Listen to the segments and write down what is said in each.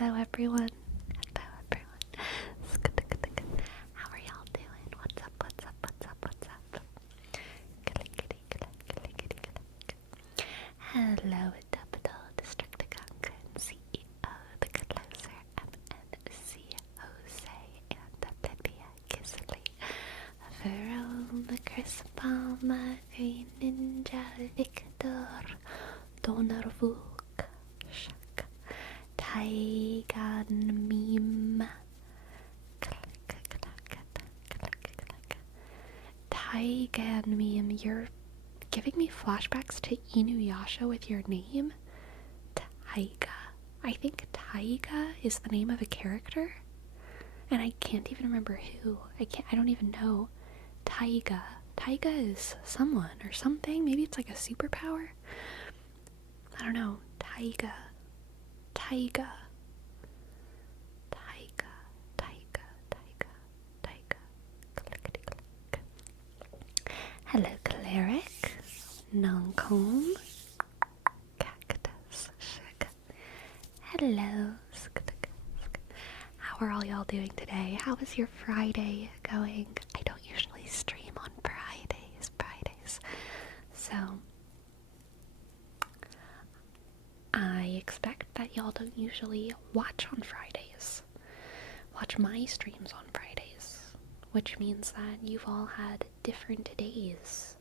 Hello everyone. Hello everyone. How are y'all doing? What's up? What's up? What's up? What's up? Hello, Adaptable Destructicon, CEO, the Closer, MNC, Jose, and Lydia Kisley, Verona, Chris Palma, Green Ninja, Victor, Donarvuk, Shaka, Taigan Meme, Taigan Meme, you're giving me flashbacks to Inuyasha with your name? Taiga. I think Taiga is the name of a character, and I can't even remember who. I don't even know. Taiga. Taiga is someone or something. Maybe it's like a superpower. I don't know. Taiga. Taiga. Taiga. Taiga. Taiga. Taiga. Clickety click. Hello, Cleric. Noncomb. Cactus. Hello. How are all y'all doing today? How is your Friday going? I don't usually stream on Fridays. So I expect that y'all don't usually watch on Fridays. Watch my streams on Fridays, which means that you've all had different days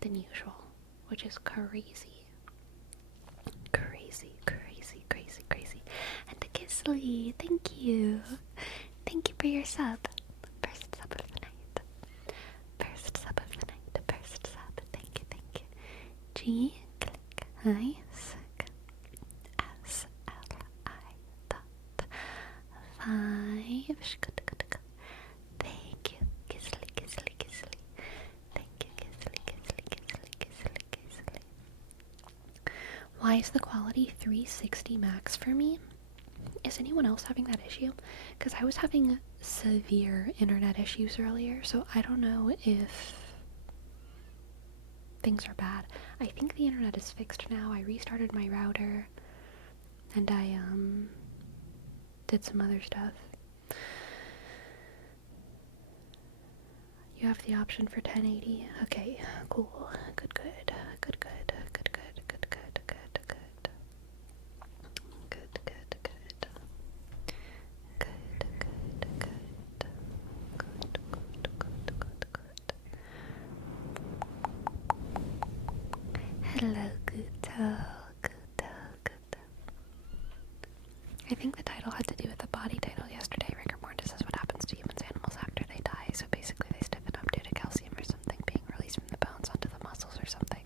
than usual, which is crazy. Crazy. And Kisley, thank you. Thank you for your sub. First sub of the night. Thank you. G, click, hi, sick. SLI dot 5. Thank you, Kisley. Thank you, Kisley. Why is the quality 360 max for me? Is anyone else having that issue? Because I was having severe internet issues earlier, so I don't know if things are bad. I think the internet is fixed now. I restarted my router, and I did some other stuff. You have the option for 1080. Okay, cool. Good. Hello, Guto. I think the title had to do with the body title yesterday. Rigor mortis is what happens to humans and animals after they die. So basically they stiffen up due to calcium or something being released from the bones onto the muscles or something.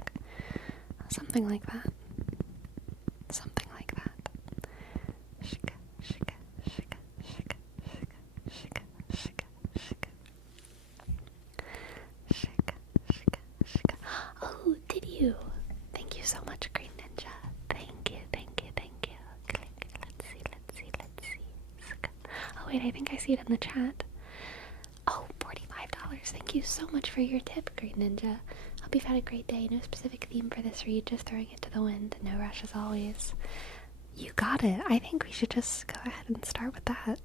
Something like that. Oh, did you? Thank you so much, Green Ninja. Thank you. Click. Let's see. Oh wait, I think I see it in the chat. Oh, $45. Thank you so much for your tip, Green Ninja. Hope you've had a great day. No specific theme for this read, just throwing it to the wind. No rush as always. You got it. I think we should just go ahead and start with that.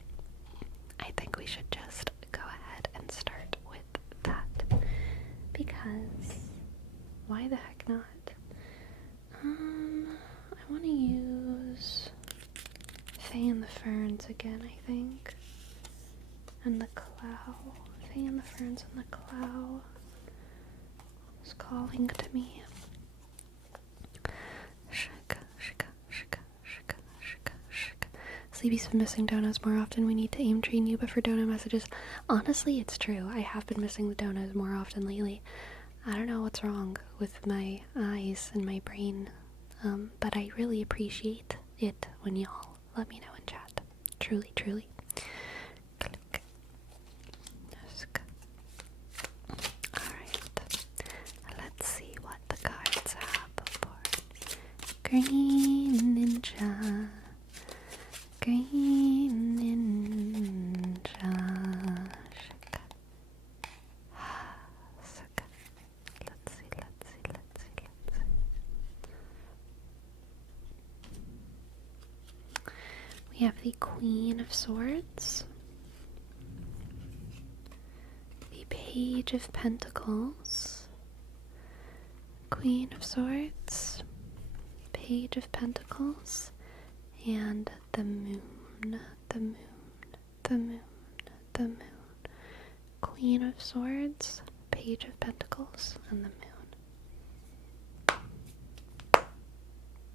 Because why the heck not? I want to use Faye and the Ferns again, I think. And the Clow. Faye and the Ferns and the Clow is calling to me. Sleepy's been missing donos more often. We need to aim train you, but for dono messages, honestly, it's true. I have been missing the donos more often lately. I don't know what's wrong with my eyes and my brain, but I really appreciate it when y'all let me know in chat. Truly. Click. Alright. Let's see what the cards have for Green Ninja. Green Ninja. Let's see. We We have the Queen of Swords, the Page of Pentacles, Queen of Swords, Page of Pentacles, and the Moon, the Moon, the Moon, the Moon. Queen of Swords, Page of Pentacles, and the Moon.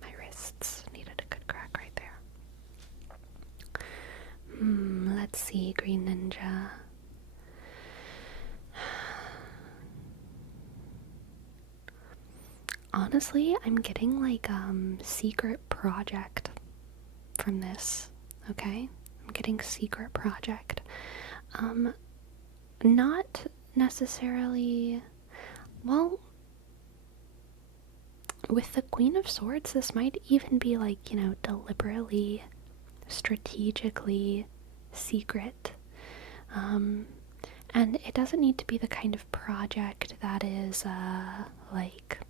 My wrists needed a good crack right there. Let's see, Green Ninja. Honestly, I'm getting like secret project from this, okay? I'm getting secret project. Not necessarily, well, with the Queen of Swords, this might even be like, deliberately, strategically secret. And it doesn't need to be the kind of project that is, like,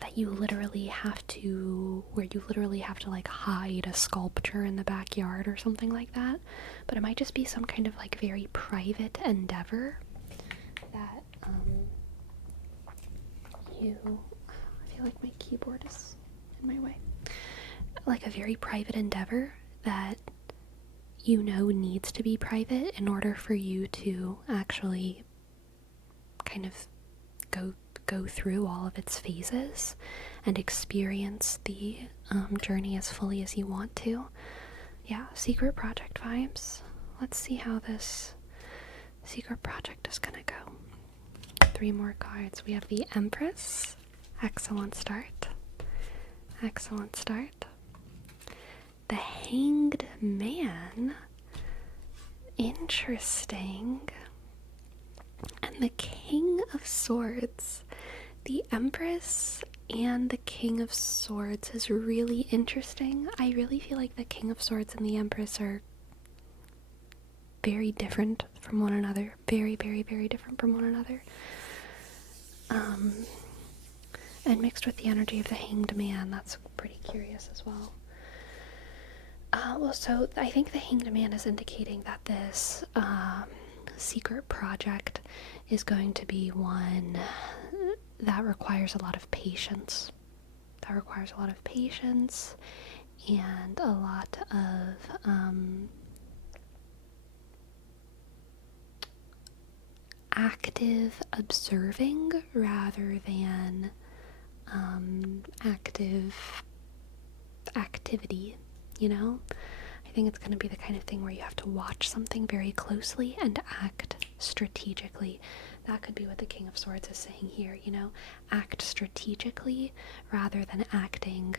that you literally have to, where you literally have to, like, hide a sculpture in the backyard or something like that. But it might just be some kind of, like, very private endeavor that, I feel like my keyboard is in my way. Like a very private endeavor that needs to be private in order for you to actually kind of go through all of its phases and experience the journey as fully as you want to. Yeah, secret project vibes. Let's see how this secret project is gonna go. 3 more cards. We have the Empress. Excellent start. Excellent start. The Hanged Man. Interesting. And the King of Swords. The Empress and the King of Swords is really interesting. I really feel like the King of Swords and the Empress are very different from one another. Very, very, very different from one another. And mixed with the energy of the Hanged Man, that's pretty curious as well. So I think the Hanged Man is indicating that this secret project is going to be one that requires a lot of patience. And a lot of active observing rather than active activity, I think it's going to be the kind of thing where you have to watch something very closely and act strategically. That could be what the King of Swords is saying here, act strategically rather than acting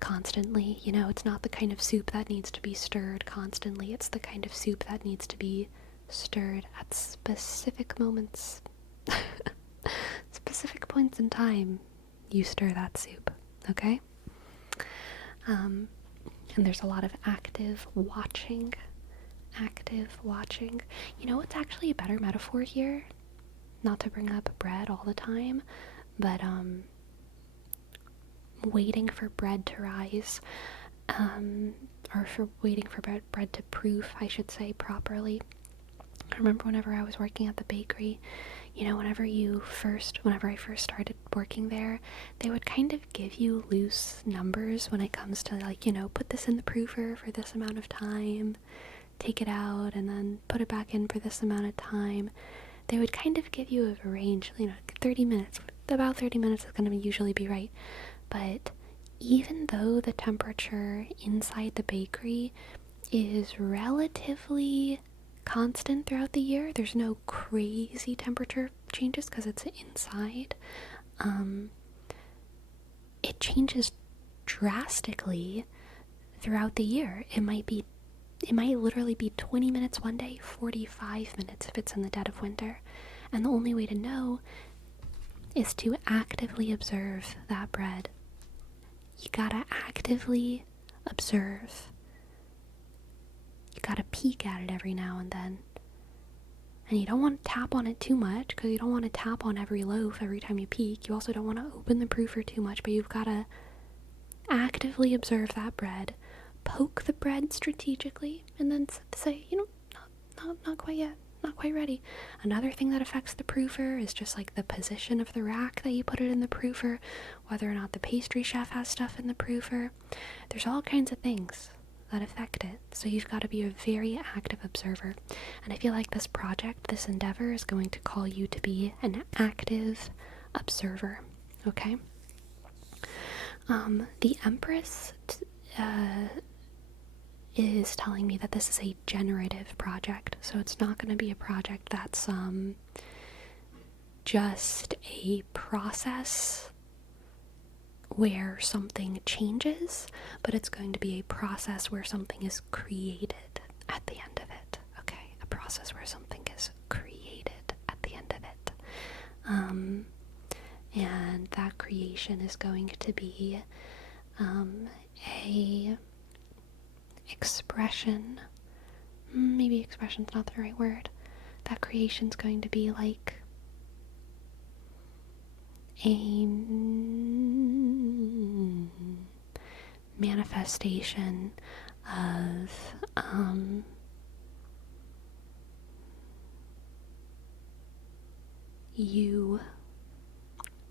constantly. It's not the kind of soup that needs to be stirred constantly. It's the kind of soup that needs to be stirred at specific moments. Specific points in time, you stir that soup, okay? And there's a lot of active watching. What's actually a better metaphor here? Not to bring up bread all the time, but waiting for bread to rise, or for waiting for bread to proof, I should say, properly. I remember whenever I was working at the bakery, whenever I first started working there, they would kind of give you loose numbers when it comes to, like, put this in the proofer for this amount of time, take it out, and then put it back in for this amount of time. They would kind of give you a range, 30 minutes. About 30 minutes is going to usually be right. But even though the temperature inside the bakery is relatively constant throughout the year, there's no crazy temperature changes because it's inside, it changes drastically throughout the year. It might literally be 20 minutes one day, 45 minutes if it's in the dead of winter. And the only way to know is to actively observe that bread. You gotta actively observe. You gotta peek at it every now and then. And you don't want to tap on it too much, because you don't want to tap on every loaf every time you peek. You also don't want to open the proofer too much, but you've gotta actively observe that bread, poke the bread strategically, and then say, not quite yet, not quite ready. Another thing that affects the proofer is just like the position of the rack that you put it in the proofer, whether or not the pastry chef has stuff in the proofer. There's all kinds of things that affect it, so you've got to be a very active observer. And I feel like this project, this endeavor, is going to call you to be an active observer, okay? The Empress is telling me that this is a generative project, so it's not going to be a project that's just a process where something changes, but it's going to be a process where something is created at the end of it. Okay, a process where something is created at the end of it. And that creation is going to be a expression. Maybe expression's not the right word. That creation's going to be like a manifestation of you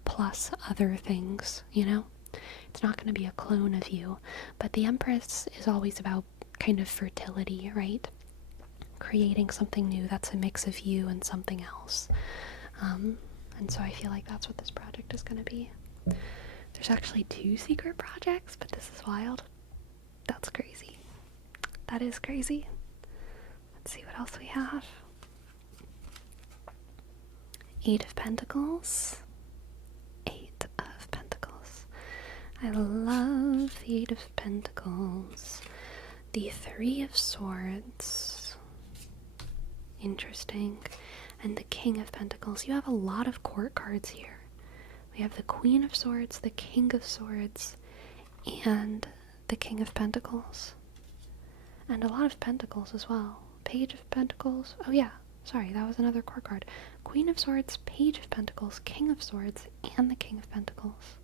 plus other things, you know? It's not going to be a clone of you, but the Empress is always about kind of fertility, right? Creating something new that's a mix of you and something else. And so I feel like that's what this project is going to be. There's actually 2 secret projects, but this is wild. That's crazy. That is crazy. Let's see what else we have. 8 of Pentacles. 8 of Pentacles. I love the 8 of Pentacles. The 3 of Swords. Interesting. And the King of Pentacles. You have a lot of court cards here. We have the Queen of Swords, the King of Swords, and the King of Pentacles. And a lot of Pentacles as well. Page of Pentacles. Oh yeah, sorry, that was another court card. Queen of Swords, Page of Pentacles, King of Swords, and the King of Pentacles.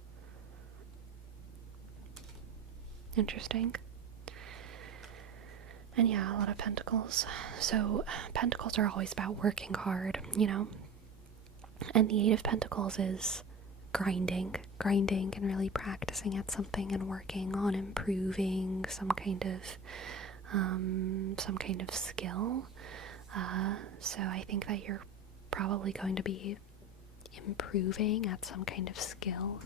Interesting. And yeah, a lot of Pentacles. So Pentacles are always about working hard, you know? And the 8 of Pentacles is grinding and really practicing at something and working on improving some kind of skill. So I think that you're probably going to be improving at some kind of skill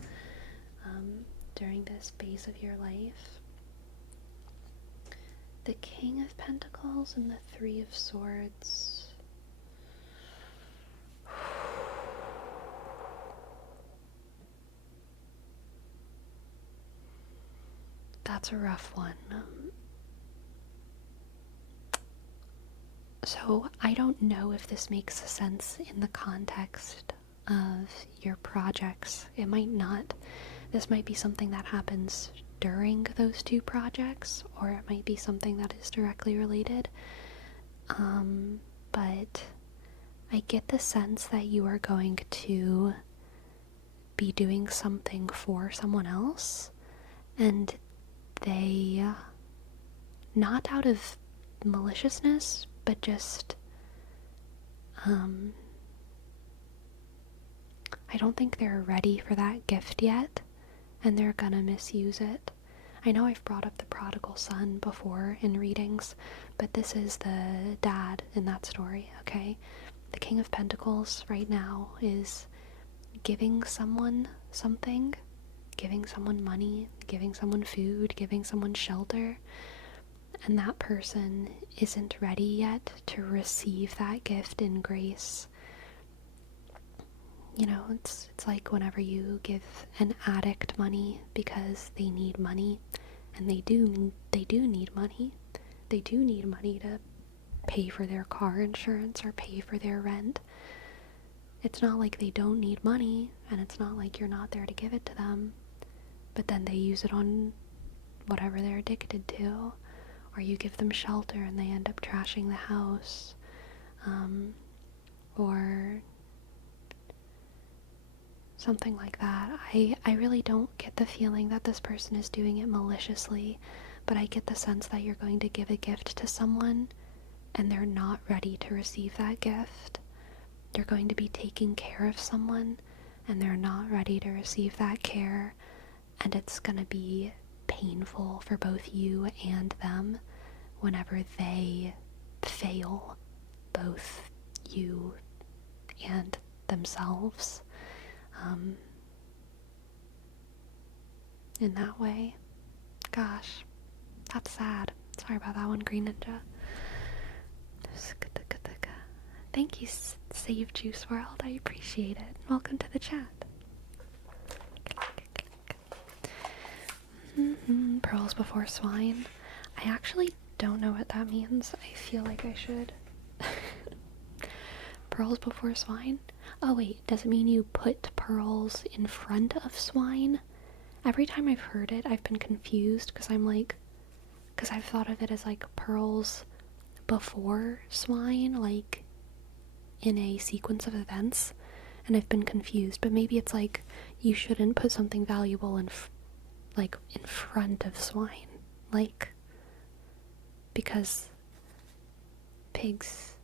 during this phase of your life. The King of Pentacles and the 3 of Swords. That's a rough one. So I don't know if this makes sense in the context of your projects. It might not. This might be something that happens during those 2 projects, or it might be something that is directly related. But I get the sense that you are going to be doing something for someone else, and they, not out of maliciousness, but just, I don't think they're ready for that gift yet, and they're gonna misuse it. I know I've brought up the prodigal son before in readings, but this is the dad in that story, okay? The King of Pentacles right now is giving someone something, giving someone money, giving someone food, giving someone shelter, and that person isn't ready yet to receive that gift in grace. You know, it's like whenever you give an addict money because they need money, and they do need money. They do need money to pay for their car insurance or pay for their rent. It's not like they don't need money, and it's not like you're not there to give it to them, but then they use it on whatever they're addicted to, or you give them shelter and they end up trashing the house, or Something like that. I really don't get the feeling that this person is doing it maliciously, but I get the sense that you're going to give a gift to someone and they're not ready to receive that gift. You're going to be taking care of someone and they're not ready to receive that care, and it's going to be painful for both you and them whenever they fail both you and themselves in that way. Gosh, that's sad. Sorry about that one, Green Ninja. Thank you, Save Juice World. I appreciate it. Welcome to the chat. Pearls before swine. I actually don't know what that means. I feel like I should. Pearls before swine? Oh wait, does it mean you put pearls in front of swine? Every time I've heard it, I've been confused because I've thought of it as like pearls before swine, like in a sequence of events, and I've been confused. But maybe it's like you shouldn't put something valuable in front of swine, like, because pigs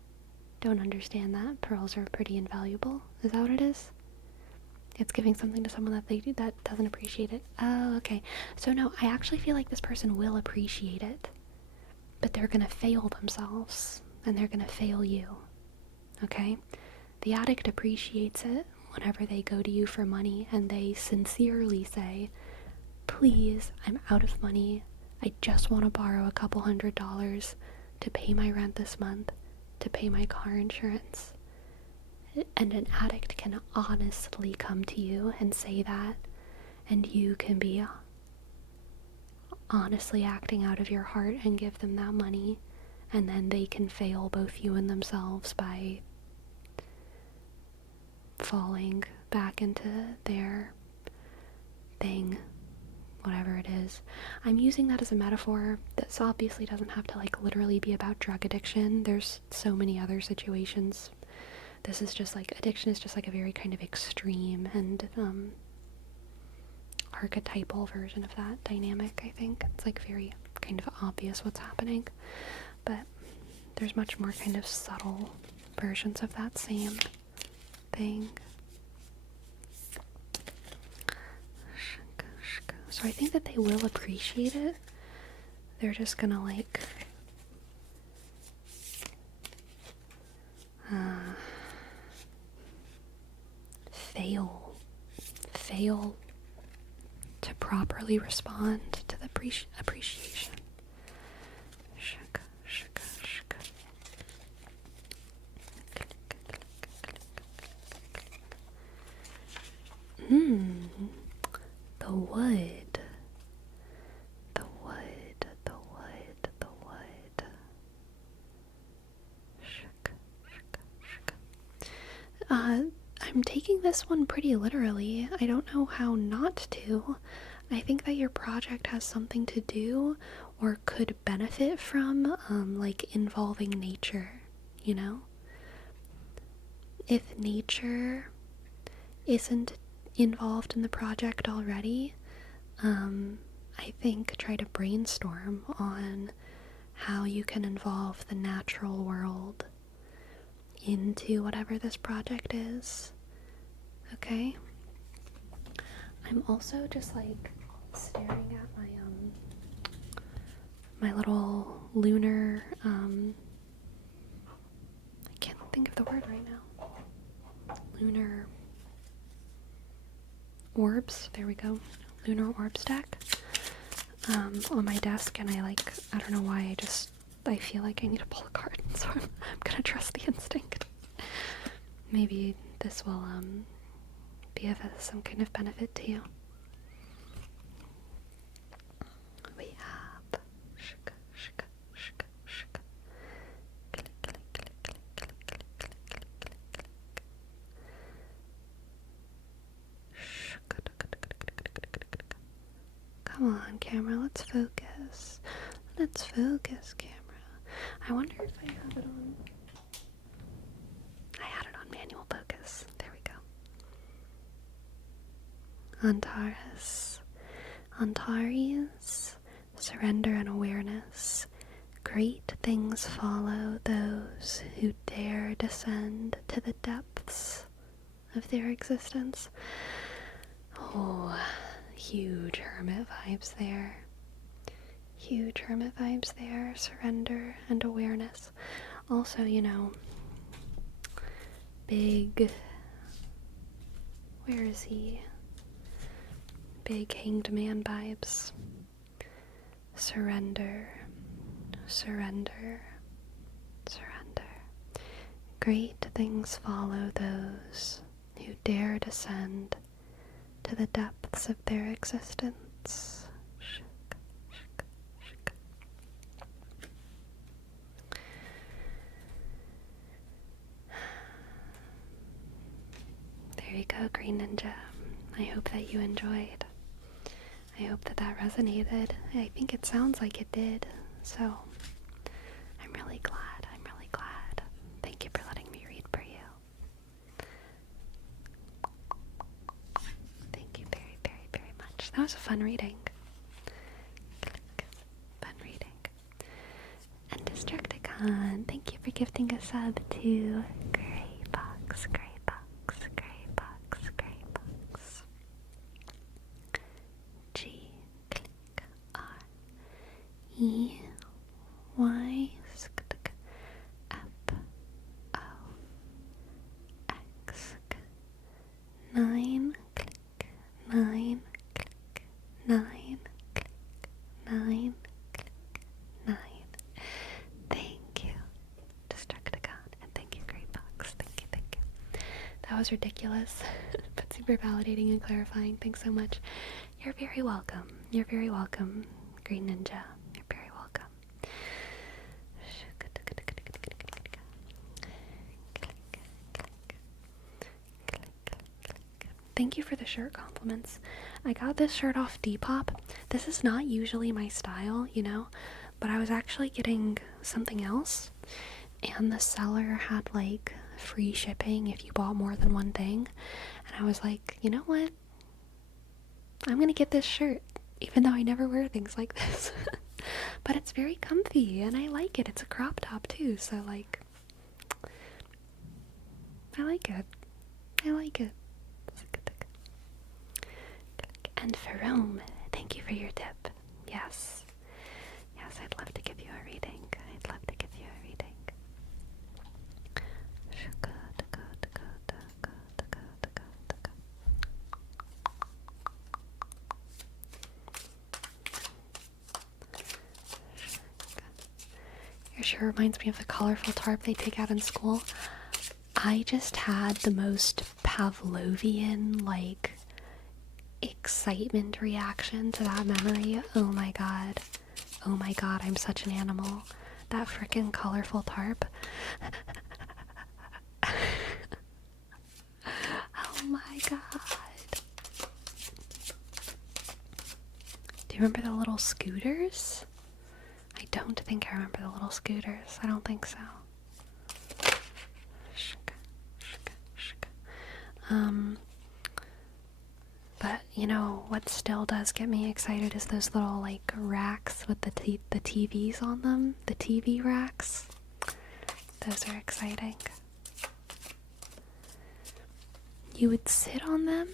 don't understand that pearls are pretty invaluable. Is that what it is? It's giving something to someone that doesn't appreciate it. Oh, okay. So no, I actually feel like this person will appreciate it, but they're gonna fail themselves, and they're gonna fail you. Okay? The addict appreciates it whenever they go to you for money and they sincerely say, please, I'm out of money. I just want to borrow a couple $100s to pay my rent this month, to pay my car insurance. And an addict can honestly come to you and say that, and you can be honestly acting out of your heart and give them that money, and then they can fail both you and themselves by falling back into their thing, whatever it is. I'm using that as a metaphor. This obviously doesn't have to like literally be about drug addiction. There's so many other situations. This is just like, addiction is just like a very kind of extreme and archetypal version of that dynamic, I think. It's like very kind of obvious what's happening, but there's much more kind of subtle versions of that same thing. So I think that they will appreciate it. They're just gonna like fail to properly respond to the appreciation. The wood. The wood. The wood. The wood. I'm taking this one pretty literally. I don't know how not to. I think that your project has something to do or could benefit from, like, involving nature, you know? If nature isn't involved in the project already, I think try to brainstorm on how you can involve the natural world into whatever this project is. Okay? I'm also just like staring at my little lunar, I can't think of the word right now. Lunar orbs, there we go. Lunar orb stack on my desk, and I don't know why, I feel like I need to pull a card, so I'm gonna trust the instinct. Maybe this will be of some kind of benefit to you. We have come on, camera, let's focus. Let's focus, camera. I wonder if I have it on. I had it on manual focus. There we go. Antares. Antares, surrender and awareness. Great things follow those who dare descend to the depths of their existence. Oh, huge hermit vibes there. Huge hermit vibes there. Surrender and awareness. Also, you know, big... Where is he? Big hanged man vibes. Surrender. Surrender. Surrender. Great things follow those who dare descend to the depths of their existence. There you go, Green Ninja. I hope that you enjoyed. I hope that that resonated. I think it sounds like it did. So, I'm really glad. Thank you for letting me read for you. Thank you very, very, very much. That was a fun reading. Fun reading. And Destructicon, thank you for gifting a sub to Greybox. G click R E Y F O X 9 click 9 click 9 click 9 click 9. Thank you, Destructicon, and thank you, Greybox. Thank you. That was ridiculous, but super validating and clarifying. Thanks so much. You're very welcome. You're very welcome, Green Ninja. You're very welcome. Thank you for the shirt compliments. I got this shirt off Depop. This is not usually my style, you know, but I was actually getting something else, and the seller had like free shipping if you bought more than one thing, and I was like, you know what? I'm gonna get this shirt, even though I never wear things like this. But it's very comfy, and I like it. It's a crop top, too, so, like, I like it. And Fome, thank you for your tip. Yes, I'd love to give you a reading. Your sure reminds me of the colorful tarp they take out in school. I just had the most Pavlovian, like, excitement reaction to that memory. Oh my god, I'm such an animal. That frickin' colorful tarp. Oh my god. Do you remember the little scooters? I don't think I remember the little scooters. I don't think so. But, you know, what still does get me excited is those little, like, racks with the TVs on them. The TV racks. Those are exciting. You would sit on them,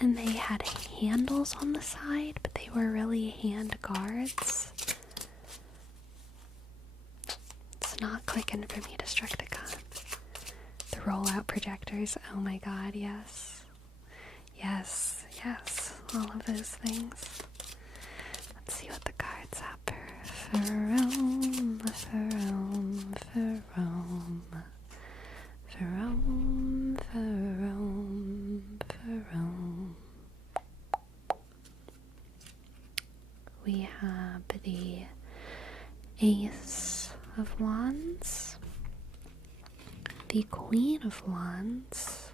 and they had handles on the side, but they were really hand guards. It's not clicking for me, Destructicon. The rollout projectors. Oh my god, yes. Yes, all of those things. Let's see what the cards have for Fome. We have the Ace of Wands, the Queen of Wands,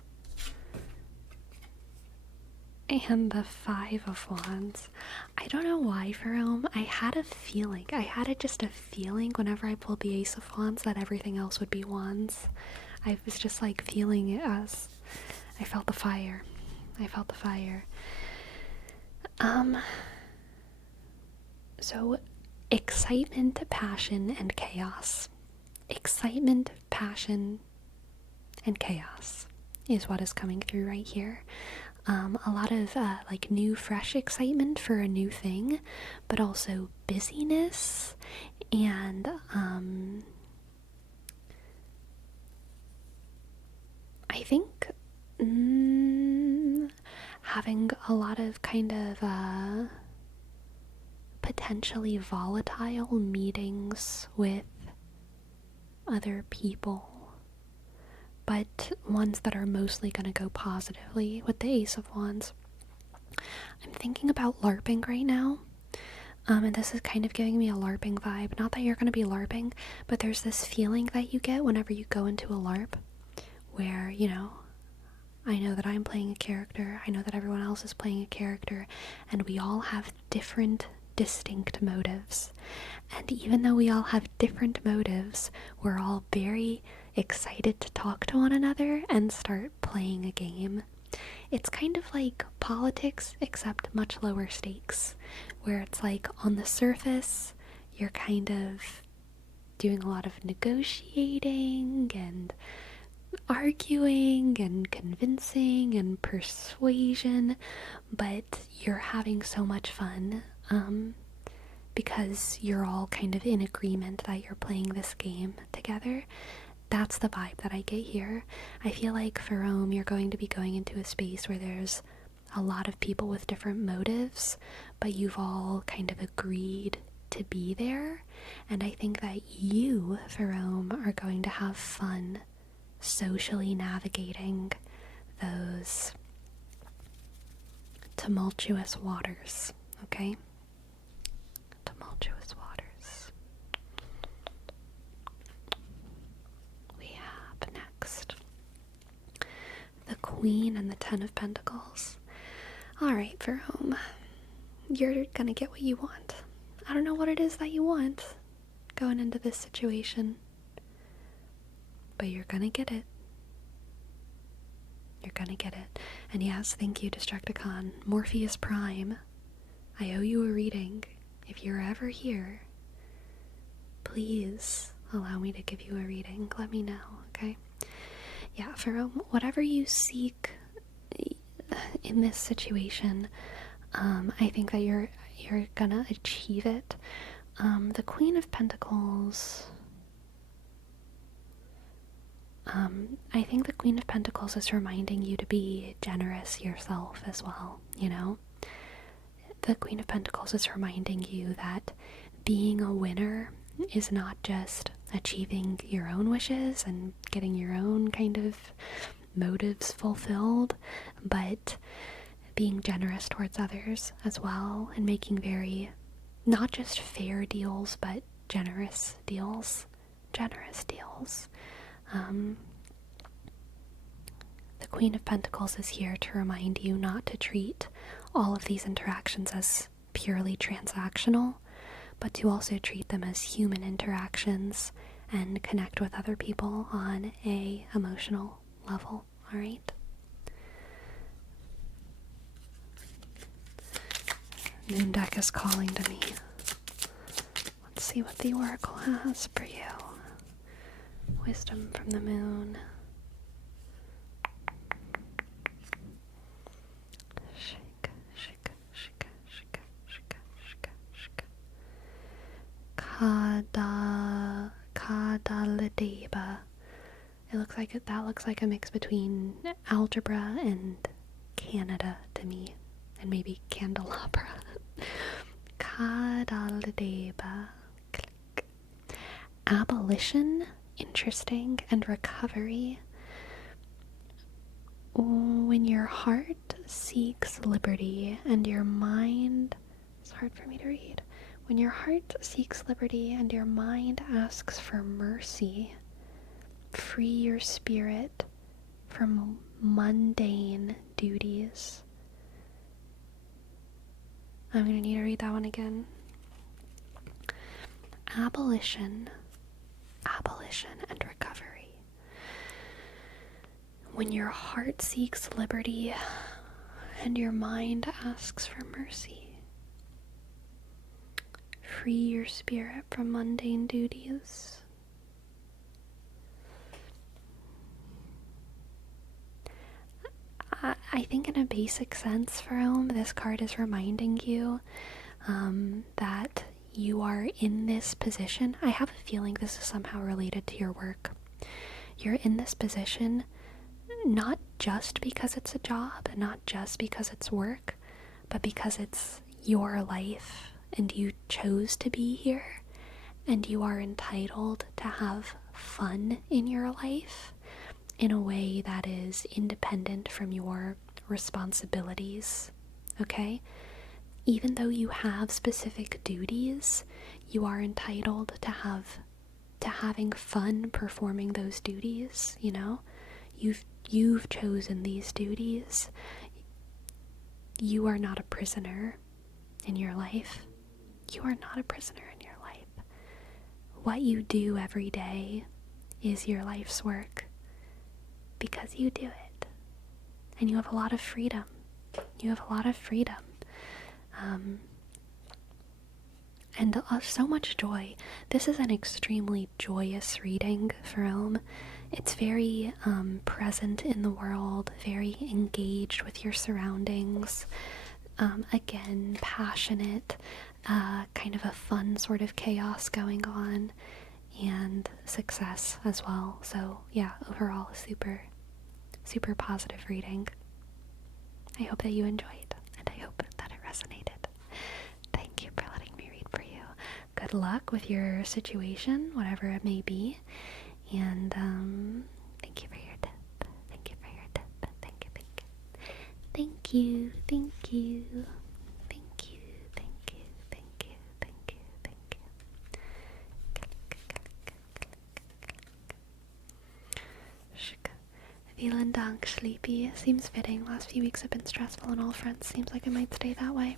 and the Five of Wands. I don't know why, Fome. I had just a feeling whenever I pulled the Ace of Wands that everything else would be wands. I was just like feeling it as I felt the fire. Um, so excitement, passion, and chaos. Excitement, passion, and chaos is what is coming through right here. A lot of like new, fresh excitement for a new thing, but also busyness and I think having a lot of kind of potentially volatile meetings with other people, but ones that are mostly going to go positively with the Ace of Wands. I'm thinking about LARPing right now. And this is kind of giving me a LARPing vibe. Not that you're going to be LARPing, but there's this feeling that you get whenever you go into a LARP where, you know, I know that I'm playing a character, I know that everyone else is playing a character, and we all have different, distinct motives. And even though we all have different motives, we're all very excited to talk to one another and start playing a game. It's kind of like politics, except much lower stakes, where it's like on the surface, you're kind of doing a lot of negotiating and arguing and convincing and persuasion, but you're having so much fun because you're all kind of in agreement that you're playing this game together. That's the vibe that I get here. I feel like for Fome, you're going to be going into a space where there's a lot of people with different motives, but you've all kind of agreed to be there. And I think that you, Fome, are going to have fun socially navigating those tumultuous waters, okay? Tumultuous waters. We have next the Queen and the Ten of Pentacles. Alright, Fome, you're gonna get what you want. I don't know what it is that you want going into this situation, but you're gonna get it. You're gonna get it. And yes, thank you, Destructicon. Morpheus Prime, I owe you a reading. If you're ever here, please allow me to give you a reading. Let me know, okay? Yeah, for whatever you seek in this situation, I think that you're gonna achieve it. The Queen of Pentacles, I think the Queen of Pentacles is reminding you to be generous yourself as well, you know? The Queen of Pentacles is reminding you that being a winner is not just achieving your own wishes and getting your own kind of motives fulfilled, but being generous towards others as well, and making very, not just fair deals, but generous deals. Generous deals. The Queen of Pentacles is here to remind you not to treat all of these interactions as purely transactional, but to also treat them as human interactions and connect with other people on a emotional level, alright? Moon deck is calling to me. Let's see what the Oracle has for you. Wisdom from the Moon. Shake, shake, shake, shake, shake, shake, shake. Kadaladeba. That looks like a mix between algebra and Canada to me, and maybe candelabra. Kadaladeba. Click. Abolition, interesting, and recovery. When your heart seeks liberty and your mind, it's hard for me to read. When your heart seeks liberty and your mind asks for mercy, free your spirit from mundane duties. I'm going to need to read that one again. Abolition, and recovery. When your heart seeks liberty and your mind asks for mercy. Free your spirit from mundane duties. I think in a basic sense, Fome, this card is reminding you that you are in this position. I have a feeling this is somehow related to your work. You're in this position not just because it's a job, not just because it's work, but because it's your life and you chose to be here and you are entitled to have fun in your life in a way that is independent from your responsibilities, okay? Even though you have specific duties, you are entitled to having fun performing those duties, you know? You've chosen these duties. You are not a prisoner in your life. You are not a prisoner in your life. What you do every day is your life's work because you do it. And you have a lot of freedom. You have a lot of freedom. And so much joy. This is an extremely joyous reading, Fome. It's very present in the world, very engaged with your surroundings. Again, passionate, kind of a fun sort of chaos going on, and success as well. So yeah, overall, super, super positive reading. I hope that you enjoyed, and I hope that it resonated. Thank you for letting me read for you. Good luck with your situation, whatever it may be. And thank you for your tip. Thank you for your tip. Thank you, thank you. Thank you, thank you. Thank you, thank you, thank you, thank you, thank you. Vielen Dank, Sleepy. Seems fitting. Last few weeks have been stressful on all fronts. Seems like it might stay that way.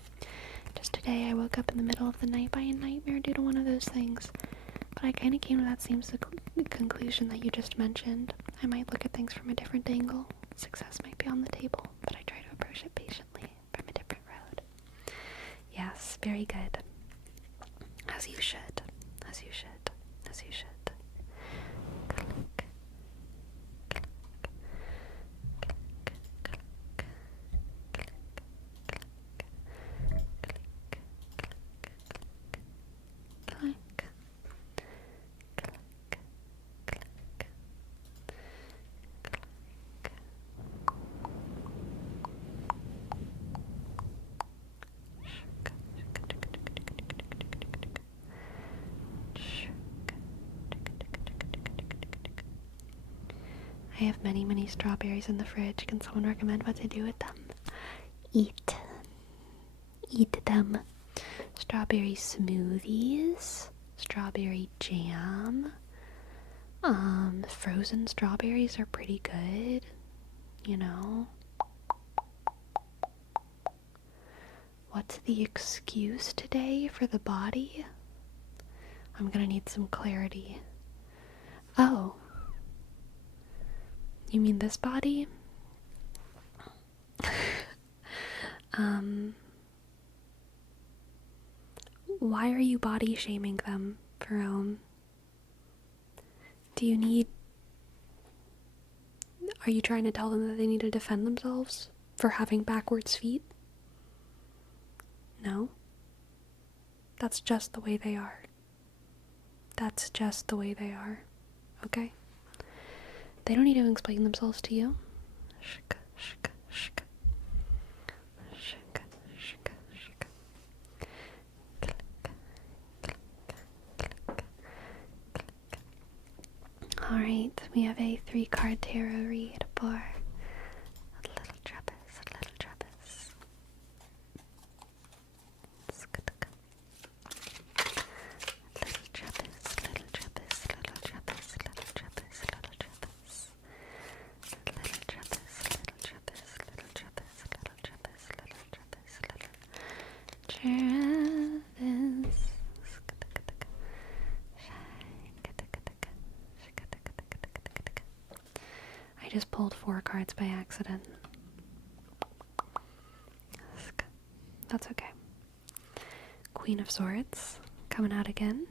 Just today I woke up in the middle of the night by a nightmare due to one of those things. But I kind of came to that same conclusion that you just mentioned. I might look at things from a different angle. Success might be on the table, but I try to approach it patiently from a different road. Yes, very good. As you should. As you should. As you should. I have many, many strawberries in the fridge. Can someone recommend what to do with them? Eat. Eat them. Strawberry smoothies. Strawberry jam. Frozen strawberries are pretty good. You know? What's the excuse today for the body? I'm gonna need some clarity. Oh. You mean this body? Why are you body shaming them, Fome? Do you need... Are you trying to tell them that they need to defend themselves for having backwards feet? No. That's just the way they are. That's just the way they are. Okay? They don't need to explain themselves to you. Shk, shk, shk. Shk, shk, shk. Click, click, click, click. Alright, we have a 3-card tarot read for a little Travus, a little Travus. Little Travus, little Travus, little Travus, little Travus, little Travus. Little Travus, little Travus, little Travus, little Travus, little Travus, little Travus. I just pulled 4 cards by accident. That's okay. Queen of Swords, coming out again.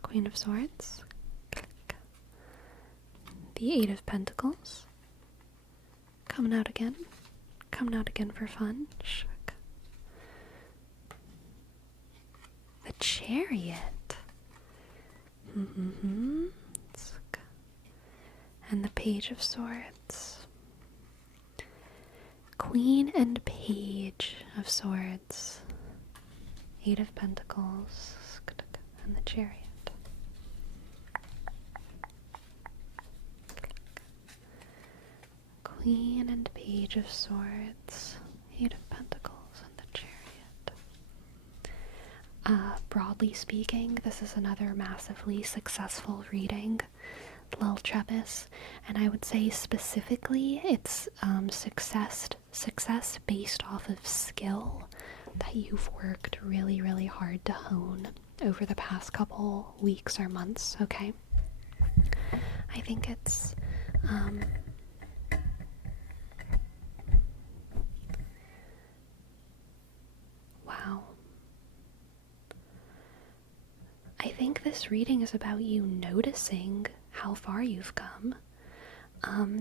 Queen of Swords. The Eight of Pentacles, coming out again. Coming out again for fun. The Chariot. And the Page of Swords. Queen and Page of Swords. Eight of Pentacles. And the Chariot. Queen and Page of Swords. Eight of Pentacles and the Chariot. Broadly speaking, this is another massively successful reading, Lil Travus, and I would say specifically it's success based off of skill that you've worked really, really hard to hone over the past couple weeks or months, okay? I think it's wow. I think this reading is about you noticing how far you've come.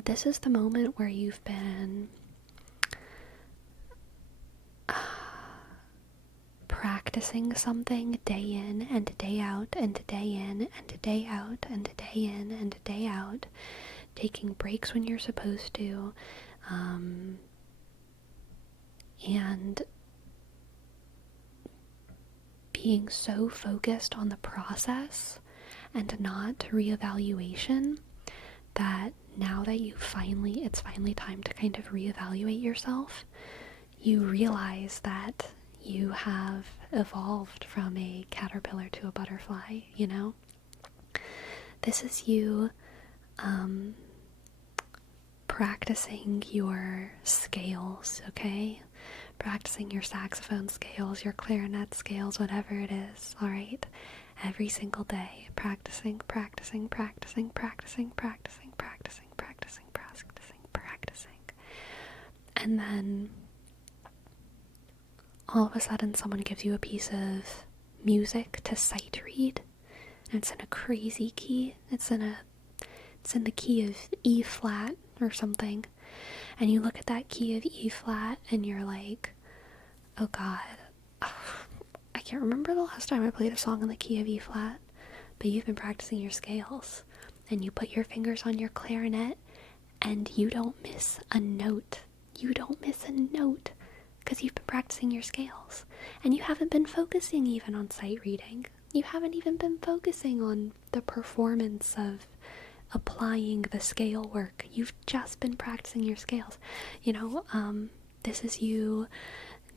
This is the moment where you've been practicing something day in and day out and day in and day out and day in and day out, taking breaks when you're supposed to, and being so focused on the process and not reevaluation that now that it's finally time to kind of reevaluate yourself, you realize that you have evolved from a caterpillar to a butterfly, you know? This is you practicing your scales, okay? Practicing your saxophone scales, your clarinet scales, whatever it is, alright? Every single day, practicing. And then all of a sudden someone gives you a piece of music to sight read, and it's in a crazy key. It's in the key of E flat or something, and you look at that key of E flat and you're like, oh god, I can't remember the last time I played a song in the key of E flat. But you've been practicing your scales, and you put your fingers on your clarinet and you don't miss a note. Because you've been practicing your scales, and you haven't been focusing even on sight reading. You haven't even been focusing on the performance of applying the scale work. You've just been practicing your scales. You know, this is you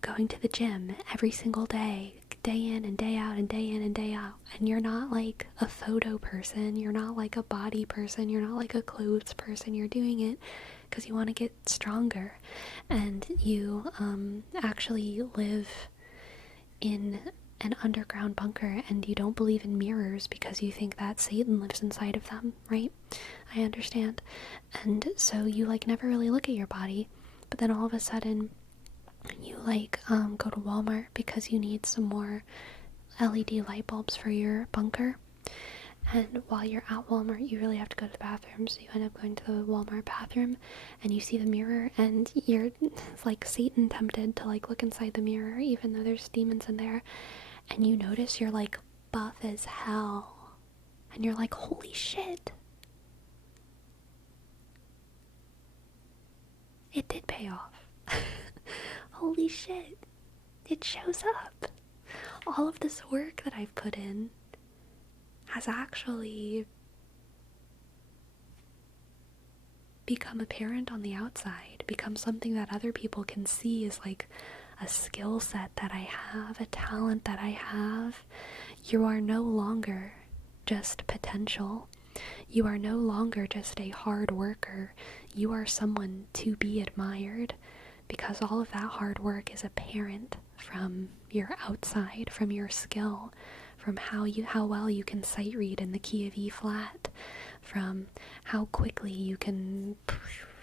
going to the gym every single day in and day out and day in and day out. And you're not like a photo person, you're not like a body person, you're not like a clothes person. You're doing it because you want to get stronger, and you actually live in an underground bunker, and you don't believe in mirrors because you think that Satan lives inside of them, right? I understand. And so you like never really look at your body, but then all of a sudden you like go to Walmart because you need some more LED light bulbs for your bunker. And while you're at Walmart, you really have to go to the bathroom, so you end up going to the Walmart bathroom, and you see the mirror, and you're like Satan tempted to like look inside the mirror, even though there's demons in there, and you notice you're like buff as hell, and you're like, holy shit, it did pay off. Holy shit, it shows up. All of this work that I've put in has actually become apparent on the outside, become something that other people can see as like a skill set that I have, a talent that I have. You are no longer just potential. You are no longer just a hard worker. You are someone to be admired, because all of that hard work is apparent from your outside, from your skill, from how well you can sight read in the key of E flat, from how quickly you can,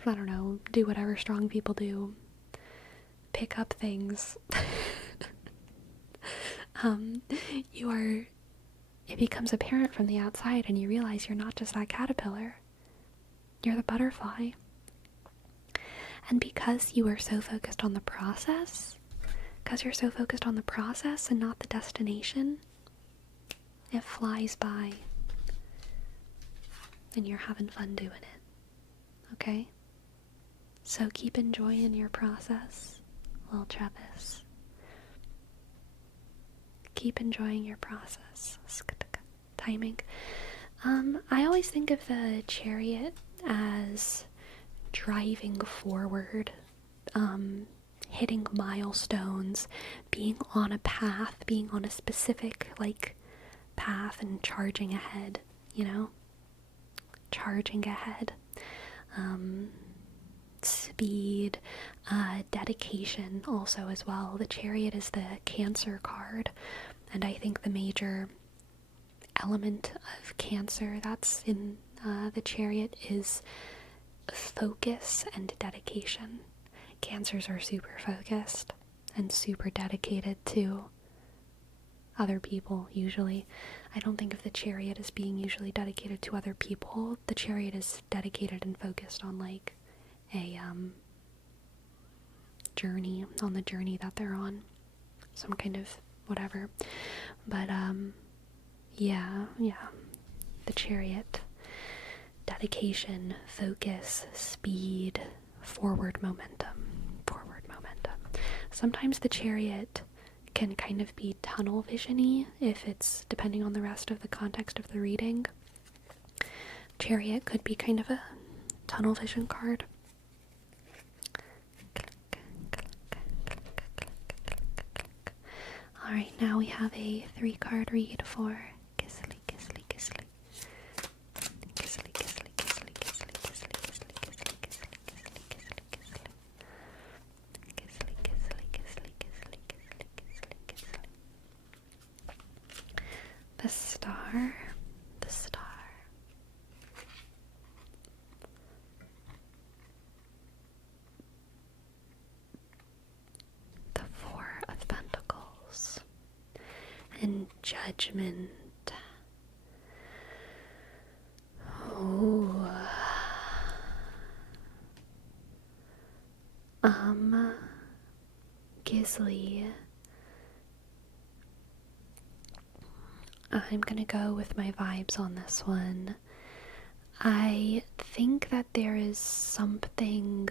I don't know, do whatever strong people do, pick up things. um, you are, it becomes apparent from the outside and you realize you're not just that caterpillar. You're the butterfly. And because you are so focused on the process, and not the destination, it flies by. And you're having fun doing it. Okay? So keep enjoying your process, little Travus. Keep enjoying your process. Timing. I always think of the chariot as driving forward, hitting milestones, being on a path, being on a specific, path and charging ahead, Charging ahead. Speed, dedication also as well. The chariot is the Cancer card, and I think the major element of Cancer that's in the chariot is focus and dedication. Cancers are super focused and super dedicated to other people, usually. I don't think of the chariot as being usually dedicated to other people. The chariot is dedicated and focused on a journey, on the journey that they're on. Some kind of whatever. But yeah. The chariot. Dedication, focus, speed, forward momentum. Sometimes the chariot can kind of be tunnel vision-y if it's depending on the rest of the context of the reading. Chariot could be kind of a tunnel vision card. Alright, now we have a 3-card read for Gisli. The star. The 4 of Pentacles. And Judgment. Oh. Gisli. I'm gonna go with my vibes on this one. I think that there is something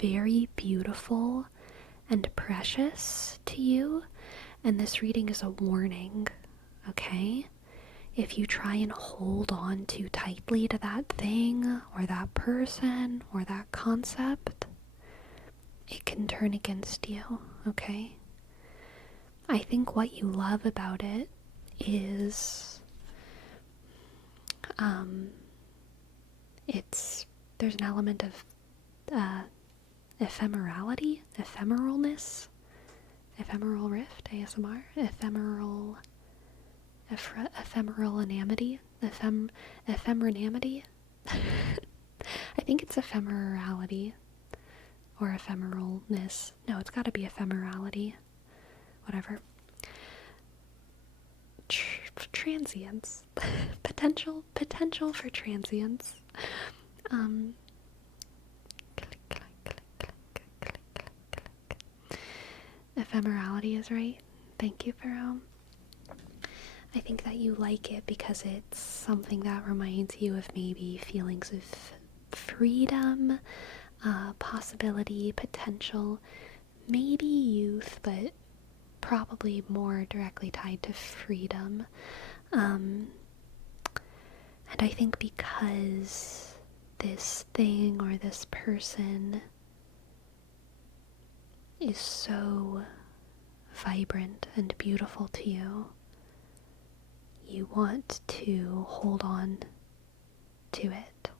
very beautiful and precious to you, and this reading is a warning, okay? If you try and hold on too tightly to that thing, or that person, or that concept, it can turn against you, okay? I think what you love about it is there's an element of ephemerality, ephemeralness, ephemeral rift, ASMR, ephemeral anamity, ephemeranamity. I think it's ephemerality or ephemeralness. No, it's got to be ephemerality. Whatever. Transience. potential for transience. Ephemerality is right. Thank you, Pharaoh. I think that you like it because it's something that reminds you of maybe feelings of freedom, possibility, potential, maybe youth, but probably more directly tied to freedom. And I think because this thing or this person is so vibrant and beautiful to you, you want to hold on to it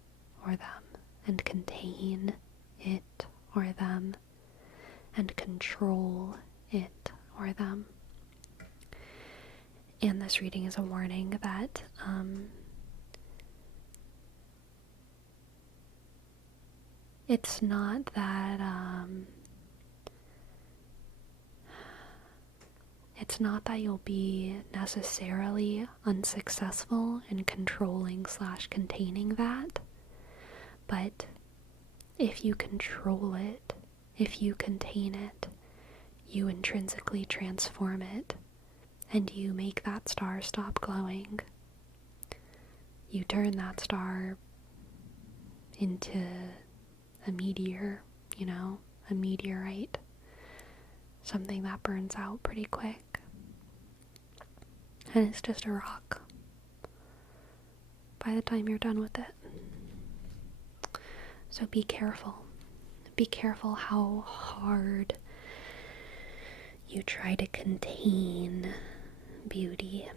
or them and contain it or them and control it or them. And this reading is a warning that it's not that It's not that you'll be necessarily unsuccessful in controlling / containing that, but if you control it, if you contain it, you intrinsically transform it, and you make that star stop glowing. You turn that star into a meteor, a meteorite. Something that burns out pretty quick. And it's just a rock by the time you're done with it. So be careful. Be careful how hard you try to contain beauty.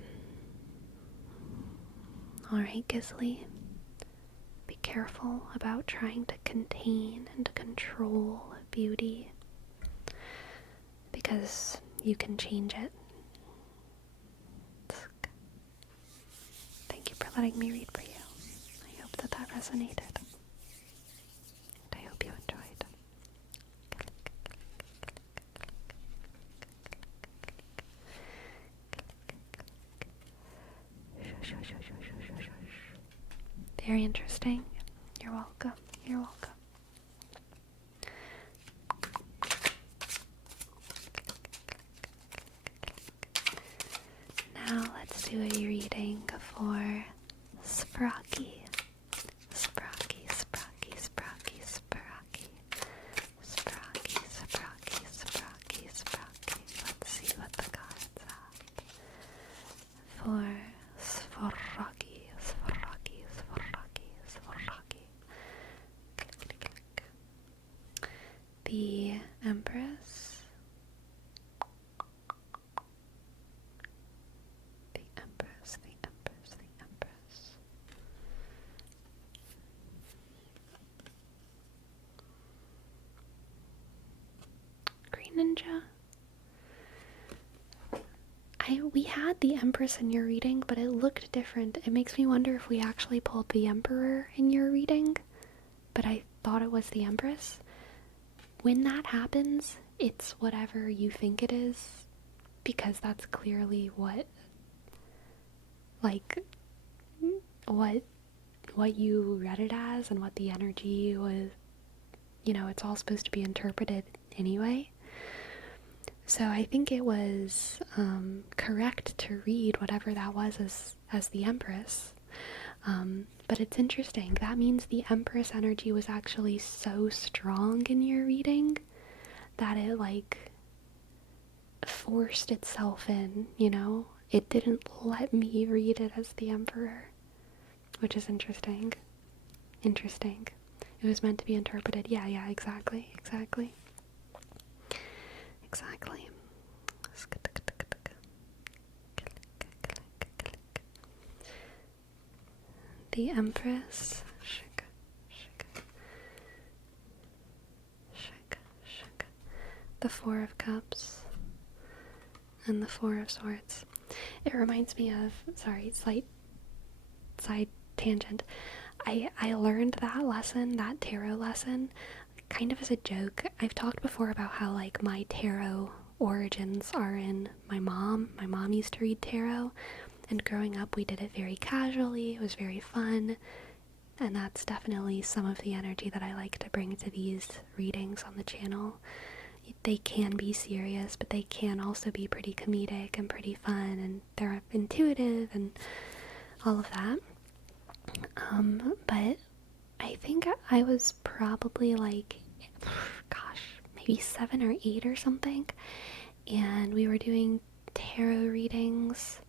Alright, Glykly? Be careful about trying to contain and control beauty, because you can change it. Thank you for letting me read for you. I hope that resonated. And I hope you enjoyed. Very interesting. You're welcome. You're welcome. Now let's do a reading for Sprocky. Sprocky, Sprocky, Sprocky, Sprocky. Sprocky, Sprocky, Sprocky, Sprocky. Let's see what the cards have. For Sprocky, Sprocky, Sprocky, Sprocky. The Empress. The Empress. Green Ninja. We had the Empress in your reading, but it looked different. It makes me wonder if we actually pulled the Emperor in your reading, but I thought it was the Empress. When that happens, it's whatever you think it is, because that's clearly what you read it as, and what the energy was. It's all supposed to be interpreted anyway. So I think it was correct to read whatever that was as the Empress. But it's interesting. That means the Empress energy was actually so strong in your reading that it forced itself in, It didn't let me read it as the Emperor, which is interesting. Interesting. It was meant to be interpreted. Yeah, exactly. The Empress. The Four of Cups. And the Four of Swords. It reminds me of, slight side tangent. I learned that tarot lesson, kind of as a joke. I've talked before about how, my tarot origins are in my mom. My mom used to read tarot, and growing up we did it very casually. It was very fun, and that's definitely some of the energy that I like to bring to these readings on the channel. They can be serious, but they can also be pretty comedic and pretty fun, and they're intuitive and all of that. But I think I was probably maybe 7 or 8 or something, and we were doing tarot readings,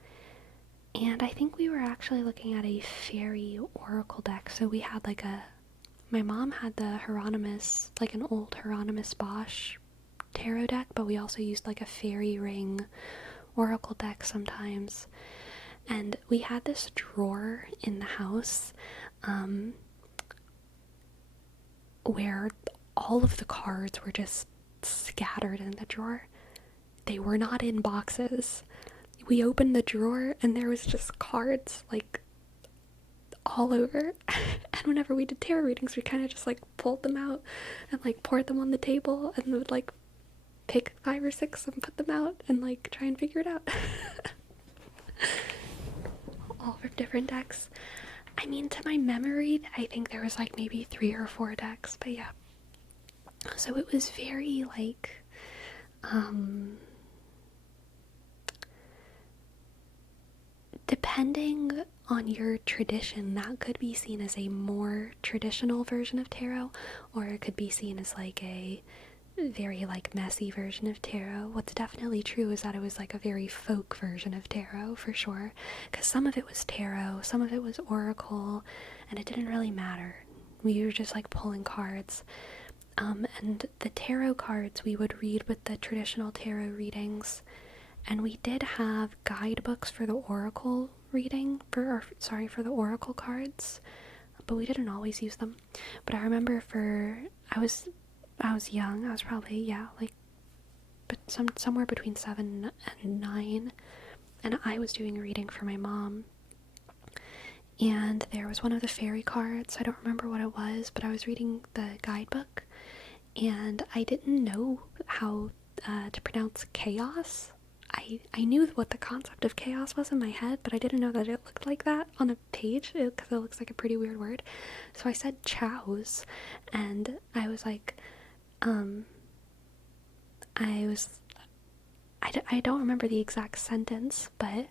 and I think we were actually looking at a fairy oracle deck. So we had my mom had the Hieronymus, an old Hieronymus Bosch tarot deck, but we also used a fairy ring oracle deck sometimes. And we had this drawer in the house where all of the cards were just scattered in the drawer. They were not in boxes. We opened the drawer and there was just cards all over. And whenever we did tarot readings, we kind of just pulled them out and poured them on the table and would pick 5 or 6 and put them out and like try and figure it out. All from different decks. I mean, to my memory, I think there was like maybe 3 or 4 decks, but yeah. So it was very like, depending on your tradition, that could be seen as a more traditional version of tarot, or it could be seen as like a very like messy version of tarot. What's definitely true is that it was like a very folk version of tarot for sure, because some of it was tarot, some of it was oracle, and it didn't really matter. We were just like pulling cards. And the tarot cards we would read with the traditional tarot readings, and we did have guidebooks for the oracle reading, for the oracle cards, but we didn't always use them. But I remember I was young, I was probably, yeah, like, but somewhere between 7 and 9, and I was doing a reading for my mom, and there was one of the fairy cards, I don't remember what it was, but I was reading the guidebook, and I didn't know how to pronounce chaos. I knew what the concept of chaos was in my head, but I didn't know that it looked like that on a page, because it looks like a pretty weird word. So I said chows, and I was like, I don't remember the exact sentence, but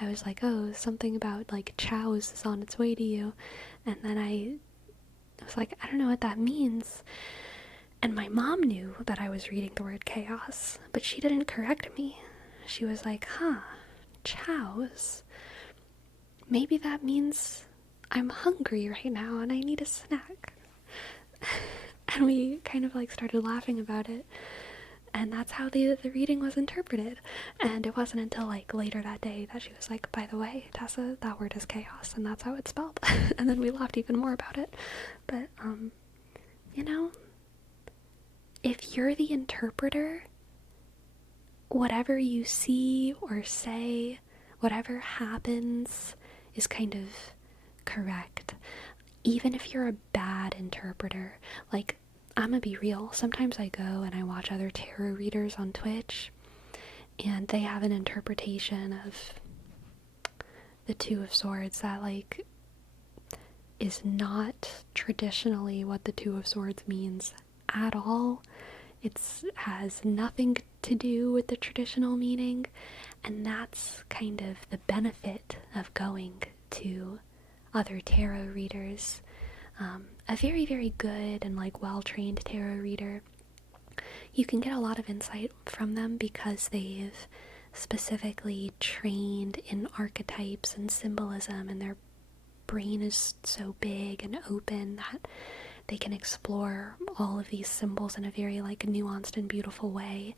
I was like, oh, something about like chows is on its way to you, and then I was like, I don't know what that means. And my mom knew that I was reading the word chaos, but she didn't correct me. She was like, chows. Maybe that means I'm hungry right now and I need a snack. And we kind of like started laughing about it. And that's how the reading was interpreted. And it wasn't until like later that day that she was like, by the way, Tessa, that word is chaos, and that's how it's spelled. And then we laughed even more about it. But, you know, if you're the interpreter, whatever you see or say, whatever happens is kind of correct. Even if you're a bad interpreter, like, I'm gonna be real, sometimes I go and I watch other tarot readers on Twitch, and they have an interpretation of the Two of Swords that, like, is not traditionally what the Two of Swords means at all. It has nothing to do with the traditional meaning, and that's kind of the benefit of going to other tarot readers. A very, very good and like well-trained tarot reader, you can get a lot of insight from them because they've specifically trained in archetypes and symbolism, and their brain is so big and open that they can explore all of these symbols in a very like nuanced and beautiful way.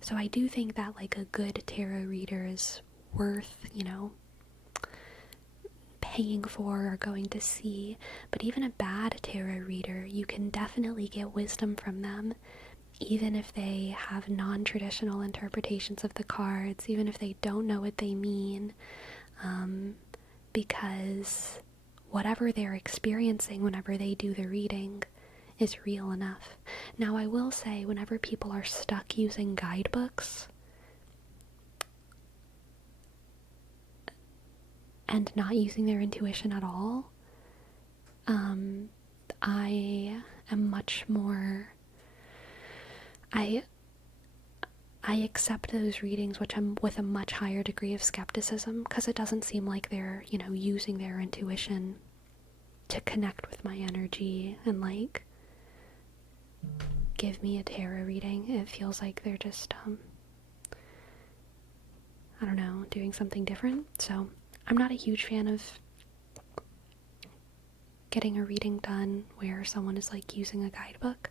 So I do think that like a good tarot reader is worth, paying for or going to see. But even a bad tarot reader, you can definitely get wisdom from them, even if they have non-traditional interpretations of the cards, even if they don't know what they mean, because whatever they're experiencing whenever they do the reading is real enough. Now, I will say, whenever people are stuck using guidebooks and not using their intuition at all, I am much more, I accept those readings with a much higher degree of skepticism, because it doesn't seem like they're, using their intuition to connect with my energy and like give me a tarot reading. It feels like they're just, I don't know, doing something different. So I'm not a huge fan of getting a reading done where someone is like using a guidebook.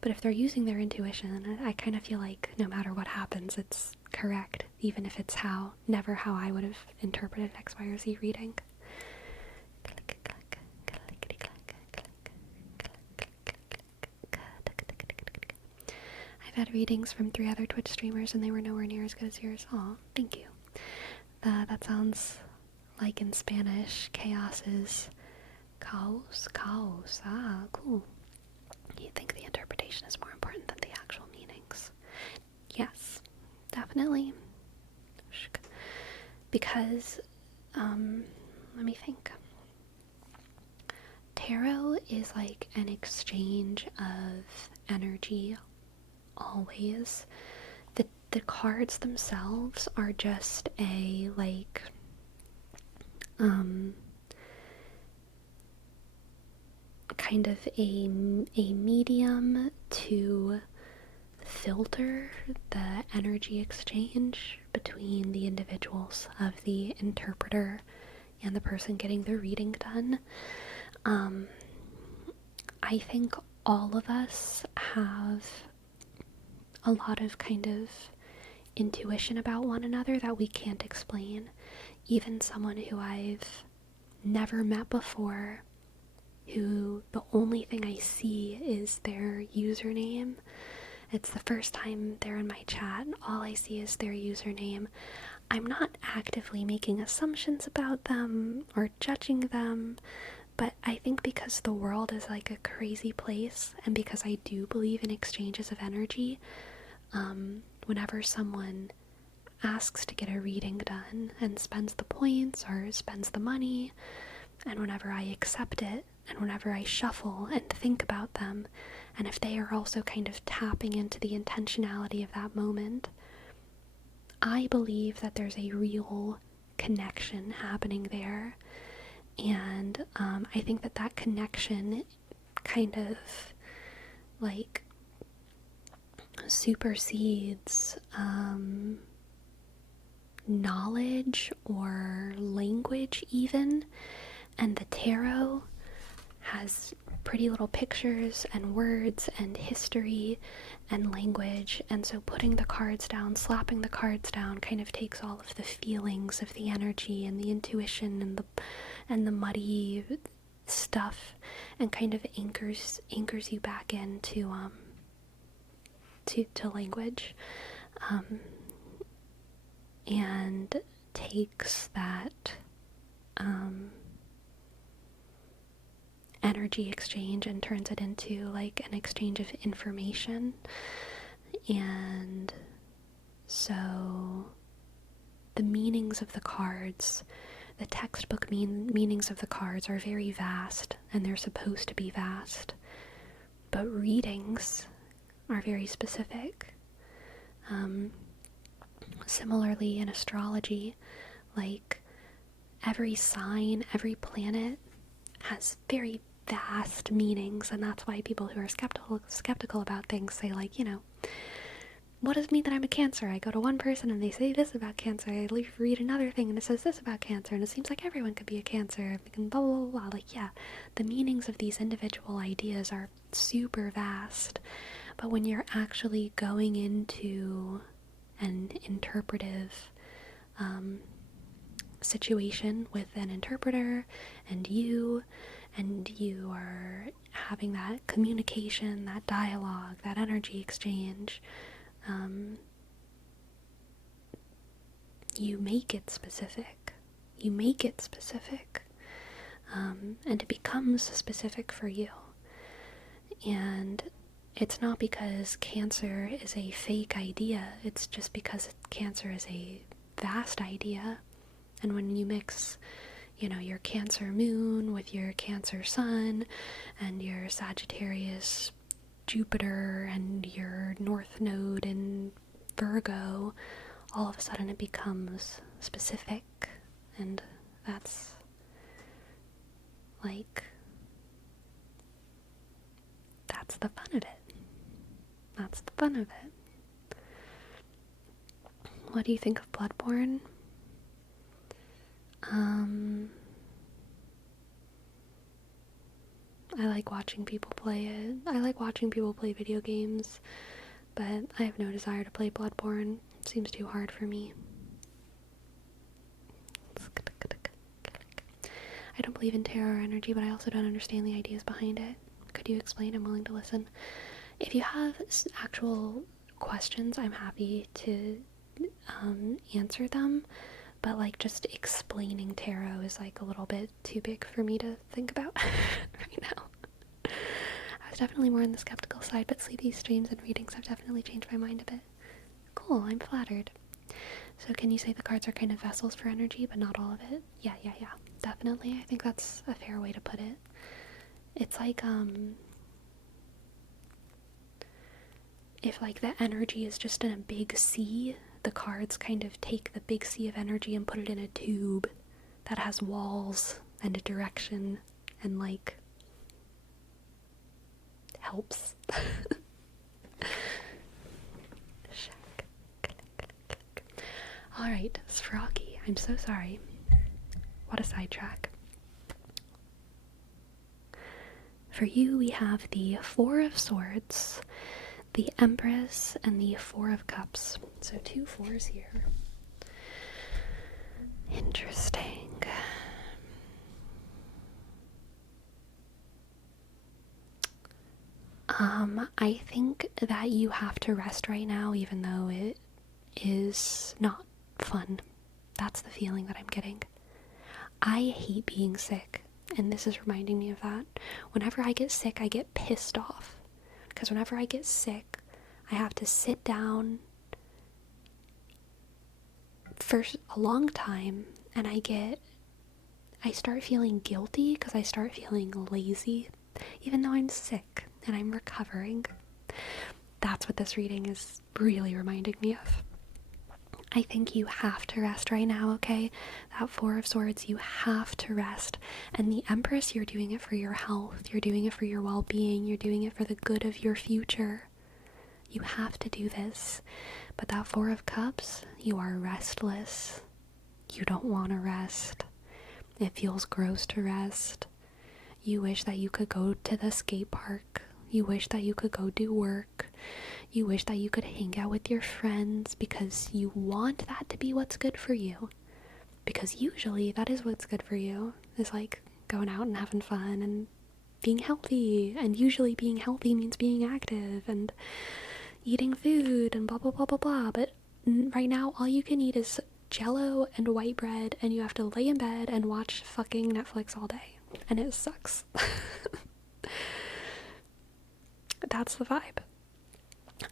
But if they're using their intuition, I kind of feel like no matter what happens, it's correct, even if it's never how I would have interpreted X, Y, or Z reading. I've had readings from 3 other Twitch streamers and they were nowhere near as good as yours. Aw, thank you. That sounds like in Spanish, chaos is caos. Ah, cool. You think the interpretation is more important than the actual meanings. because, let me think. Tarot is like an exchange of energy always. The cards themselves are just a like kind of a medium to filter the energy exchange between the individuals of the interpreter and the person getting the reading done. I think all of us have a lot of kind of intuition about one another that we can't explain. Even someone who I've never met before, who the only thing I see is their username. It's the first time they're in my chat, and all I see is their username. I'm not actively making assumptions about them or judging them, but I think because the world is like a crazy place, and because I do believe in exchanges of energy, whenever someone asks to get a reading done and spends the points or spends the money, and whenever I accept it, and whenever I shuffle and think about them, and if they are also kind of tapping into the intentionality of that moment, I believe that there's a real connection happening there. And I think that that connection kind of like supersedes knowledge or language even. And the tarot has pretty little pictures and words and history and language, and so putting the cards down, slapping the cards down kind of takes all of the feelings of the energy and the intuition and the muddy stuff and kind of anchors you back into to language, and takes that energy exchange and turns it into like an exchange of information. And so the meanings of the cards, the textbook meanings of the cards are very vast, and they're supposed to be vast, but readings are very specific. Similarly in astrology, like every sign, every planet has very vast meanings, and that's why people who are skeptical about things say, like, you know, what does it mean that I'm a Cancer? I go to one person and they say this about Cancer, I read another thing and it says this about Cancer, and it seems like everyone could be a Cancer, and blah blah blah. Like, yeah, the meanings of these individual ideas are super vast, but when you're actually going into an interpretive situation with an interpreter and you are having that communication, that dialogue, that energy exchange, you make it specific. And it becomes specific for you. And it's not because Cancer is a fake idea, it's just because Cancer is a vast idea. And when you mix, you know, your Cancer moon with your Cancer sun and your Sagittarius Jupiter and your North Node in Virgo, all of a sudden it becomes specific. And that's like, that's the fun of it. That's the fun of it. What do you think of Bloodborne? I like watching people play it. I like watching people play video games, but I have no desire to play Bloodborne. It seems too hard for me. I don't believe in tarot or energy, but I also don't understand the ideas behind it. Could you explain? I'm willing to listen. If you have actual questions, I'm happy to answer them, but like just explaining tarot is like a little bit too big for me to think about right now. I was definitely more on the skeptical side, but sleepy streams and readings have definitely changed my mind a bit. Cool, I'm flattered. So can you say the cards are kind of vessels for energy, but not all of it? Yeah. Definitely. I think that's a fair way to put it. It's like, if like the energy is just in a big sea, the cards kind of take the big sea of energy and put it in a tube that has walls and a direction and like helps. Alright, Sprocky, I'm so sorry. What a sidetrack. For you, we have the Four of Swords, the Empress, and the Four of Cups. So 2 fours here. Interesting. I think that you have to rest right now, even though it is not fun. That's the feeling that I'm getting. I hate being sick, and this is reminding me of that. Whenever I get sick, I get pissed off. Because whenever I get sick, I have to sit down for a long time, and I start feeling guilty because I start feeling lazy, even though I'm sick and I'm recovering. That's what this reading is really reminding me of. I think you have to rest right now, okay? That Four of Swords, you have to rest. And the Empress, you're doing it for your health. You're doing it for your well-being. You're doing it for the good of your future. You have to do this. But that Four of Cups, you are restless. You don't want to rest. It feels gross to rest. You wish that you could go to the skate park. You wish that you could go do work. You wish that you could hang out with your friends because you want that to be what's good for you. Because usually that is what's good for you, is like going out and having fun and being healthy. And usually being healthy means being active and eating food and blah blah blah blah blah. But right now all you can eat is Jello and white bread, and you have to lay in bed and watch fucking Netflix all day. And it sucks. That's the vibe.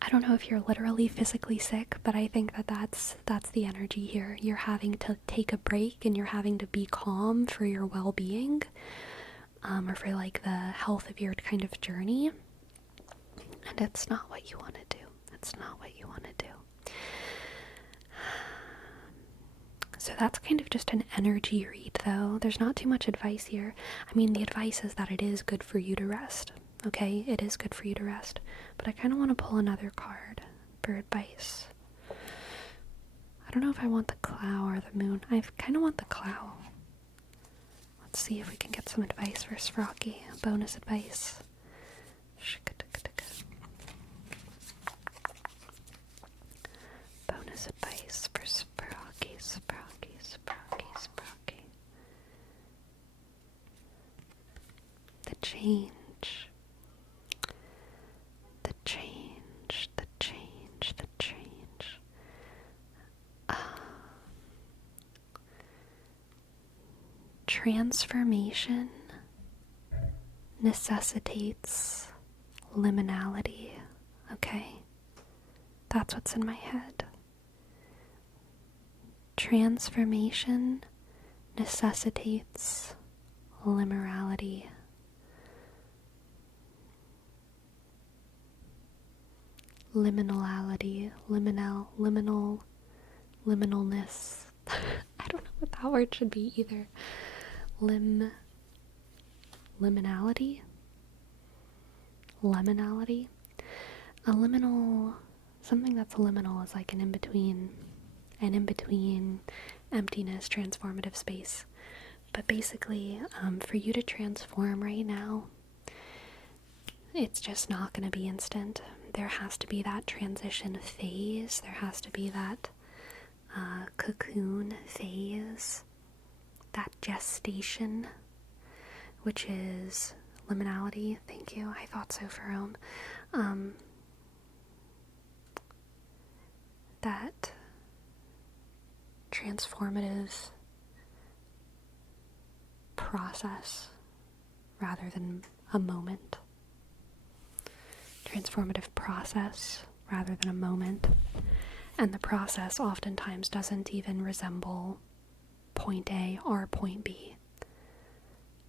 I don't know if you're literally physically sick, but I think that that's the energy here. You're having to take a break and you're having to be calm for your well-being, or for like the health of your kind of journey. And it's not what you want to do. It's not what you want to do. So that's kind of just an energy read, though. There's not too much advice here. I mean, the advice is that it is good for you to rest. Okay, it is good for you to rest. But I kind of want to pull another card for advice. I don't know if I want the Clow or the Moon. I kind of want the Clow. Let's see if we can get some advice for Sprocky. Bonus advice. Bonus advice for Sprocky, Sprocky, Sprocky, Sprocky. The change. Transformation necessitates liminality, okay? That's what's in my head. Transformation necessitates liminality. Liminality, liminalness. I don't know what that word should be either. Liminality? Liminality? A liminal, something that's liminal is like an in-between emptiness, transformative space. But basically, for you to transform right now, it's just not going to be instant. There has to be that transition phase. There has to be that cocoon phase. That gestation, which is liminality. Thank you. I thought so, Fome. That transformative process rather than a moment. Transformative process rather than a moment. And the process oftentimes doesn't even resemble point A or point B.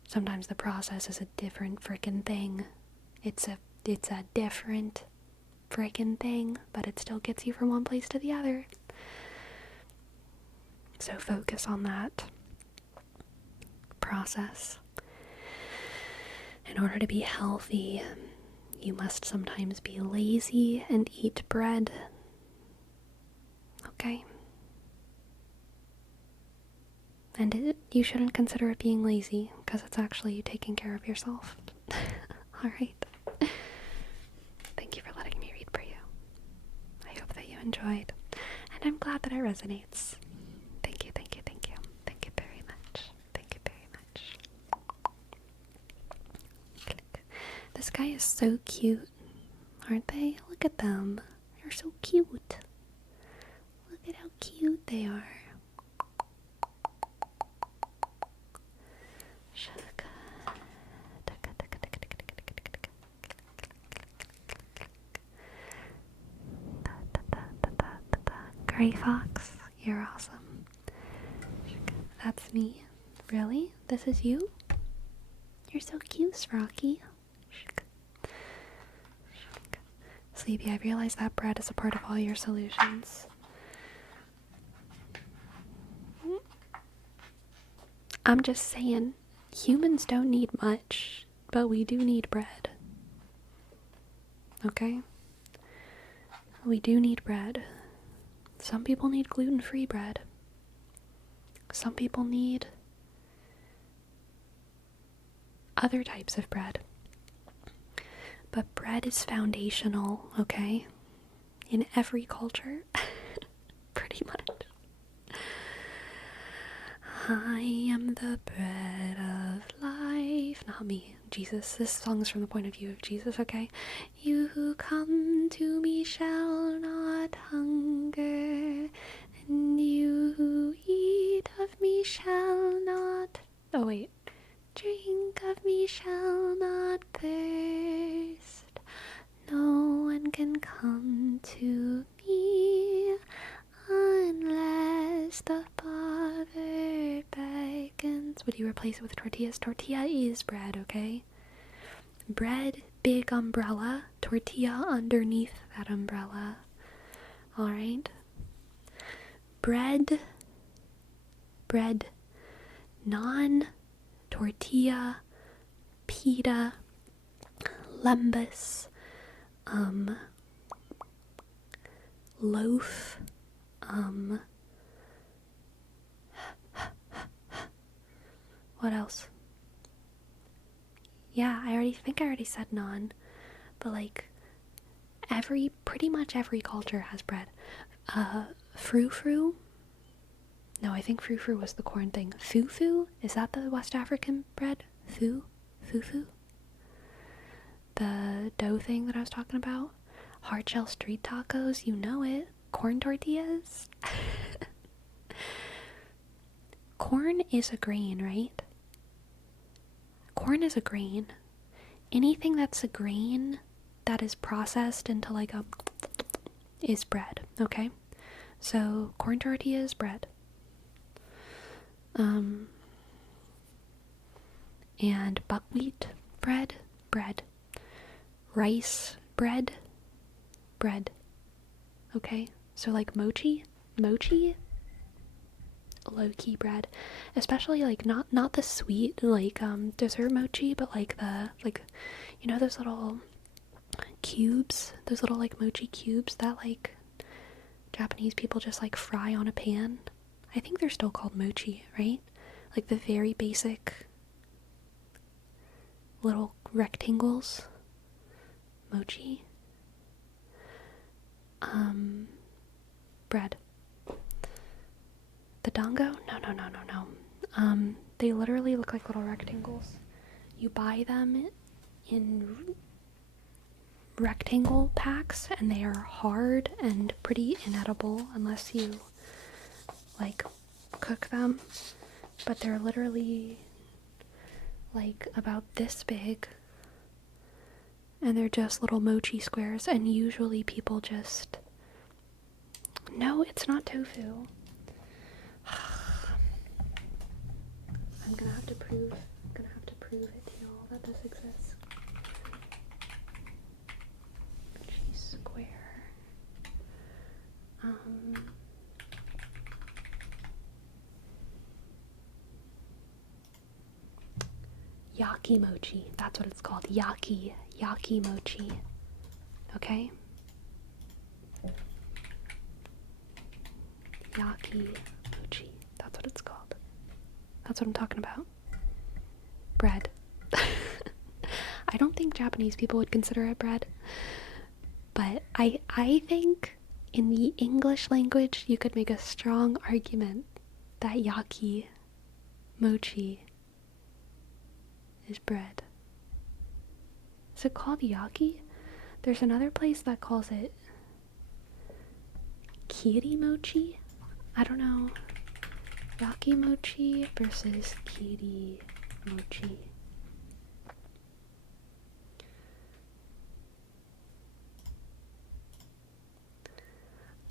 Sometimes the process is a different frickin' thing. It's a different frickin' thing, but it still gets you from one place to the other. So focus on that process. In order to be healthy, you must sometimes be lazy and eat bread. Okay? And you shouldn't consider it being lazy, because it's actually you taking care of yourself. Alright? Thank you for letting me read for you. I hope that you enjoyed. And I'm glad that it resonates. Thank you, thank you, thank you. Thank you very much. Thank you very much. This guy is so cute, aren't they? Look at them. They're so cute. Look at how cute they are. Gray Fox, you're awesome. That's me. Really? This is you? You're so cute, Sprocky. Sleepy, I realize that bread is a part of all your solutions. I'm just saying, humans don't need much, but we do need bread. Okay? We do need bread. Some people need gluten-free bread. Some people need other types of bread. But bread is foundational, okay? In every culture. Pretty much. I am the bread of life. Not me. Jesus. This song's from the point of view of Jesus, okay? You who come to me shall not hunger, and you who eat of me shall not... Oh, wait. Drink of me shall not thirst. No one can come to me unless the Father beckons. Would you replace it with tortillas? Tortilla is bread, okay? Bread, big umbrella. Tortilla underneath that umbrella. Alright? Bread. Non-tortilla. Pita. Lembus. Loaf. What else? Yeah, I already said non, but like pretty much every culture has bread. Frou-frou? No, I think frou-frou was the corn thing. Fufu? Is that the West African bread? Fufu? The dough thing that I was talking about? Hard shell street tacos, you know it. Corn tortillas? Corn is a grain, right? Corn is a grain. Anything that's a grain that is processed into like a... is bread, okay? So, corn tortilla is bread. And buckwheat bread. Rice bread. Okay? So like mochi, low-key bread, especially like not the sweet like dessert mochi, but like you know those little cubes, those little like mochi cubes that like Japanese people just like fry on a pan. I think they're still called mochi, right? Like the very basic little rectangles. Mochi. Bread. The dango? No. They literally look like little rectangles. You buy them in rectangle packs, and they are hard and pretty inedible unless you, like, cook them. But they're literally, like, about this big. And they're just little mochi squares, and usually people just No, it's not tofu. I'm gonna have to prove it to y'all that this exists. Cheese square. Yaki mochi. That's what it's called. Yaki mochi. Okay? Yaki mochi. That's what it's called. That's what I'm talking about. Bread. I don't think Japanese people would consider it bread. But I think in the English language you could make a strong argument that yaki mochi is bread. Is it called yaki? There's another place that calls it kiri mochi. I don't know. Yaki mochi versus kiri mochi.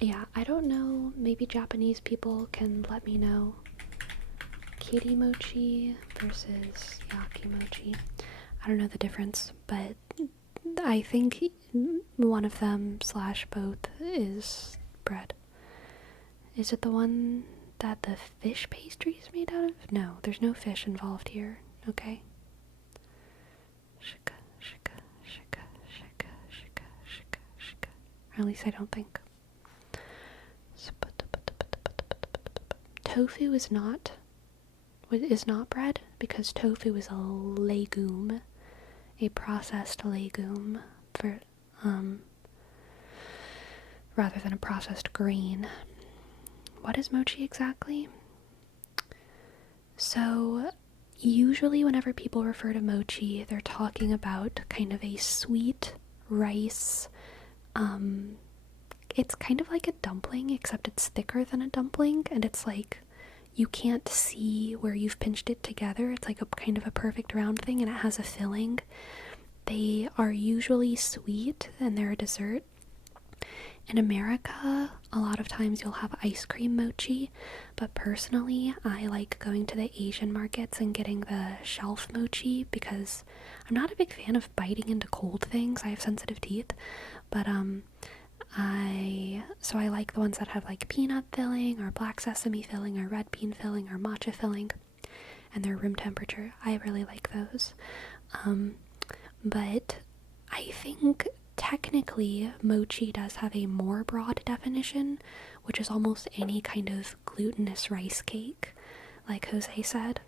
Yeah, I don't know. Maybe Japanese people can let me know. Kiri mochi versus yaki mochi. I don't know the difference, but I think one of them / both is bread. Is it the one that the fish pastry is made out of? No, there's no fish involved here. Okay. Shika, shika, shika, shika, shika, shika, shika. Or at least I don't think. Tofu is not bread because tofu is a legume, a processed legume for rather than a processed grain. What is mochi exactly? So usually whenever people refer to mochi, they're talking about kind of a sweet rice. It's kind of like a dumpling, except it's thicker than a dumpling, and it's like you can't see where you've pinched it together. It's like a kind of a perfect round thing, and it has a filling. They are usually sweet, and they're a dessert. In America, a lot of times you'll have ice cream mochi, but personally, I like going to the Asian markets and getting the shelf mochi because I'm not a big fan of biting into cold things. I have sensitive teeth, but I like the ones that have like peanut filling or black sesame filling or red bean filling or matcha filling, and they're room temperature. I really like those. But I think technically mochi does have a more broad definition, which is almost any kind of glutinous rice cake, like Jose said.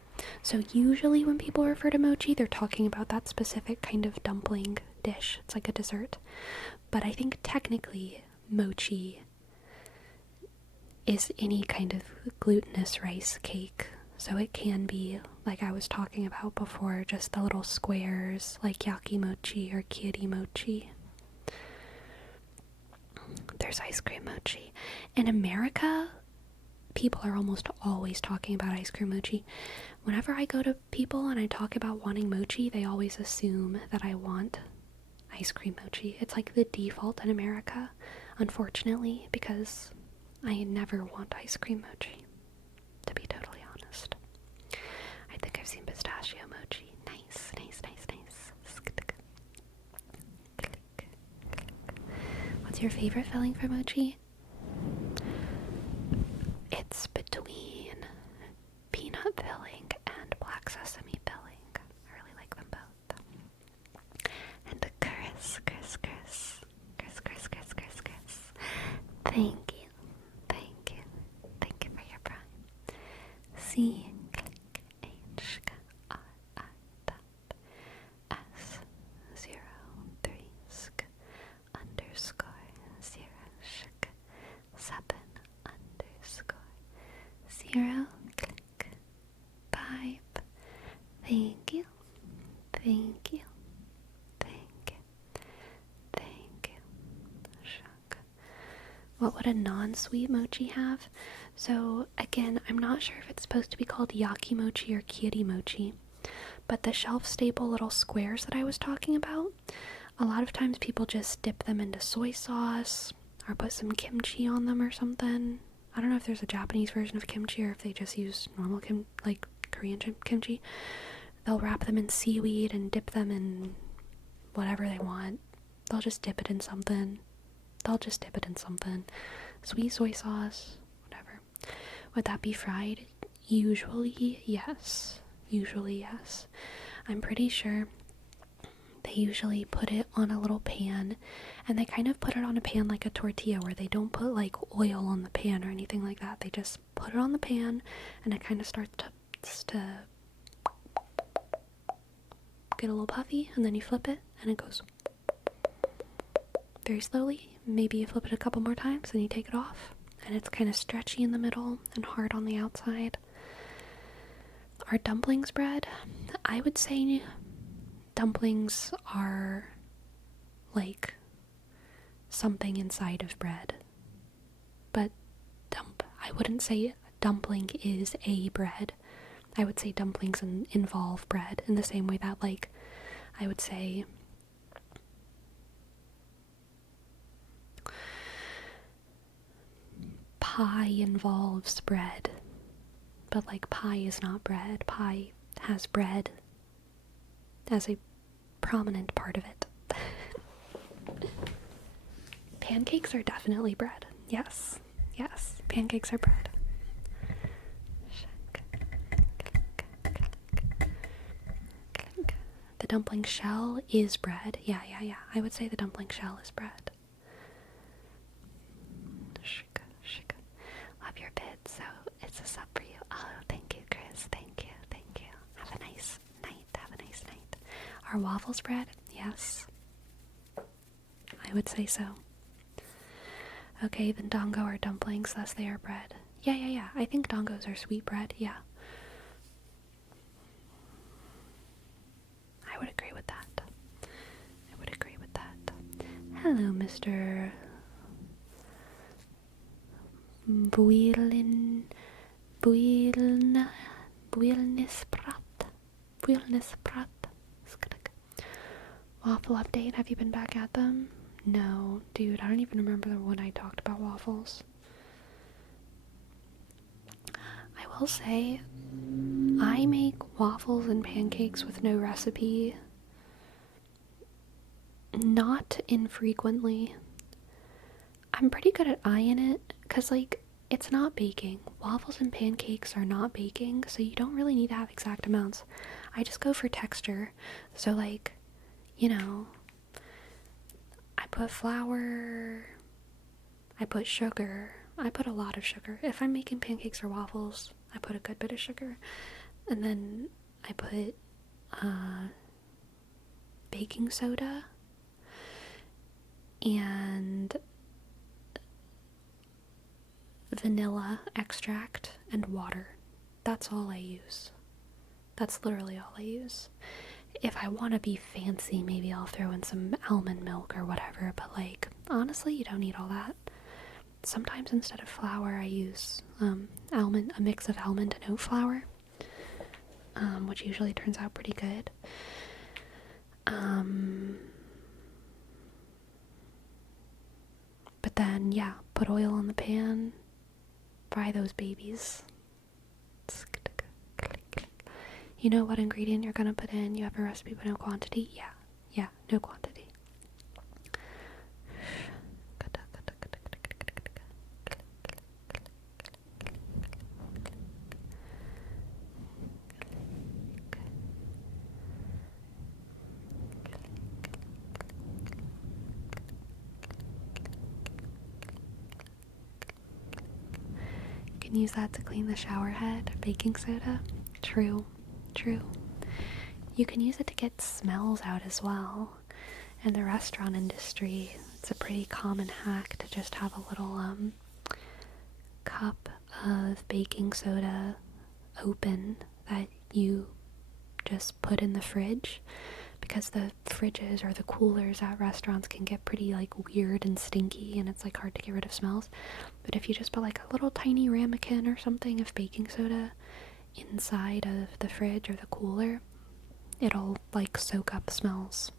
So usually when people refer to mochi, they're talking about that specific kind of dumpling dish. It's like a dessert. But I think technically mochi is any kind of glutinous rice cake. So it can be, like I was talking about before, just the little squares like yaki mochi or kiri mochi. There's ice cream mochi. In America, people are almost always talking about ice cream mochi. Whenever I go to people and I talk about wanting mochi, they always assume that I want ice cream mochi. It's like the default in America, unfortunately, because I never want ice cream mochi, to be totally honest. I think I've seen pistachio mochi. Nice, nice, nice, nice. What's your favorite filling for mochi? It's between peanut filling and black sesame filling. I really like them both. And the Chris. Thank you. Thank you. Thank you for your prime. C click H R I dot S 03 sk underscore 0 shk 7 underscore 0 click 5. Thank you. Thank you. Thank you. Thank you. Shuck. What would a non-sweet mochi have? So again, I'm not sure if it's supposed to be called yaki mochi or kiri mochi, but the shelf staple little squares that I was talking about, a lot of times people just dip them into soy sauce or put some kimchi on them or something. I don't know if there's a Japanese version of kimchi or if they just use normal like Korean kimchi. They'll wrap them in seaweed and dip them in whatever they want. They'll just dip it in something. Sweet soy sauce, whatever. Would that be fried? Usually, yes. I'm pretty sure they usually put it on a little pan, and they kind of put it on a pan like a tortilla, where they don't put like oil on the pan or anything like that. They just put it on the pan, and it kind of starts to get a little puffy, and then you flip it, and it goes very slowly. Maybe you flip it a couple more times, and you take it off, and it's kind of stretchy in the middle and hard on the outside. Are dumplings bread? I would say dumplings are like something inside of bread. But I wouldn't say dumpling is a bread. I would say dumplings involve bread in the same way that, like, I would say pie involves bread. But, like, pie is not bread. Pie has bread as a prominent part of it. Pancakes are definitely bread. Yes. Pancakes are bread. The dumpling shell is bread. Yeah. I would say the dumpling shell is bread. Love your bid, so it's a sub for you. Oh, thank you, Chris. Thank you. Have a nice night. Are waffles bread? Yes. I would say so. Okay, then dango are dumplings, thus they are bread. Yeah. I think dongos are sweet bread, yeah. I would agree with that. Hello, Mr. Builnisprat. Waffle update, have you been back at them? No, dude, I don't even remember the one I talked about waffles. I will say, I make waffles and pancakes with no recipe not infrequently. I'm pretty good at eyeing it, because, like, it's not baking. Waffles and pancakes are not baking, so you don't really need to have exact amounts. I just go for texture. So, like, you know, I put flour, I put sugar, I put a lot of sugar. If I'm making pancakes or waffles, I put a good bit of sugar. And then I put baking soda and vanilla extract and water. That's all I use. That's literally all I use. If I want to be fancy, maybe I'll throw in some almond milk or whatever, but, like, honestly, you don't need all that. Sometimes instead of flour, I use a mix of almond and oat flour, which usually turns out pretty good. But then, yeah, put oil on the pan, fry those babies. You know what ingredient you're gonna put in? You have a recipe but no quantity? Yeah, no quantity. You can use that to clean the shower head. Baking soda? True. You can use it to get smells out as well. In the restaurant industry, it's a pretty common hack to just have a little cup of baking soda open that you just put in the fridge, because the fridges or the coolers at restaurants can get pretty, like, weird and stinky, and it's, like, hard to get rid of smells. But if you just put, like, a little tiny ramekin or something of baking soda inside of the fridge or the cooler, it'll, like, soak up smells.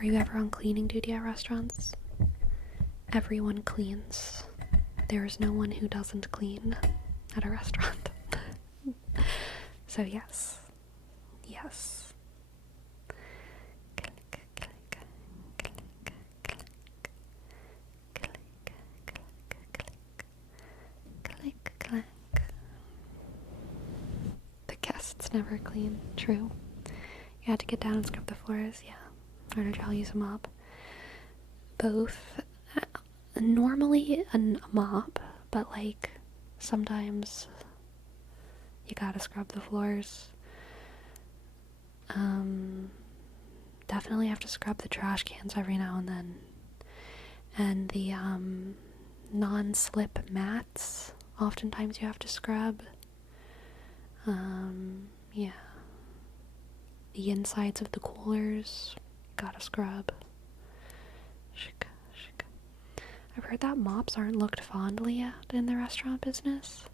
Were you ever on cleaning duty at restaurants? Everyone cleans. There is no one who doesn't clean at a restaurant. So yes. Yes. Click, click. The guests never clean. True. You had to get down and scrub the floors, yeah. Or did y'all use a mop? Both. Normally a mop, but like sometimes you gotta scrub the floors. Definitely have to scrub the trash cans every now and then. And the non-slip mats, oftentimes you have to scrub. Yeah. The insides of the coolers, gotta scrub. I've heard that mops aren't looked fondly at in the restaurant business.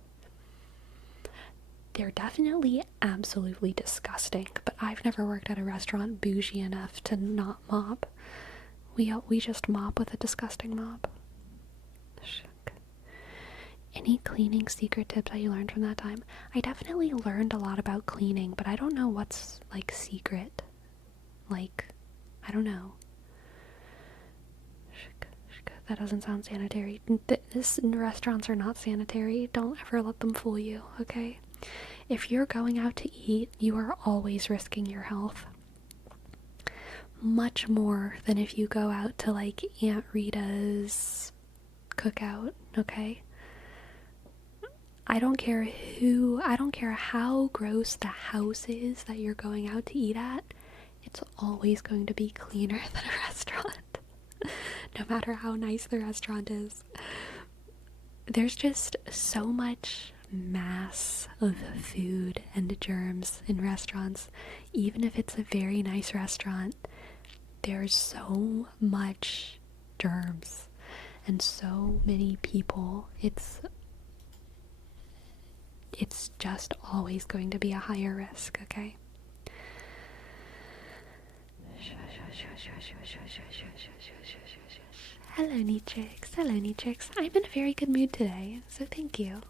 They're definitely absolutely disgusting, but I've never worked at a restaurant bougie enough to not mop. We just mop with a disgusting mop. Any cleaning secret tips that you learned from that time? I definitely learned a lot about cleaning, but I don't know what's, like, secret. Like, I don't know. That doesn't sound sanitary. Restaurants are not sanitary. Don't ever let them fool you, okay? If you're going out to eat, you are always risking your health. Much more than if you go out to, like, Aunt Rita's cookout, okay? I don't care how gross the house is that you're going out to eat at, it's always going to be cleaner than a restaurant. No matter how nice the restaurant is. There's just so much mass of food and germs in restaurants. Even if it's a very nice restaurant, there's so much germs and so many people. It's just always going to be a higher risk, okay? Hello, Nrixs. Hello, Nrixs. I'm in a very good mood today, so thank you.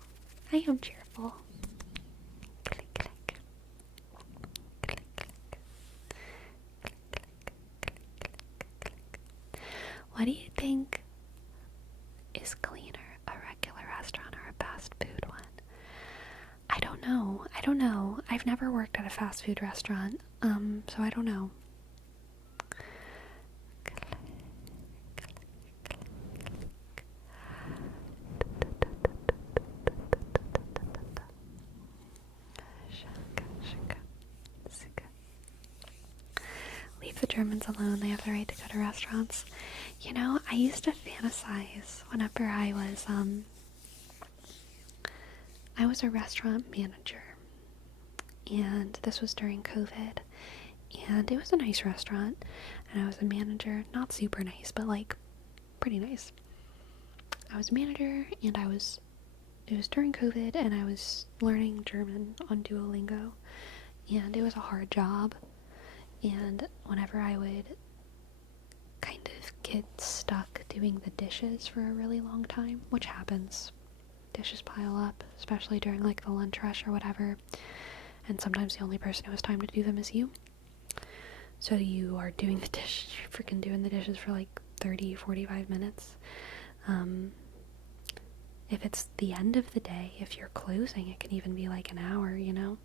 I am cheerful. Click, click. Click, click. Click, click. Click. What do you think is cleaner, a regular restaurant or a fast food one? I don't know. I've never worked at a fast food restaurant, so I don't know. Leave the Germans alone. They have the right to go to restaurants. You know, I used to fantasize whenever I was a restaurant manager, and this was during COVID, and it was a nice restaurant, and I was a manager, not super nice, but like pretty nice. I was a manager, and it was during COVID, and I was learning German on Duolingo, and it was a hard job, and whenever I would kind of get stuck doing the dishes for a really long time, which happens, dishes pile up, especially during like the lunch rush or whatever, and sometimes the only person who has time to do them is you. So you are doing the dish, you're freaking doing the dishes for like 30-45 minutes. If it's the end of the day, if you're closing, it can even be like an hour, you know?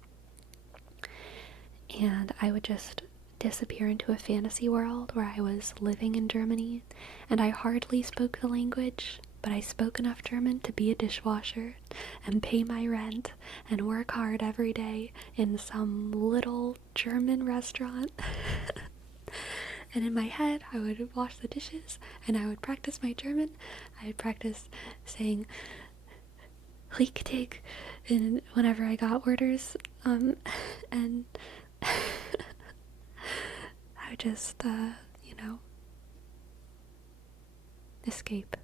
And I would just disappear into a fantasy world where I was living in Germany, and I hardly spoke the language, but I spoke enough German to be a dishwasher and pay my rent and work hard every day in some little German restaurant. And in my head, I would wash the dishes and I would practice my German. I would practice saying richtig and whenever I got orders, and I would just, escape.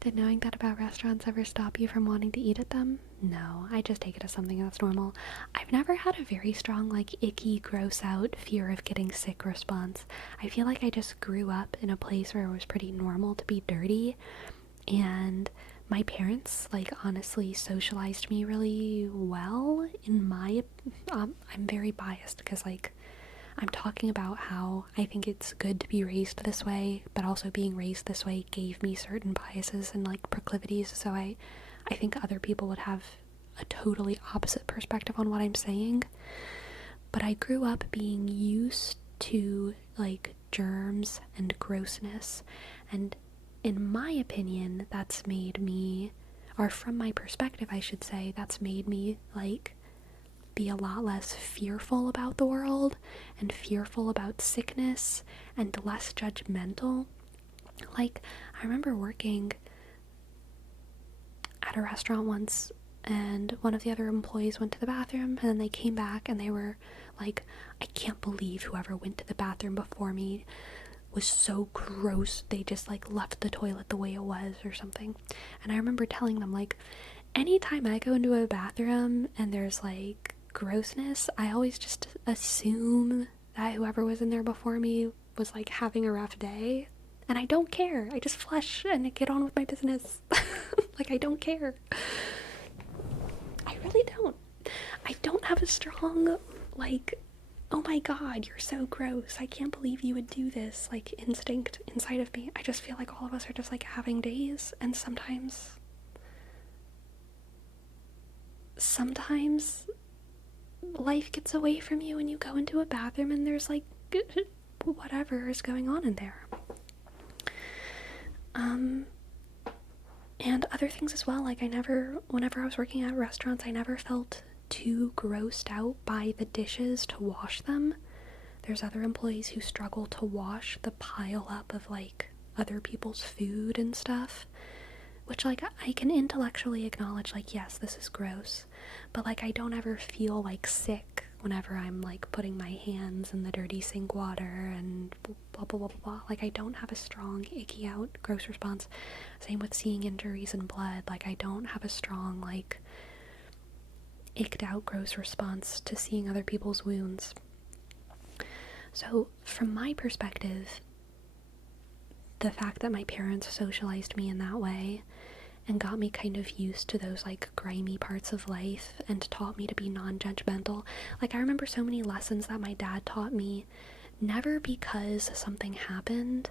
Did knowing that about restaurants ever stop you from wanting to eat at them? No, I just take it as something that's normal. I've never had a very strong, like, icky, gross out, fear of getting sick response. I feel like I just grew up in a place where it was pretty normal to be dirty, and my parents, like, honestly socialized me really well. I'm very biased because, like, I'm talking about how I think it's good to be raised this way, but also being raised this way gave me certain biases and, like, proclivities, so I think other people would have a totally opposite perspective on what I'm saying. But I grew up being used to, like, germs and grossness, and in my opinion, that's made me, or from my perspective, I should say, that's made me, like, be a lot less fearful about the world and fearful about sickness and less judgmental. Like, I remember working at a restaurant once, and one of the other employees went to the bathroom, and then they came back and they were like, I can't believe whoever went to the bathroom before me was so gross. They just, like, left the toilet the way it was or something. And I remember telling them, like, anytime I go into a bathroom and there's, like, grossness, I always just assume that whoever was in there before me was, like, having a rough day. And I don't care. I just flush and get on with my business. Like, I don't care. I really don't. I don't have a strong, like, oh my god, you're so gross, I can't believe you would do this, like, instinct inside of me. I just feel like all of us are just, like, having days, and sometimes life gets away from you and you go into a bathroom and there's, like, whatever is going on in there. And other things as well, like, whenever I was working at restaurants, I never felt too grossed out by the dishes to wash them. There's other employees who struggle to wash the pile up of, like, other people's food and stuff, which, like, I can intellectually acknowledge, like, yes, this is gross, but, like, I don't ever feel, like, sick whenever I'm, like, putting my hands in the dirty sink water and blah blah blah blah blah. Like, I don't have a strong icky out gross response. Same with seeing injuries in blood. Like, I don't have a strong, like, icked out gross response to seeing other people's wounds. So from my perspective, the fact that my parents socialized me in that way and got me kind of used to those, like, grimy parts of life and taught me to be non-judgmental. Like, I remember so many lessons that my dad taught me, never because something happened,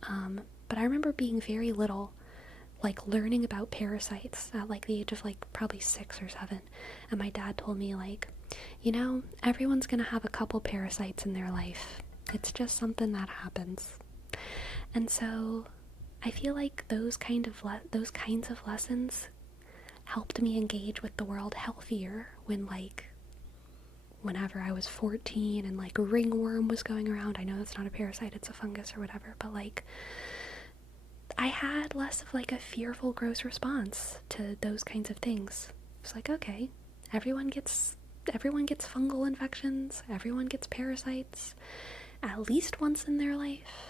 but I remember being very little, like, learning about parasites at, like, the age of, like, probably 6 or 7, and my dad told me, like, you know, everyone's gonna have a couple parasites in their life. It's just something that happens. And so I feel like those kinds of lessons helped me engage with the world healthier whenever I was 14 and, like, ringworm was going around. I know that's not a parasite, it's a fungus or whatever, but, like, I had less of, like, a fearful, gross response to those kinds of things. It's like, okay, everyone gets fungal infections, everyone gets parasites at least once in their life.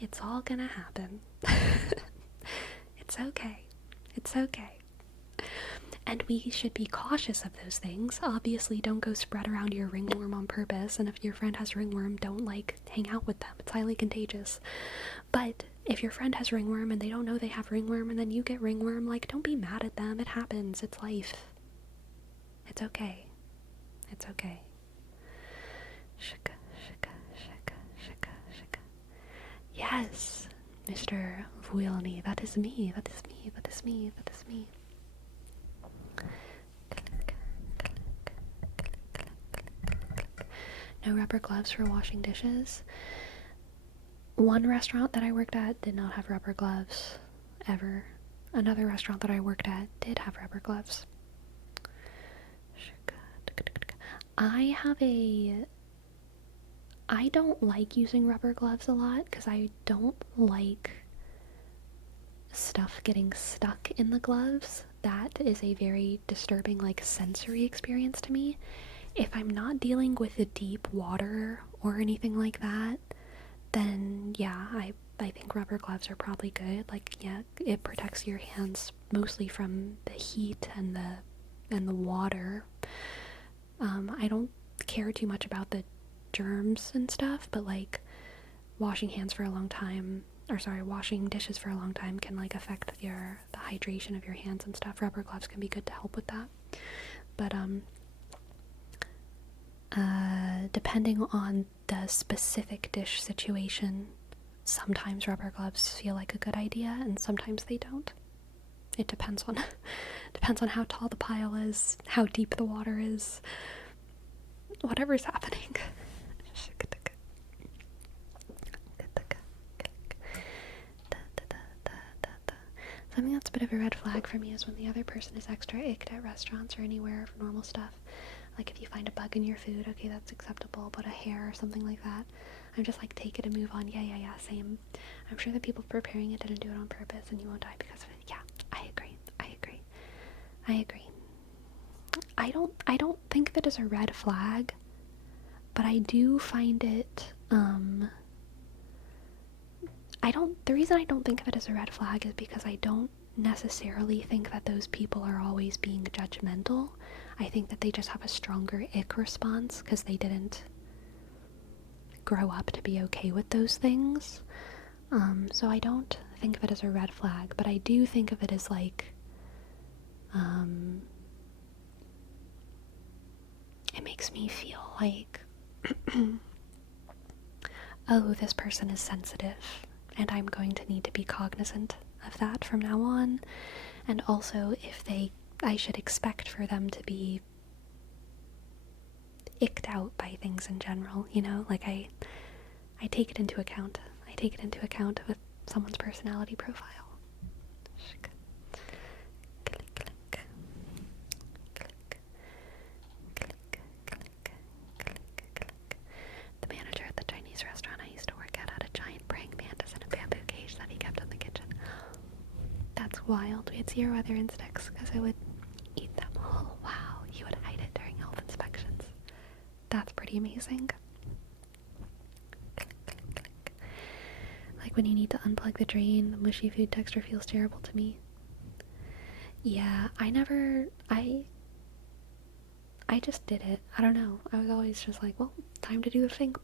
It's all gonna happen. It's okay. It's okay. And we should be cautious of those things. Obviously, don't go spread around your ringworm on purpose, and if your friend has ringworm, don't, like, hang out with them. It's highly contagious. But if your friend has ringworm and they don't know they have ringworm and then you get ringworm, like, don't be mad at them. It happens. It's life. It's okay. It's okay. Shika, shika, shika, shika, shika. Yes, Mr. Vuilny, that is me, that is me, that is me, that is me. No rubber gloves for washing dishes. One restaurant that I worked at did not have rubber gloves, ever. Another restaurant that I worked at did have rubber gloves. I don't like using rubber gloves a lot because I don't like stuff getting stuck in the gloves. That is a very disturbing, like, sensory experience to me. If I'm not dealing with the deep water or anything like that, then yeah, I think rubber gloves are probably good. Like, yeah, it protects your hands mostly from the heat and the water. I don't care too much about the germs and stuff, but like washing dishes for a long time can like affect the hydration of your hands and stuff. Rubber gloves can be good to help with that. But depending on the specific dish situation, sometimes rubber gloves feel like a good idea and sometimes they don't. It depends on how tall the pile is, how deep the water is, whatever's happening. Something that's a bit of a red flag for me is when the other person is extra icked at restaurants or anywhere for normal stuff. Like if you find a bug in your food, okay, that's acceptable, but a hair or something like that, I'm just like, take it and move on. Yeah, same. I'm sure the people preparing it didn't do it on purpose and you won't die because of it. Yeah, I agree. I don't think of it as a red flag, but I do find it, the reason I don't think of it as a red flag is because I don't necessarily think that those people are always being judgmental. I think that they just have a stronger ick response because they didn't grow up to be okay with those things. So I don't think of it as a red flag, but I do think of it as like, it makes me feel like, oh, this person is sensitive, and I'm going to need to be cognizant of that from now on. And also, I should expect for them to be icked out by things in general, you know? Like, I take it into account. I take it into account with someone's personality profile. The manager at the Chinese restaurant I used to work at had a giant praying mantis in a bamboo cage that he kept in the kitchen. That's wild. We had 0 other insects because I would eat them. Oh, wow. You would hide it during health inspections. That's pretty amazing. Like when you need to unplug the drain, the mushy food texture feels terrible to me. Yeah, I just did it. I don't know. I was always just like, well, time to do the thing.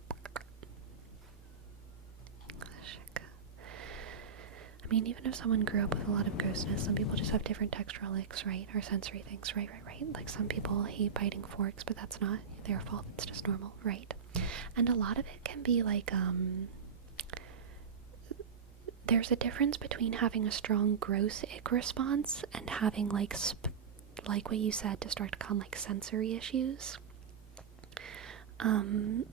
I mean, even if someone grew up with a lot of grossness, some people just have different textural icks, right? Or sensory things, right? Like some people hate biting forks, but that's not their fault. It's just normal, right? And a lot of it can be like, there's a difference between having a strong gross ick response and having like what you said, to start to come like sensory issues. And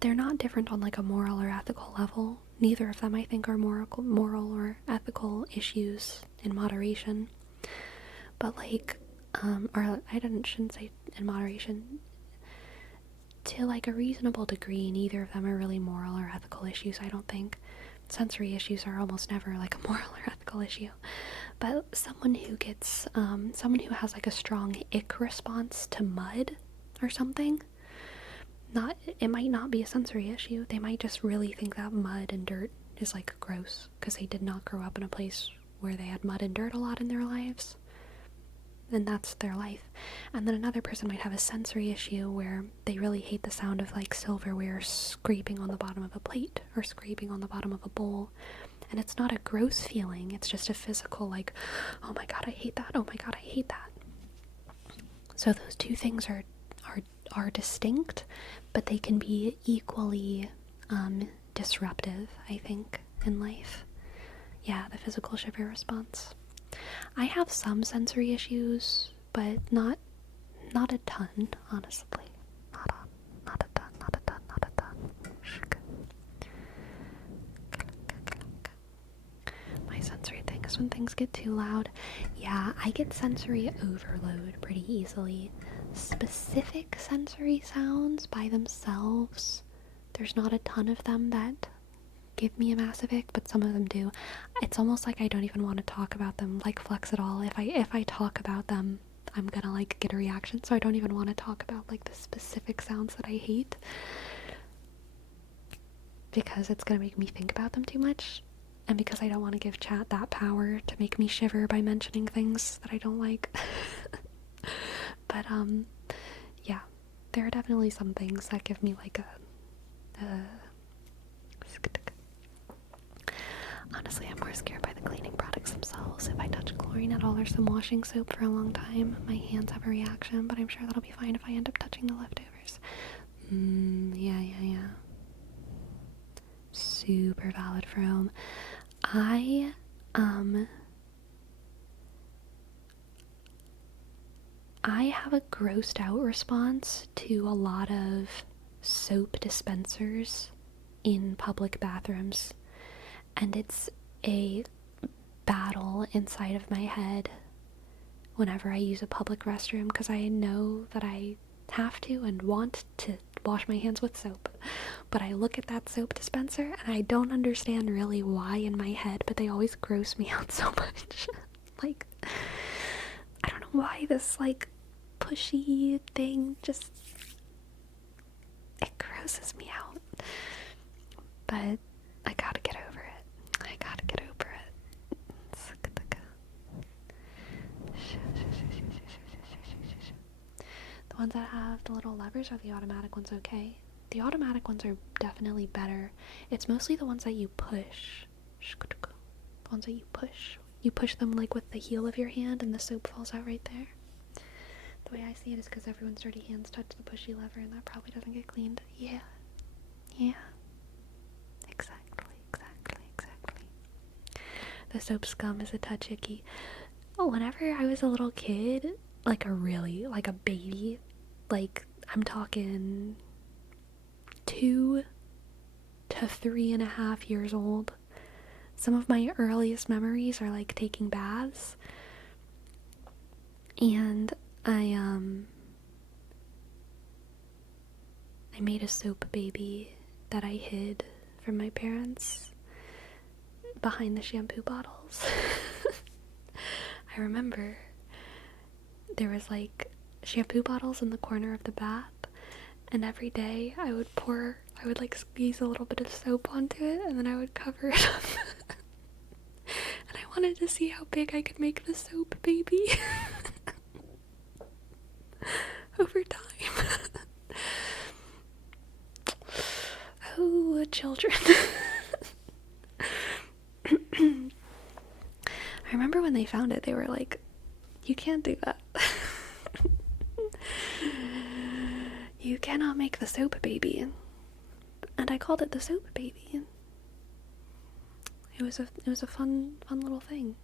they're not different on like a moral or ethical level. Neither of them, I think, are moral or ethical issues in moderation. But like, or shouldn't say in moderation. To like a reasonable degree, neither of them are really moral or ethical issues, I don't think. Sensory issues are almost never like a moral or ethical issue. But someone who has like a strong ick response to mud or something, it might not be a sensory issue. They might just really think that mud and dirt is like gross because they did not grow up in a place where they had mud and dirt a lot in their lives. And that's their life. And then another person might have a sensory issue where they really hate the sound of like silverware scraping on the bottom of a plate or scraping on the bottom of a bowl. And it's not a gross feeling, it's just a physical like, oh my god, I hate that, oh my god, I hate that. So those two things are distinct, but they can be equally disruptive, I think, in life. Yeah, the physical shiver response. I have some sensory issues, but not a ton, honestly. Not a ton. My sensory thing is when things get too loud. Yeah, I get sensory overload pretty easily. Specific sensory sounds by themselves, there's not a ton of them that give me a massive ick, but some of them do. It's almost like I don't even want to talk about them, like Flex at all. If I talk about them, I'm gonna like get a reaction, so I don't even want to talk about like the specific sounds that I hate because it's gonna make me think about them too much. and because I don't want to give chat that power to make me shiver by mentioning things that I don't like. But yeah, there are definitely some things that give me like a honestly, I'm more scared by the cleaning products themselves. If I touch chlorine at all or some washing soap for a long time, my hands have a reaction, but I'm sure that'll be fine if I end up touching the leftovers. Yeah. Super valid, Fome. I have a grossed out response to a lot of soap dispensers in public bathrooms, and it's a battle inside of my head whenever I use a public restroom, because I know that I have to and want to wash my hands with soap, but I look at that soap dispenser and I don't understand really why in my head, but they always gross me out so much. Like, I don't know why this like pushy thing just, it grosses me out, but I gotta get over it. The ones that have the little levers, are the automatic ones okay? The automatic ones are definitely better. It's mostly the ones that you push. The ones that you push. You push them like with the heel of your hand and the soap falls out right there. The way I see it is because everyone's dirty hands touch the pushy lever and that probably doesn't get cleaned. Yeah. Exactly. The soap scum is a touch icky. Whenever I was a little kid, like a baby, like I'm talking 2 to 3.5 years old, some of my earliest memories are like taking baths, and I made a soap baby that I hid from my parents behind the shampoo bottles. I remember there was like shampoo bottles in the corner of the bath, and every day I would like squeeze a little bit of soap onto it and then I would cover it up. And I wanted to see how big I could make the soap baby over time. Oh, children. I remember when they found it, they were like, you can't do that. You cannot make the soap baby. And I called it the soap baby. It was a fun little thing.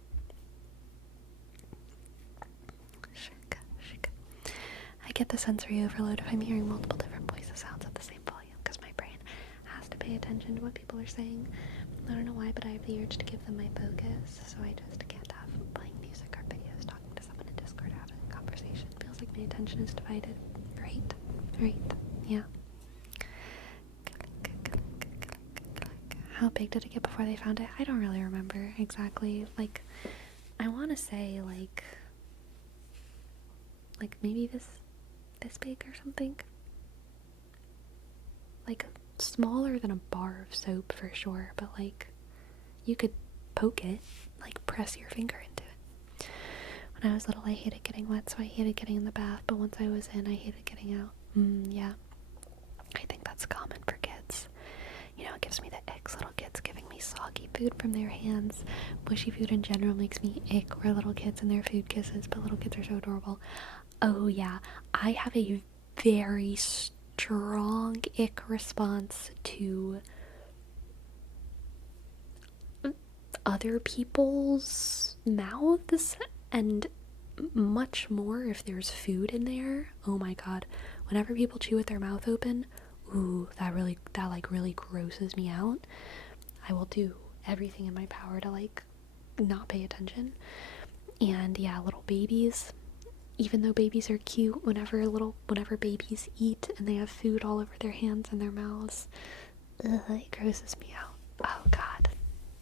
I get the sensory overload if I'm hearing multiple different voice sounds at the same volume, because my brain has to pay attention to what people are saying. I don't know why, but I have the urge to give them my focus, so I just can't have playing music or videos, talking to someone in Discord, or having a conversation. Feels like my attention is divided. Right, yeah. How big did it get before they found it? I don't really remember exactly. Like, I want to say like maybe this big or something. Like smaller than a bar of soap for sure, but like you could poke it, like press your finger into it. When I was little, I hated getting wet, so I hated getting in the bath, but once I was in, I hated getting out. Yeah. I think that's common for kids. You know, it gives me the icks. Little kids giving me soggy food from their hands. Mushy food in general makes me ick, or little kids and their food kisses, but little kids are so adorable. Oh yeah, I have a very strong ick response to other people's mouths, and much more if there's food in there. Oh my god, whenever people chew with their mouth open, ooh, that really grosses me out. I will do everything in my power to like not pay attention. And yeah, little babies, even though babies are cute, whenever babies eat and they have food all over their hands and their mouths, it grosses me out. Oh god,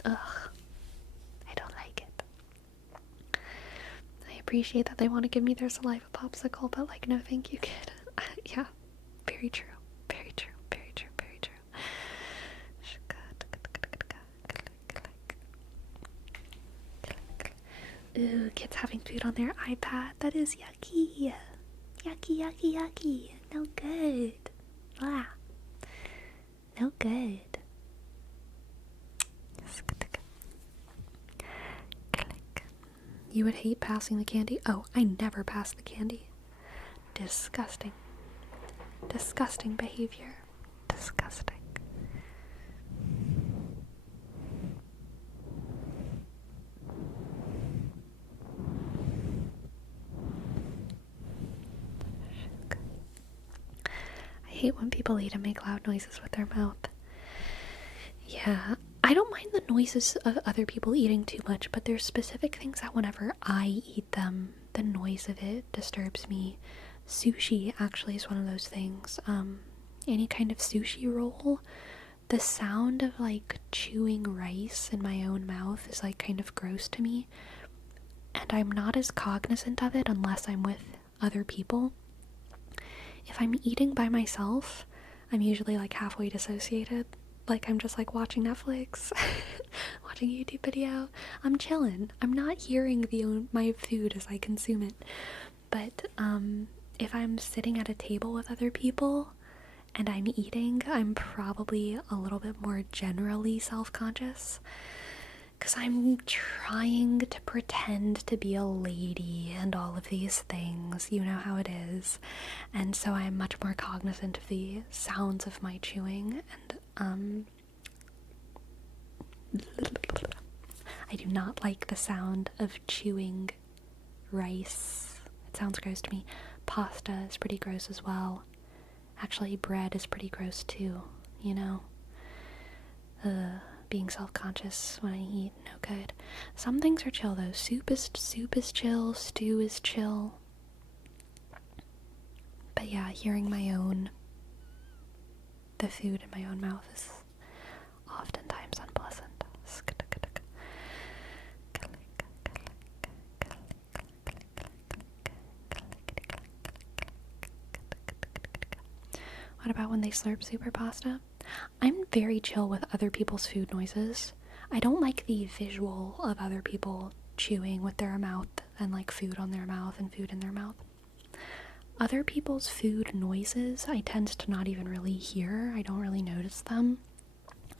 ugh, I don't like it. I appreciate that they want to give me their saliva popsicle, but like, no thank you, kid. Yeah, very true. Ooh, kids having food on their iPad. That is yucky. Yucky, yucky, yucky. No good. Ah. No good. Click. You would hate passing the candy? Oh, I never pass the candy. Disgusting. Disgusting behavior. Disgusting. I hate when people eat and make loud noises with their mouth. Yeah, I don't mind the noises of other people eating too much, but there's specific things that whenever I eat them, the noise of it disturbs me. Sushi actually is one of those things. Any kind of sushi roll, the sound of like chewing rice in my own mouth is like kind of gross to me. And I'm not as cognizant of it unless I'm with other people. If I'm eating by myself, I'm usually like halfway dissociated. Like I'm just like watching Netflix, watching a YouTube video. I'm chilling. I'm not hearing my food as I consume it. But if I'm sitting at a table with other people and I'm eating, I'm probably a little bit more generally self-conscious. Because I'm trying to pretend to be a lady and all of these things. You know how it is. And so I'm much more cognizant of the sounds of my chewing. And I do not like the sound of chewing rice. It sounds gross to me. Pasta is pretty gross as well. Actually, bread is pretty gross too, you know? Being self-conscious when I eat, no good. Some things are chill though. Soup is chill, stew is chill. But yeah, hearing the food in my own mouth is oftentimes unpleasant. What about when they slurp soup or pasta? I'm very chill with other people's food noises. I don't like the visual of other people chewing with their mouth and like food on their mouth and food in their mouth. Other people's food noises I tend to not even really hear. I don't really notice them.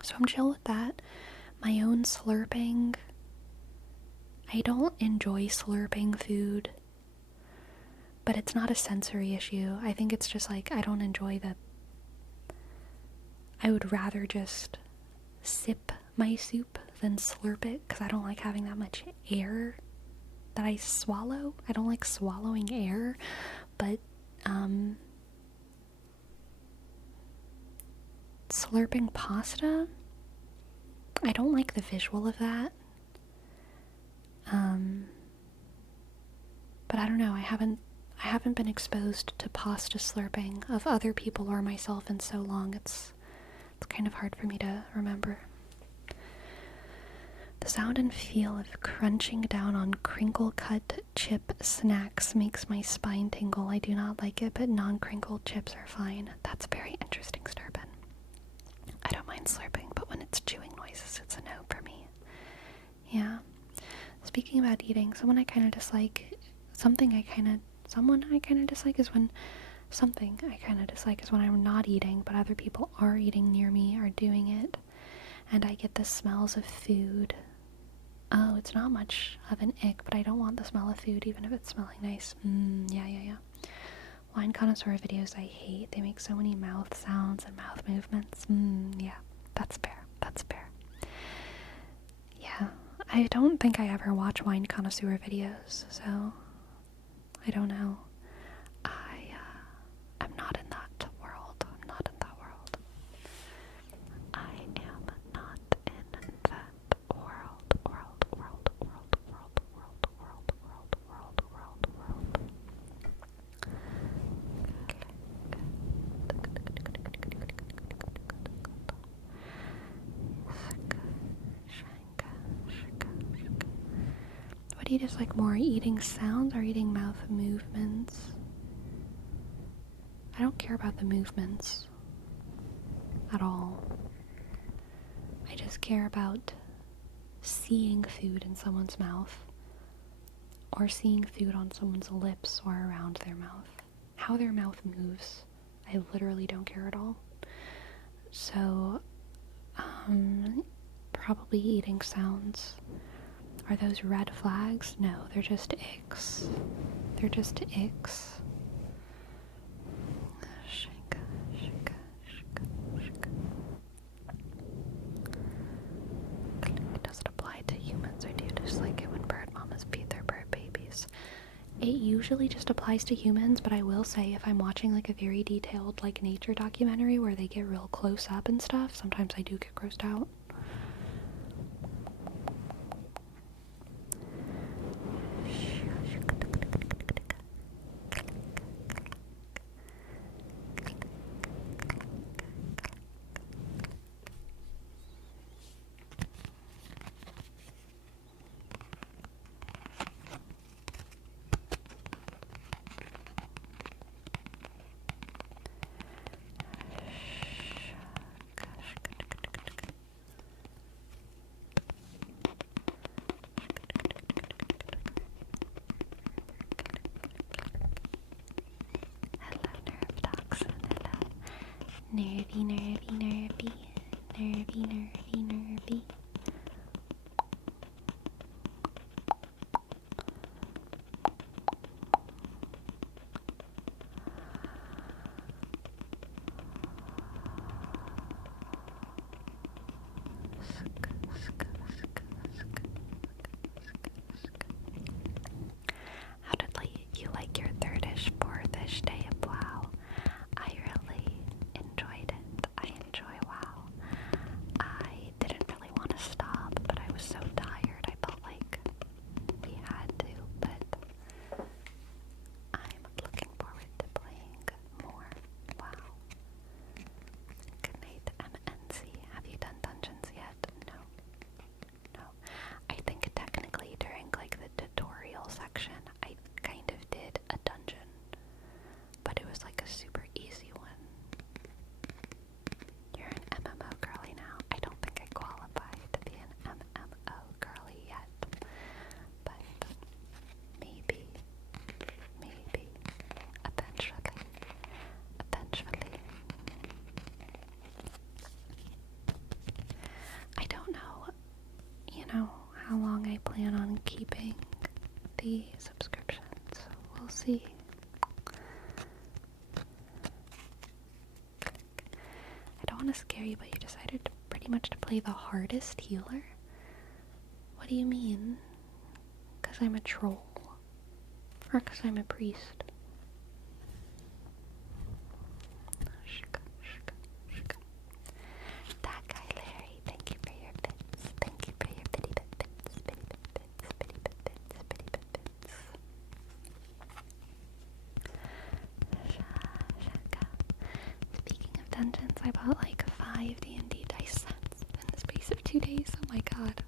So I'm chill with that. My own slurping. I don't enjoy slurping food. But it's not a sensory issue. I think it's just like I don't enjoy I would rather just sip my soup than slurp it because I don't like having that much air that I swallow. I don't like swallowing air, but slurping pasta, I don't like the visual of that. But I don't know, I haven't been exposed to pasta slurping of other people or myself in so long. It's kind of hard for me to remember. The sound and feel of crunching down on crinkle-cut chip snacks makes my spine tingle. I do not like it, but non-crinkled chips are fine. That's very interesting, Sturban. I don't mind slurping, but when it's chewing noises, it's a no for me. Yeah. Speaking about eating, someone I kind of dislike is when I'm not eating, but other people are eating near me or doing it, and I get the smells of food. Oh, it's not much of an ick, but I don't want the smell of food, even if it's smelling nice. Yeah. Wine connoisseur videos I hate. They make so many mouth sounds and mouth movements. Yeah, that's fair. Yeah, I don't think I ever watch wine connoisseur videos, so I don't know. I'm not in that world. I am not in that world. What do you dislike more, eating sounds or eating mouth movements? I don't care about the movements at all. I just care about seeing food in someone's mouth or seeing food on someone's lips or around their mouth. How their mouth moves, I literally don't care at all. So, probably eating sounds. Are those red flags? No, they're just icks. They're just icks. Shika, shika, shika, shika. Does it apply to humans, or do you just like it when bird mamas feed their bird babies? It usually just applies to humans, but I will say if I'm watching like a very detailed like nature documentary where they get real close up and stuff, sometimes I do get grossed out. Nervy, nervy, nervy, nervy, nervy, nervy. How did you like your third-ish, fourth-ish day of WoW? I really enjoyed it. I enjoy WoW. I didn't really want to stop, but I was so tired. I felt like we had to, but I'm looking forward to playing more WoW. Good night, MNC. Have you done dungeons yet? No. No. I think technically during like the tutorial section, I kind of did a dungeon, but it was like a super easy one. You're an MMO girly now. I don't think I qualify to be an MMO girly yet, but maybe, eventually. I don't know, how long I plan on keeping the subscription, so we'll see. I don't want to scare you, but you decided pretty much to play the hardest healer? What do you mean? Because I'm a troll? Or because I'm a priest? That guy Larry, thank you for your bits. Thank you for your bitty bits. Speaking of dungeons, I bought like 5 D&D dice sets in the space of 2 days. Oh my god.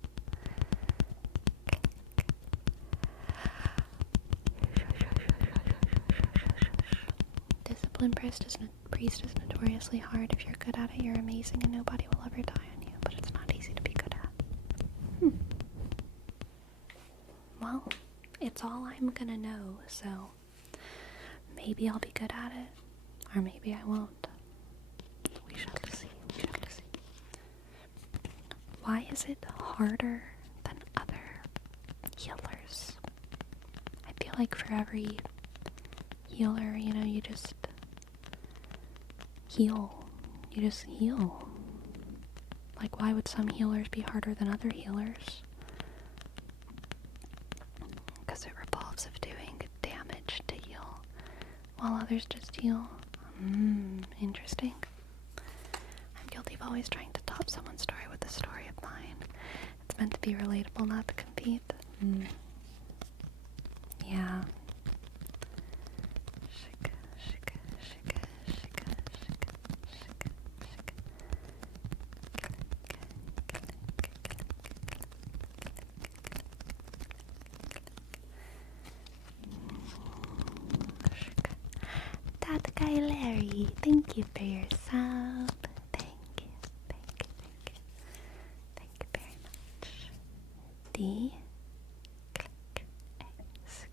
Discipline priest is notoriously hard. If you're good at it, you're amazing and nobody will ever die on you, but it's not easy to be good at. Well, it's all I'm gonna know, so maybe I'll be good at it, or maybe I won't. We shall see. Why is it harder than other healers? I feel like for every healer, you just heal. You just heal. Like, why would some healers be harder than other healers? Because it revolves of doing damage to heal, while others just heal. Interesting. I'm guilty of always trying to top someone's story with a story of mine. It's meant to be relatable, not to compete. Yeah. That guy Larry, thank you for your sub. Thank you very much. D. Click. X.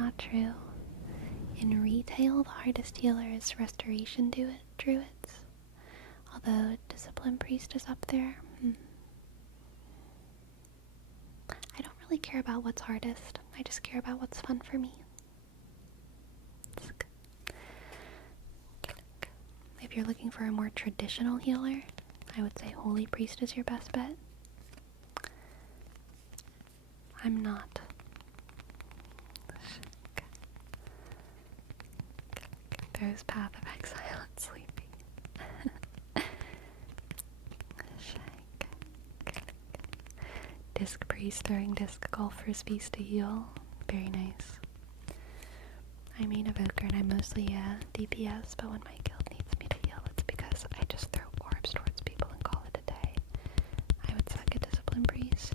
not true. In retail, the hardest healer is Restoration Druids. Although Discipline Priest is up there. I don't really care about what's hardest. I just care about what's fun for me. If you're looking for a more traditional healer, I would say Holy Priest is your best bet. I'm not. There's Path of Exile and Sleepy. Disc Priest throwing disc golf frisbees to heal. Very nice. I main Evoker and I'm mostly DPS, but when my guild needs me to heal, it's because I just throw orbs towards people and call it a day. I would suck a Discipline Priest.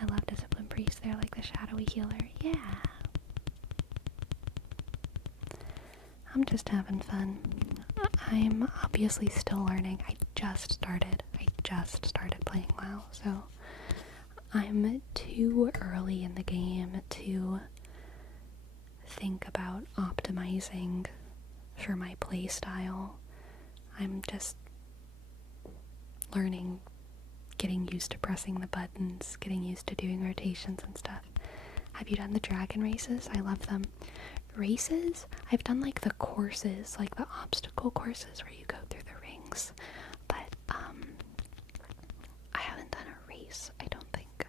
I love Discipline Priest. They're like the shadowy healer. Yeah. I'm just having fun. I'm obviously still learning. I just started playing WoW, so I'm too early in the game to think about optimizing for my playstyle. I'm just learning, getting used to pressing the buttons, getting used to doing rotations and stuff. Have you done the dragon races? I love them. Races? I've done like the courses, like the obstacle courses where you go through the rings, but I haven't done a race, I don't think.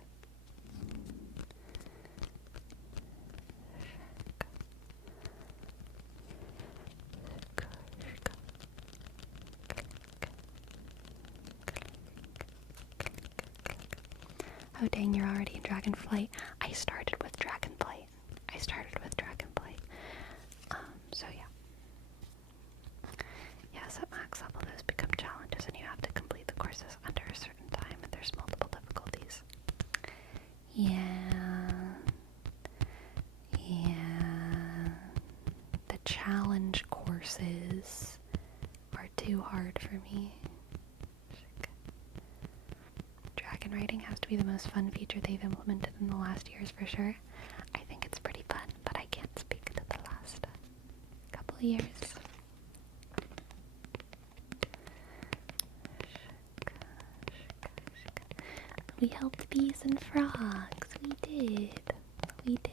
Oh dang, you're already in Dragonflight. I started with Dragonflight. So yeah. Yes, at max level those become challenges and you have to complete the courses under a certain time and there's multiple difficulties. Yeah. The challenge courses are too hard for me. Dragon riding has to be the most fun feature they've implemented in the last years for sure. I think it's pretty fun, but I can't speak to the last couple of years. We helped bees and frogs. We did.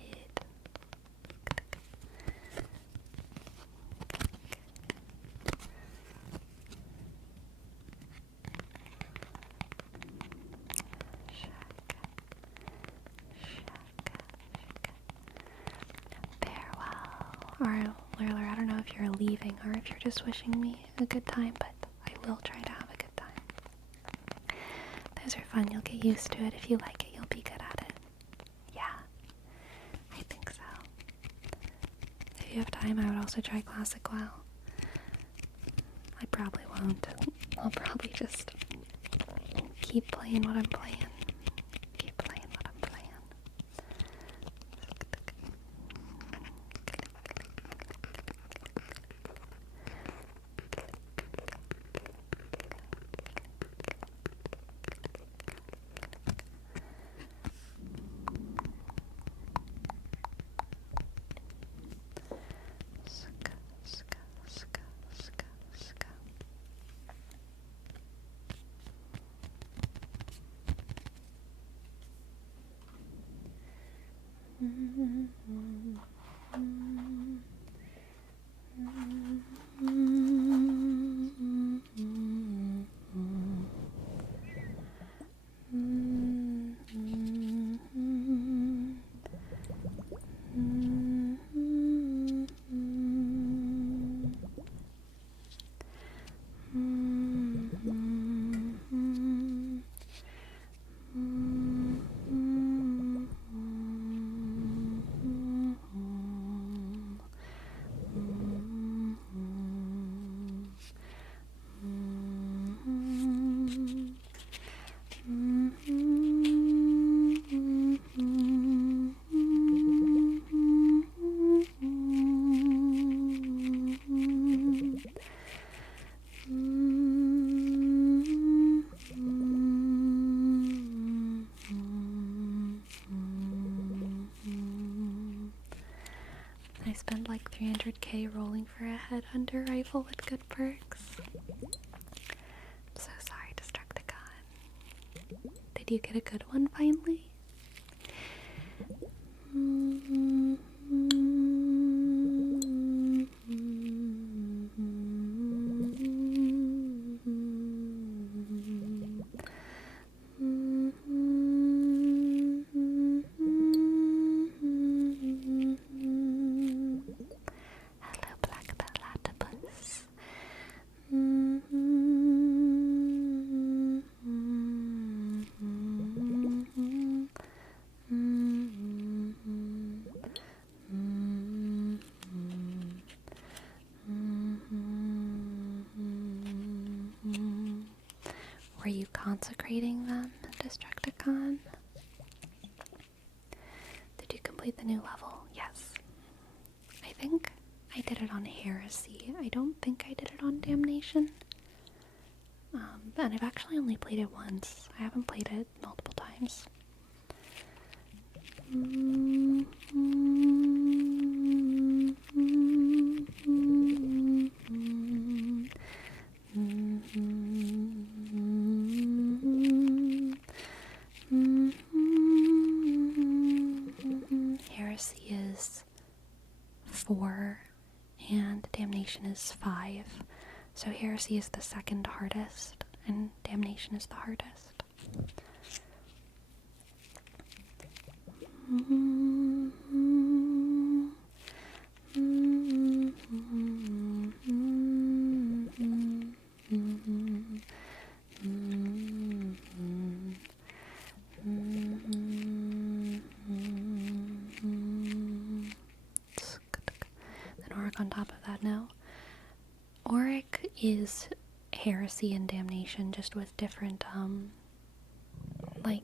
Farewell. Or, Lerler, I don't know if you're leaving or if you're just wishing me a good time, but I will try to have a good time. Those are fun. You'll get used to it. If you like it, you'll be good at it. Yeah, I think so. If you have time, I would also try Classic WoW. I probably won't. I'll probably just keep playing what I'm playing. going for a headhunter rifle with good perks. I'm so sorry, Destructicon. Did you get a good one finally? Hello, Black Platypus. Were you consecrating them, Destructicon? Did you complete the new level? Yes. I think I did it on Heresy. I don't think I did it on Damnation. And I've actually only played it once. I haven't played it multiple times. Heresy is 4 and Damnation is 5. So Heresy is the second hardest and Damnation is the hardest. Then Auric on top of that now. Auric is Heresy and Damnation, just with different, like,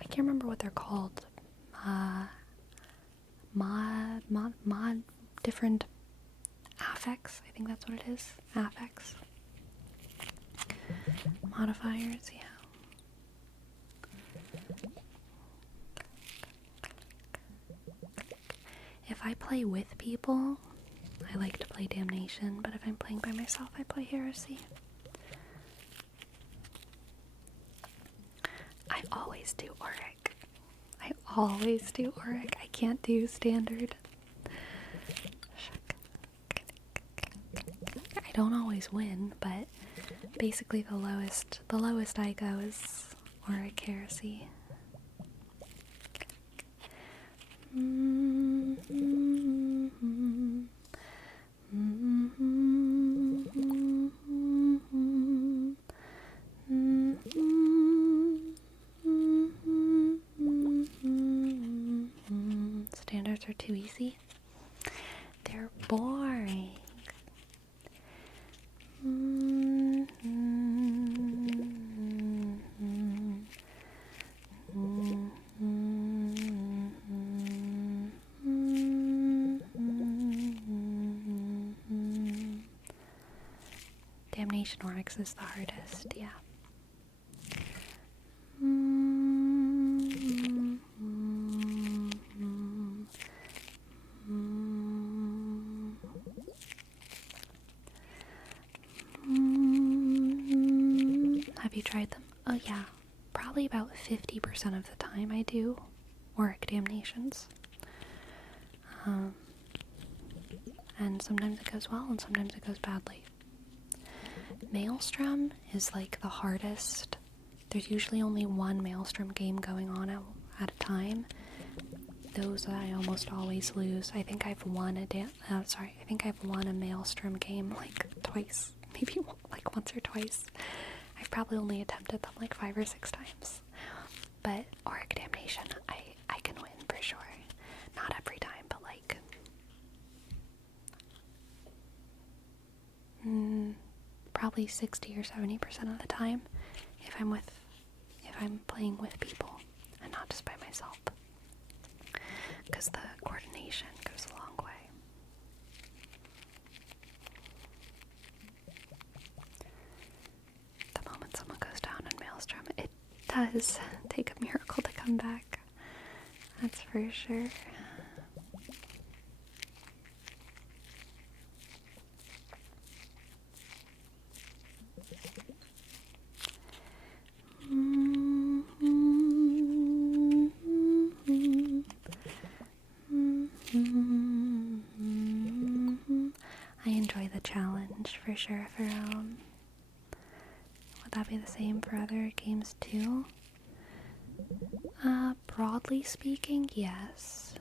I can't remember what they're called. Different affects. I think that's what it is. Affects. Modifiers, yeah. If I play with people, I like to play Damnation, but if I'm playing by myself, I play Heresy. I always do Auric. I can't do Standard. I don't always win, but basically the lowest I go is Auric Heresy. Standards are too easy. They're boring. Damnation Nrixs is the hardest, yeah. Have you tried them? Oh yeah, probably about 50% of the time I do Auric Damnations. And sometimes it goes well and sometimes it goes badly. Maelstrom is like the hardest. There's usually only one Maelstrom game going on at a time. Those I almost always lose. I think I've won a Maelstrom game like twice, maybe like once or twice. I've probably only attempted them like 5 or 6 times. But Auric Damnation, I can win for sure. Not every time, but like probably 60 or 70% of the time if I'm playing with people and not just by myself. Because the coordination goes a long way. The moment someone goes down in Maelstrom, it does take a miracle to come back. That's for sure. for sure for would that be the same for other games too? Broadly speaking, yes.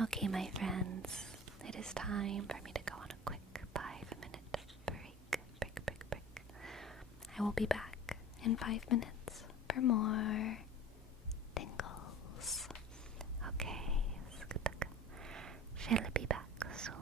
Okay, my friends, it is time for me to go on a quick 5-minute break. I will be back in 5 minutes for more tingles. Okay, shall I be back soon.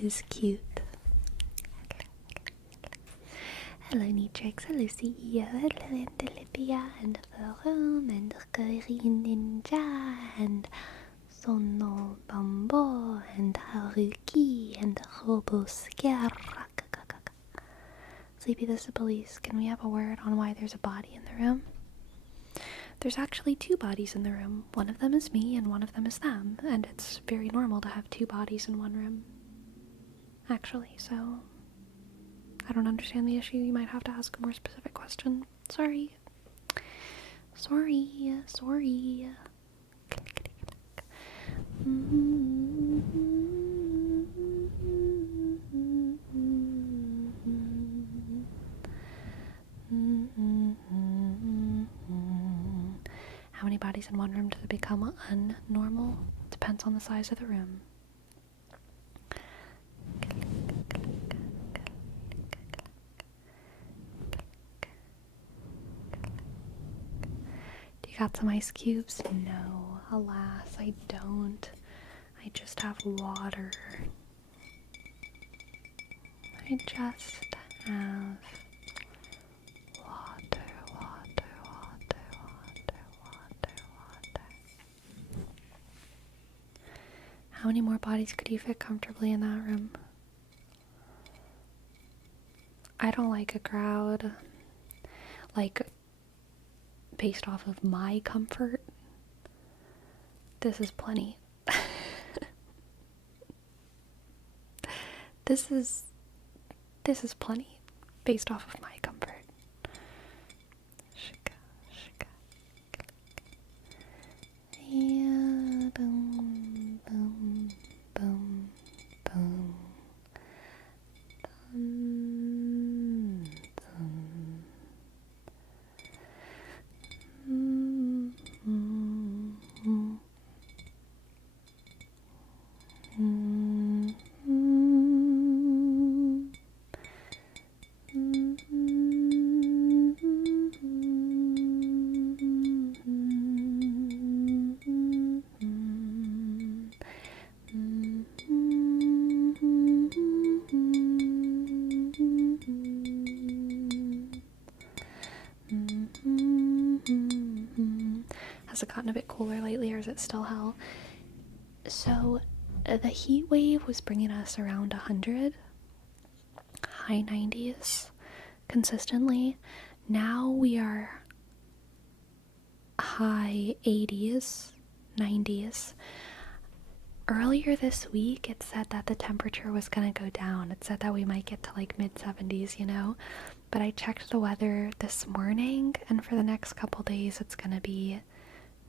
is cute. Hello Nrixs, hello CEO, hello Antilipia, and Fome, and Green Ninja, and Sono Bambo, and Haruki, and Hobo Scare. Sleepy, this is police. Can we have a word on why there's a body in the room? There's actually 2 bodies in the room. One of them is me and one of them is them, and it's very normal to have 2 bodies in one room. Actually, so I don't understand the issue. You might have to ask a more specific question. Sorry. How many bodies in one room does it become unnormal? Depends on the size of the room. Do you got some ice cubes? No, alas, I don't. I just have water. I just have water. How many more bodies could you fit comfortably in that room? I don't like a crowd. Like, based off of my comfort, this is plenty. This is plenty based off of my comfort. Yeah, boom, boom, boom, boom. Dun, dun. Has it gotten a bit cooler lately, or is it still hell? So, the heat wave was bringing us around 100, high 90s, consistently. Now we are high 80s, 90s. Earlier this week, it said that the temperature was gonna go down. It said that we might get to like mid 70s, you know? But I checked the weather this morning, and for the next couple days, it's gonna be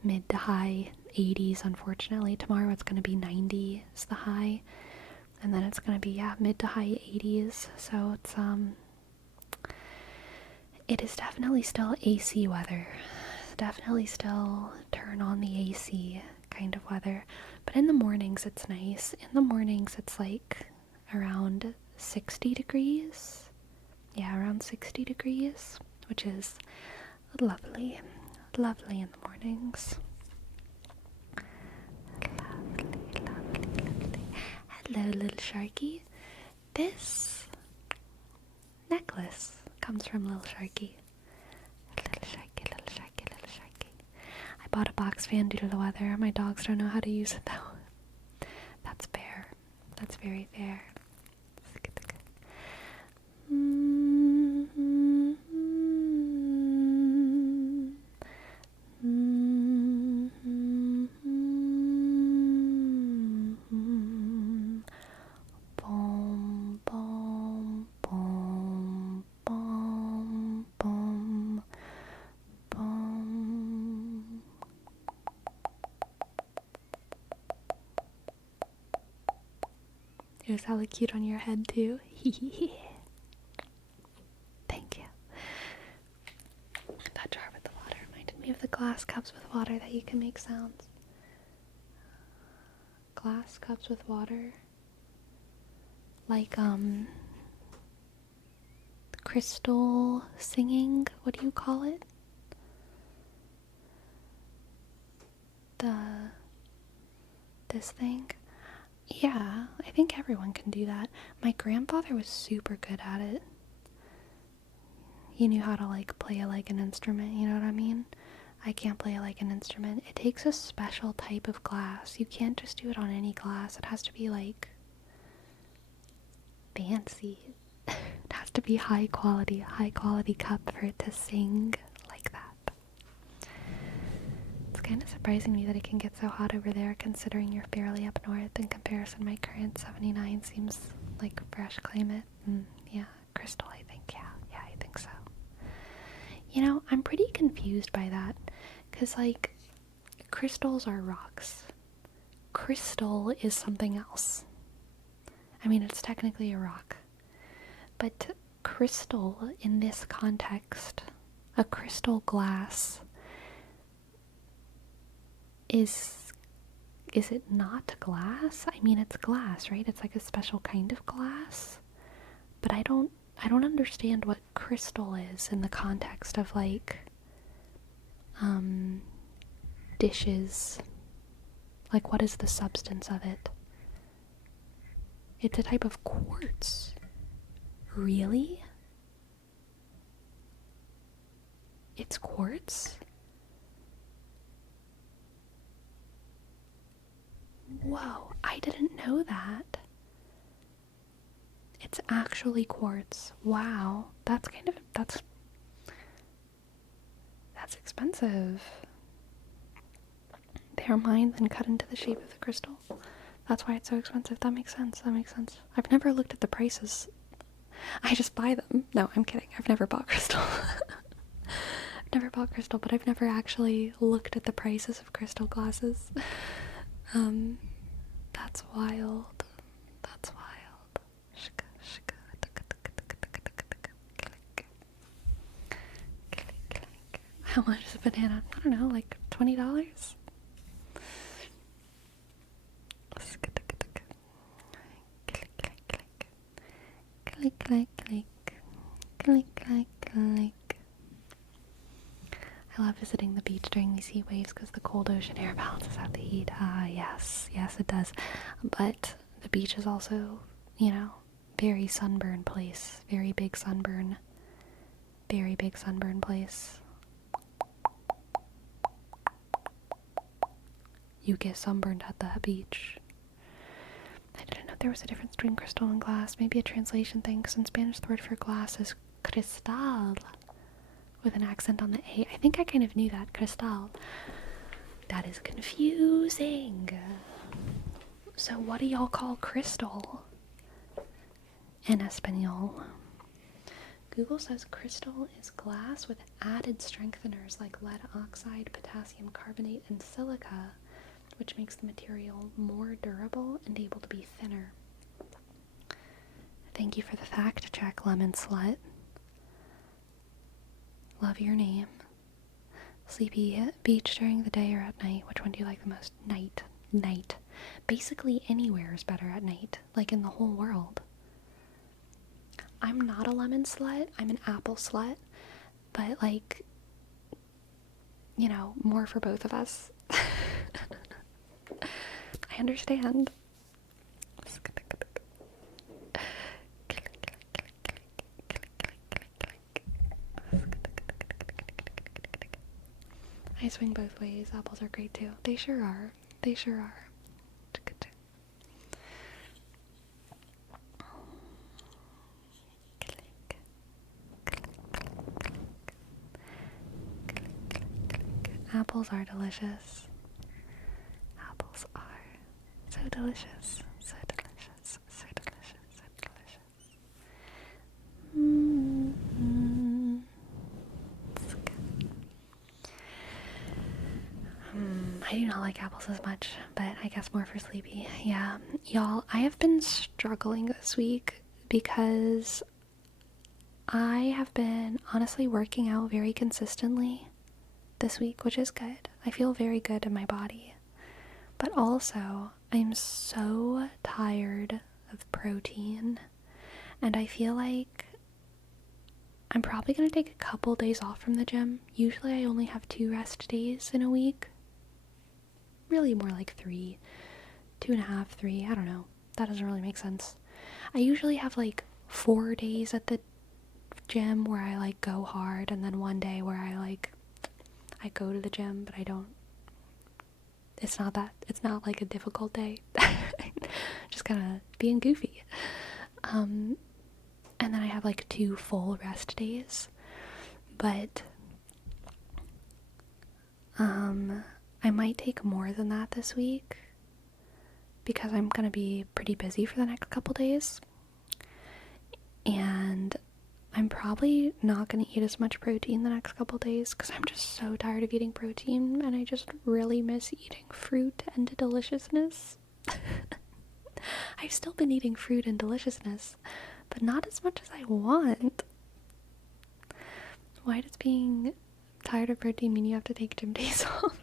mid to high 80s. Unfortunately, tomorrow it's gonna be 90 is the high, and then it's gonna be mid to high 80s. So it is definitely still AC weather. It's definitely still turn on the AC kind of weather. But in the mornings it's nice. In the mornings it's like around 60 degrees. Yeah, around 60 degrees, which is lovely. Lovely in the mornings. Lovely. Hello, little sharky. This necklace comes from little sharky. Little sharky. I bought a box fan due to the weather. My dogs don't know how to use it though. That's fair. That's very fair. Yours look cute on your head too. Thank you. That jar with the water reminded me of the glass cups with water that you can make sounds. Glass cups with water. Like, crystal singing. What do you call it? This thing. Yeah, I think everyone can do that. My grandfather was super good at it. He knew how to like play it like an instrument, you know what I mean? I can't play it like an instrument. It takes a special type of glass. You can't just do it on any glass. It has to be like fancy. It has to be high quality cup for it to sing like that. It's kind of surprising to me that it can get so hot over there considering you're fairly up north. In comparison, my current 79 seems like fresh climate. Yeah, crystal, I think. Yeah, I think so. You know, I'm pretty confused by that, because, like, crystals are rocks. Crystal is something else. I mean, it's technically a rock. But crystal, in this context, a crystal glass, is it not glass? I mean, it's glass, right? It's like a special kind of glass. But I don't understand what crystal is in the context of, like, dishes. Like, what is the substance of it? It's a type of quartz. Really? It's quartz? Whoa, I didn't know that. It's actually quartz. Wow, that's expensive. They are mined and cut into the shape of the crystal. That's why it's so expensive. That makes sense. I've never looked at the prices. I just buy them. No, I'm kidding. I've never bought crystal. I've never bought crystal, but I've never actually looked at the prices of crystal glasses. That's wild. How much is a banana? I don't know, like $20? I love visiting the beach during these heat waves because the cold ocean air balances out the heat. Yes, it does. But the beach is also, very sunburn place. Very big sunburn place. You get sunburned at the beach. I didn't know there was a difference between crystal and glass. Maybe a translation thing, because in Spanish the word for glass is cristal, with an accent on the A. I think I kind of knew that. Cristal. That is confusing. So what do y'all call crystal in Espanol? Google says crystal is glass with added strengtheners like lead oxide, potassium carbonate, and silica, which makes the material more durable and able to be thinner. Thank you for the fact check, Lemon Slut. Love your name. Sleepy beach during the day or at night? Which one do you like the most? Night. Basically anywhere is better at night, like in the whole world. I'm not a lemon slut, I'm an apple slut, but like, more for both of us. I understand. I swing both ways. Apples are great too. They sure are. Apples are delicious. Apples are so delicious. I do not like apples as much, but I guess more for Sleepy. Yeah, y'all, I have been struggling this week because I have been honestly working out very consistently this week, which is good. I feel very good in my body. But also, I'm so tired of protein, and I feel like I'm probably going to take a couple days off from the gym. Usually I only have 2 rest days in a week. Really more like 3. 2.5, 3, I don't know. That doesn't really make sense. I usually have like 4 days at the gym where I like go hard, and then 1 day where I go to the gym, but I don't. It's not like a difficult day. Just kind of being goofy. And then I have like 2 full rest days. But I might take more than that this week because I'm gonna be pretty busy for the next couple days. And I'm probably not going to eat as much protein the next couple days because I'm just so tired of eating protein, and I just really miss eating fruit and deliciousness. I've still been eating fruit and deliciousness, but not as much as I want. Why does being tired of protein mean you have to take gym days off?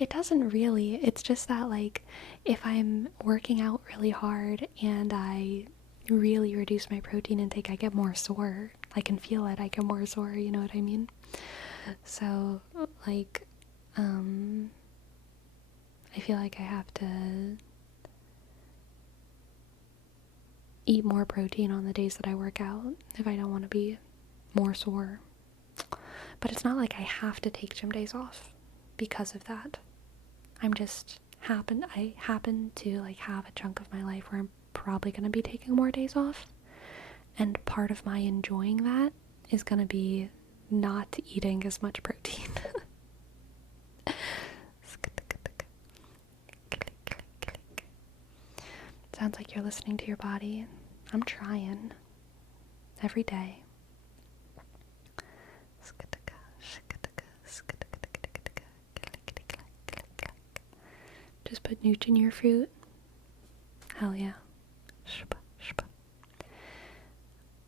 It doesn't really. It's just that, like, if I'm working out really hard and I really reduce my protein intake, I get more sore. I can feel it. I get more sore, you know what I mean? So, like, I feel like I have to eat more protein on the days that I work out if I don't want to be more sore. But it's not like I have to take gym days off because of that. I happen to like have a chunk of my life where I'm probably going to be taking more days off, and part of my enjoying that is going to be not eating as much protein. Sounds like you're listening to your body. I'm trying every day. Just put nooch in your fruit. Hell yeah.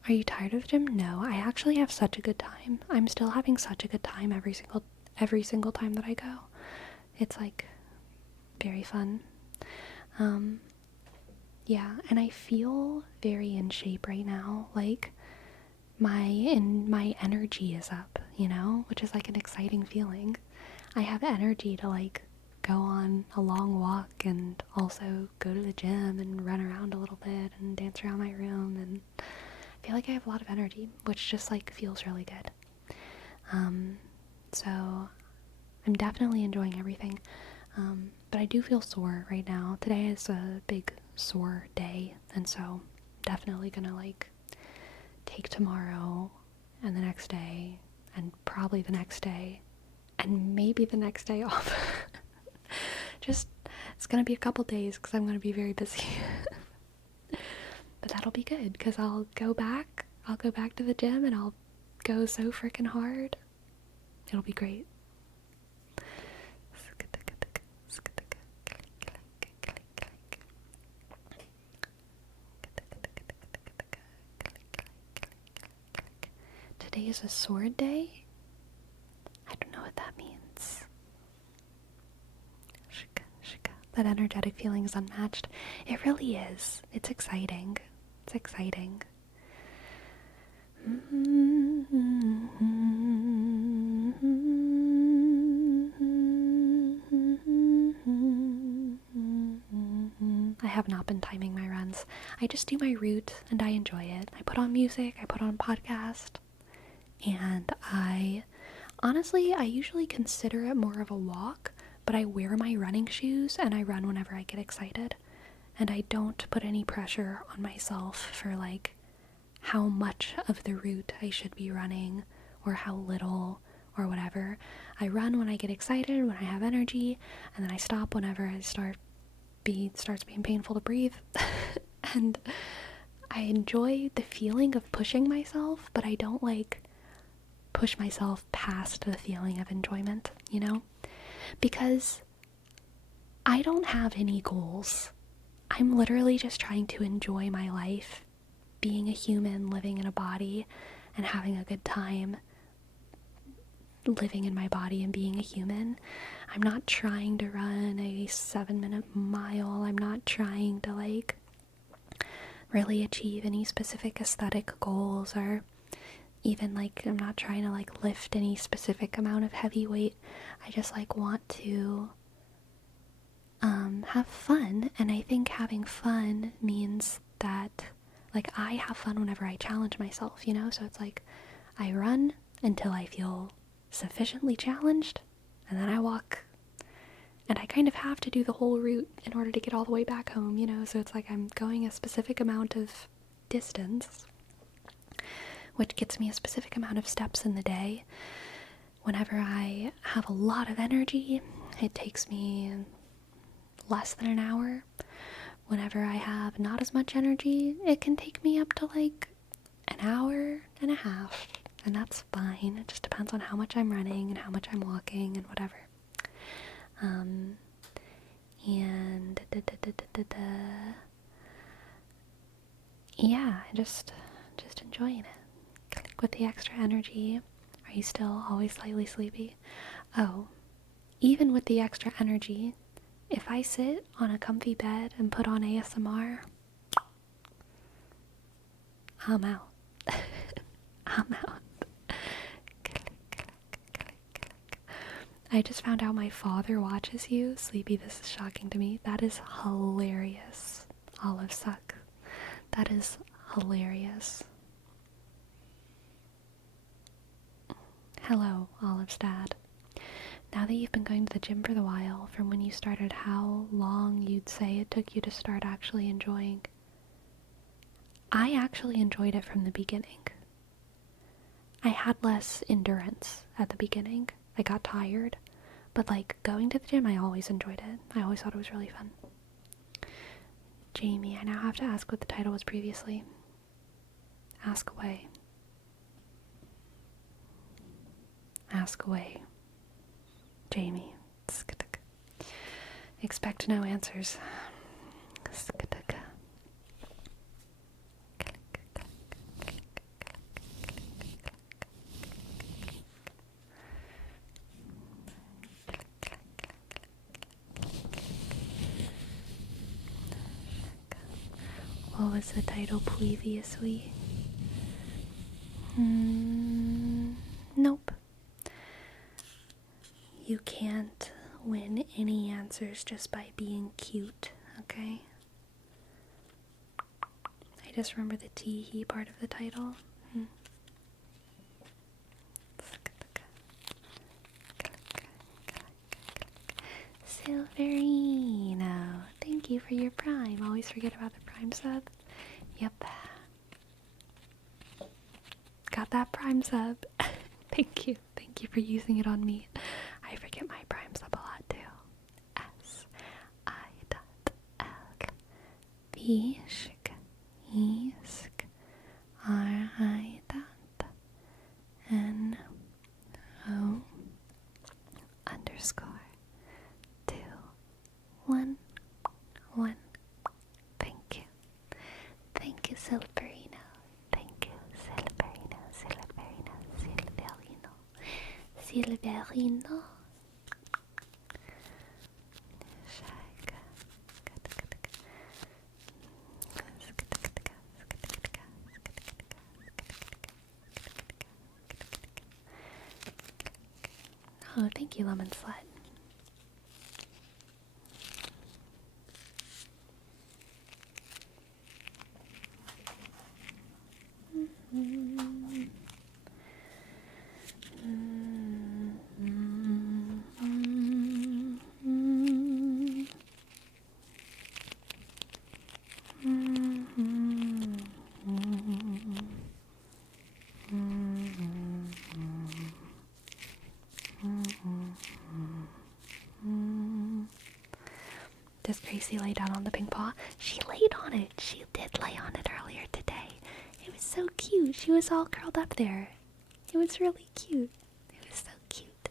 Are you tired of gym? No, I actually have such a good time. I'm still having such a good time every single time that I go. It's like very fun. Yeah, and I feel very in shape right now. Like my energy is up, you know, which is like an exciting feeling. I have energy to like go on a long walk and also go to the gym and run around a little bit and dance around my room, and I feel like I have a lot of energy, which just like feels really good. So I'm definitely enjoying everything. But I do feel sore right now. Today is a big sore day, and so definitely gonna like take tomorrow and the next day and probably the next day and maybe the next day off. Just, it's gonna be a couple days because I'm gonna be very busy. But that'll be good because I'll go back to the gym and I'll go so freaking hard. It'll be great. Today is a sword day? I don't know what that means. That energetic feeling is unmatched. It really is. It's exciting. It's exciting. I have not been timing my runs. I just do my route and I enjoy it. I put on music, I put on podcast, and I usually consider it more of a walk, but I wear my running shoes and I run whenever I get excited. And I don't put any pressure on myself for like how much of the route I should be running or how little or whatever. I run when I get excited, when I have energy, and then I stop whenever it starts being painful to breathe. And I enjoy the feeling of pushing myself, but I don't like push myself past the feeling of enjoyment, you know? Because I don't have any goals. I'm literally just trying to enjoy my life, being a human, living in a body, and having a good time living in my body and being a human. I'm not trying to run a 7-minute mile. I'm not trying to like really achieve any specific aesthetic goals, or even like I'm not trying to like lift any specific amount of heavy weight. I just like want to have fun. And I think having fun means that, like, I have fun whenever I challenge myself, you know? So it's like, I run until I feel sufficiently challenged, and then I walk. And I kind of have to do the whole route in order to get all the way back home, you know? So it's like I'm going a specific amount of distance, which gets me a specific amount of steps in the day. Whenever I have a lot of energy, it takes me less than an hour. Whenever I have not as much energy, it can take me up to like an hour and a half. And that's fine. It just depends on how much I'm running and how much I'm walking and whatever. And yeah, just enjoying it. With the extra energy. Are you still always slightly sleepy? Oh, even with the extra energy, if I sit on a comfy bed and put on ASMR, I'm out. I'm out. I just found out my father watches you. Sleepy, this is shocking to me. That is hilarious. Olive suck. That is hilarious. Hello, Olive's dad. Now that you've been going to the gym for a while, from when you started, how long you'd say it took you to start actually enjoying? I actually enjoyed it from the beginning. I had less endurance at the beginning. I got tired. But like going to the gym, I always enjoyed it. I always thought it was really fun. Jamie, I now have to ask what the title was previously. Ask away. Ask away. Jamie. Expect no answers. What was the title previously? Nope. You can't win any answers just by being cute, okay? I just remember the tee-hee part of the title. Silverino, thank you for your Prime. Always forget about the Prime sub. Yep. Got that Prime sub. Thank you. Thank you for using it on me. I forget my Prime sub a lot too. SIVISHK_ISK_RINO_211. Thank you. Thank you, Silverino. Thank you, Silverino. Oh, thank you, Lemon Slut. Does Gracie lay down on the ping paw? She laid on it. She did lay on it earlier today. It was so cute. She was all curled up there. It was really cute. It was so cute.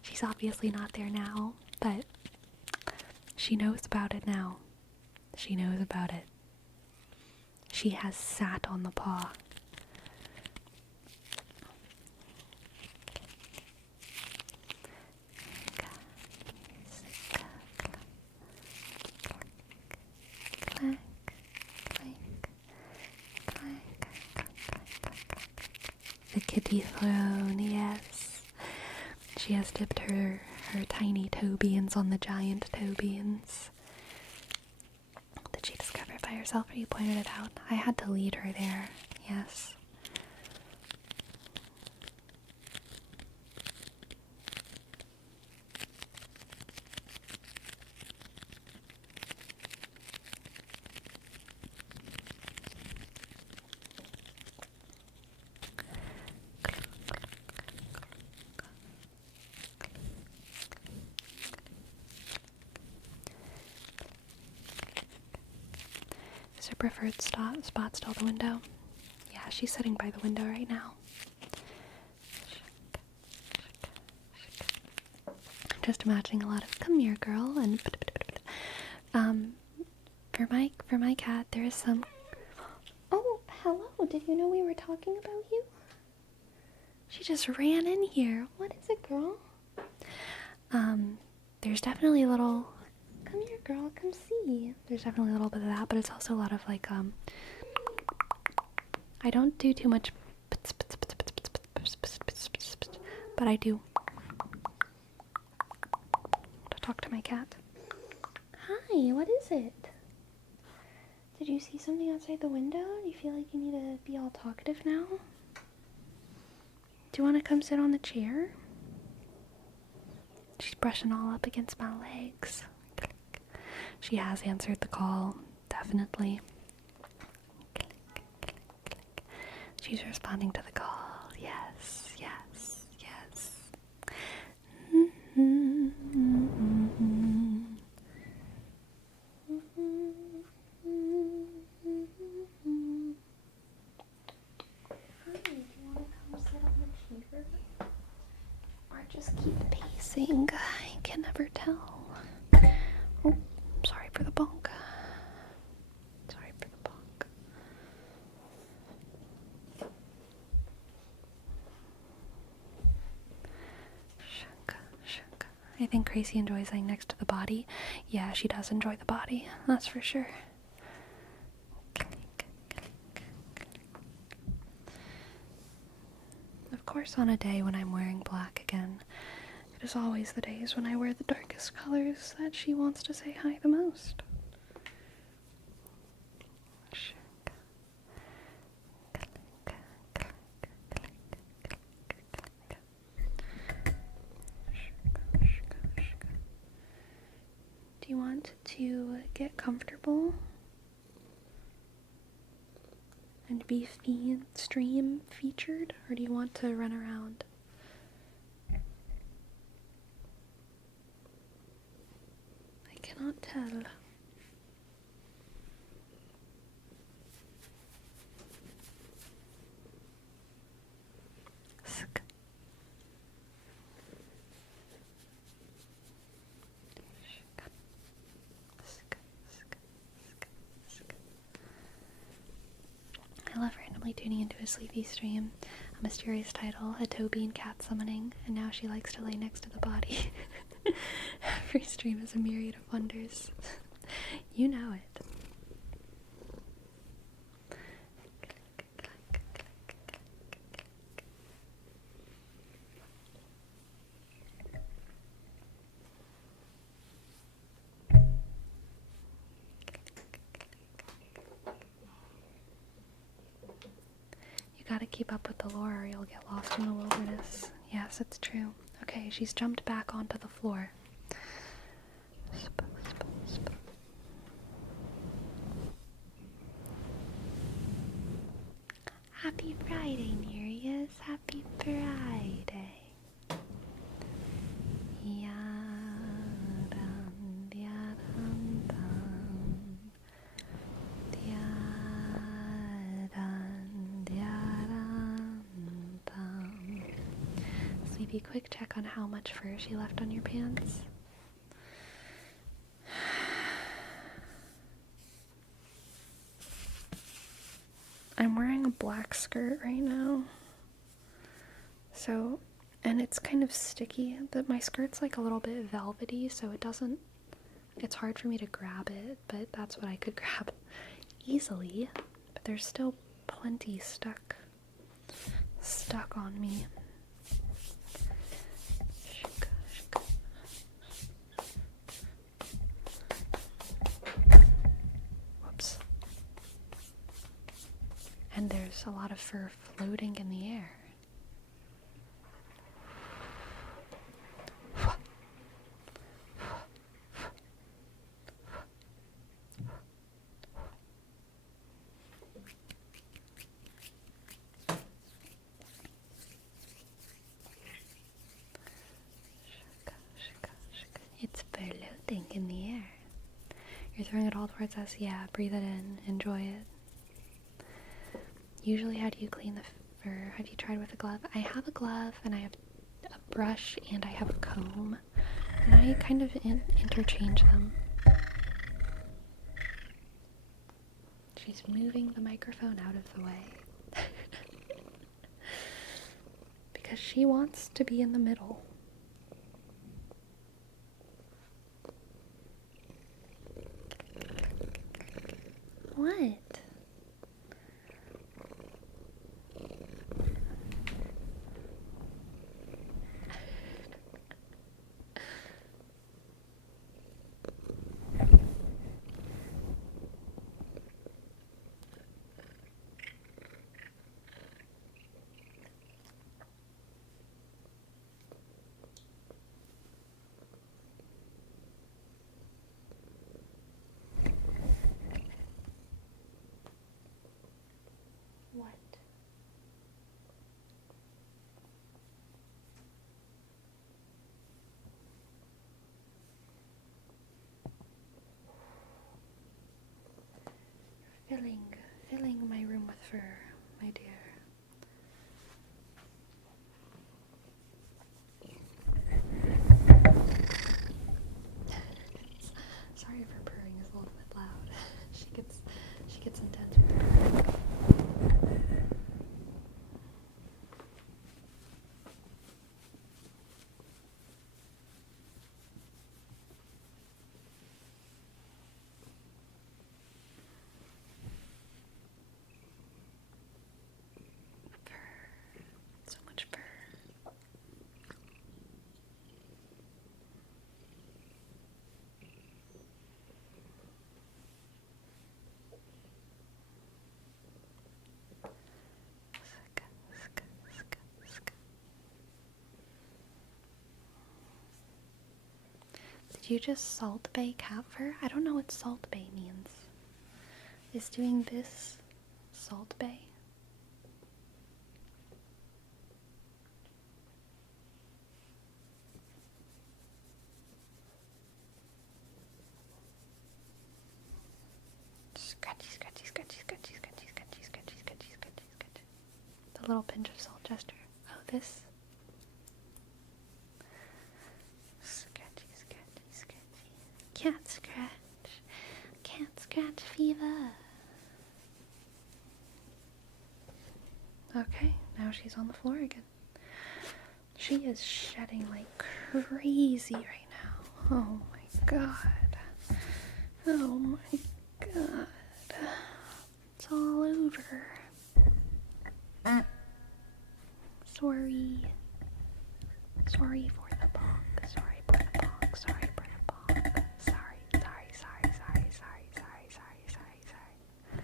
She's obviously not there now, but she knows about it now. She knows about it. She has sat on the paw. The kitty throne, yes. She has dipped her her tiny toe beans on the giant toe beans. Did she discover it by herself, or you pointed it out? I had to lead her there, yes. Is her preferred spot still the window? Yeah, she's sitting by the window right now. I'm just imagining a lot of "come here, girl," and for my cat, there is some. Oh, hello! Did you know we were talking about you? She just ran in here. What is it, girl? There's definitely a little. Come here, girl, come see. There's definitely a little bit of that, but it's also a lot of like, I don't do too much, but I do to talk to my cat. Hi, what is it? Did you see something outside the window? Do you feel like you need to be all talkative now? Do you want to come sit on the chair? She's brushing all up against my legs. She has answered the call, definitely. She's responding to the call. Yes, yes, yes. Hi, do you want to come sit on the chair? Or just keep pacing? I can never tell. Oh. Sorry for the bonk. Sorry for the bonk. Shunk, shunk. I think Gracie enjoys lying next to the body. Yeah, she does enjoy the body. That's for sure. Of course, on a day when I'm wearing black again, it is always the days when I wear the darkest colors that she wants to say hi the most. Do you want to get comfortable and be stream featured, or do you want to run around? I cannot tell. Sk. I love randomly tuning into a sleepy stream. A mysterious title, a toe bean cat summoning, and now she likes to lay next to the body. Every stream is a myriad of wonders. You know it. Gotta keep up with the lore or you'll get lost in the wilderness. Yes, it's true. Okay, she's jumped back onto the floor. Happy Friday, Nrixs. Happy Friday. Sleepy, quick check on how much fur she left on your pants. I'm wearing a black skirt right now. So, and it's kind of sticky. My skirt's like a little bit velvety, so it's hard for me to grab it, but that's what I could grab easily. But there's still plenty stuck on me. of fur floating in the air. It's floating in the air. You're throwing it all towards us? Yeah, breathe it in. Enjoy it. Usually, how do you clean the fur? Have you tried with a glove? I have a glove, and I have a brush, and I have a comb. And I kind of interchange them. She's moving the microphone out of the way. Because she wants to be in the middle. What? What? Filling my room with fur, my dear. Sorry if her purring is a little bit loud. she gets intense with her purring. So much fur. Did you just salt bay cat fur? I don't know what salt bay means. Is doing this salt bay? Scratchy, scratchy, scratchy, scratchy, scratchy, scratchy, scratchy, scratchy, scratchy, scratchy. The little pinch of salt gesture. Oh, this. Scratchy, scratchy, scratchy. Cat scratch. Cat scratch fever. Okay, now she's on the floor again. She is shedding like crazy right now. Oh my god. Oh my god. It's all over. Sorry. Sorry for the bonk. Sorry for the bonk. Sorry for the bonk. Sorry, sorry, sorry, sorry, sorry, sorry, sorry, sorry, sorry.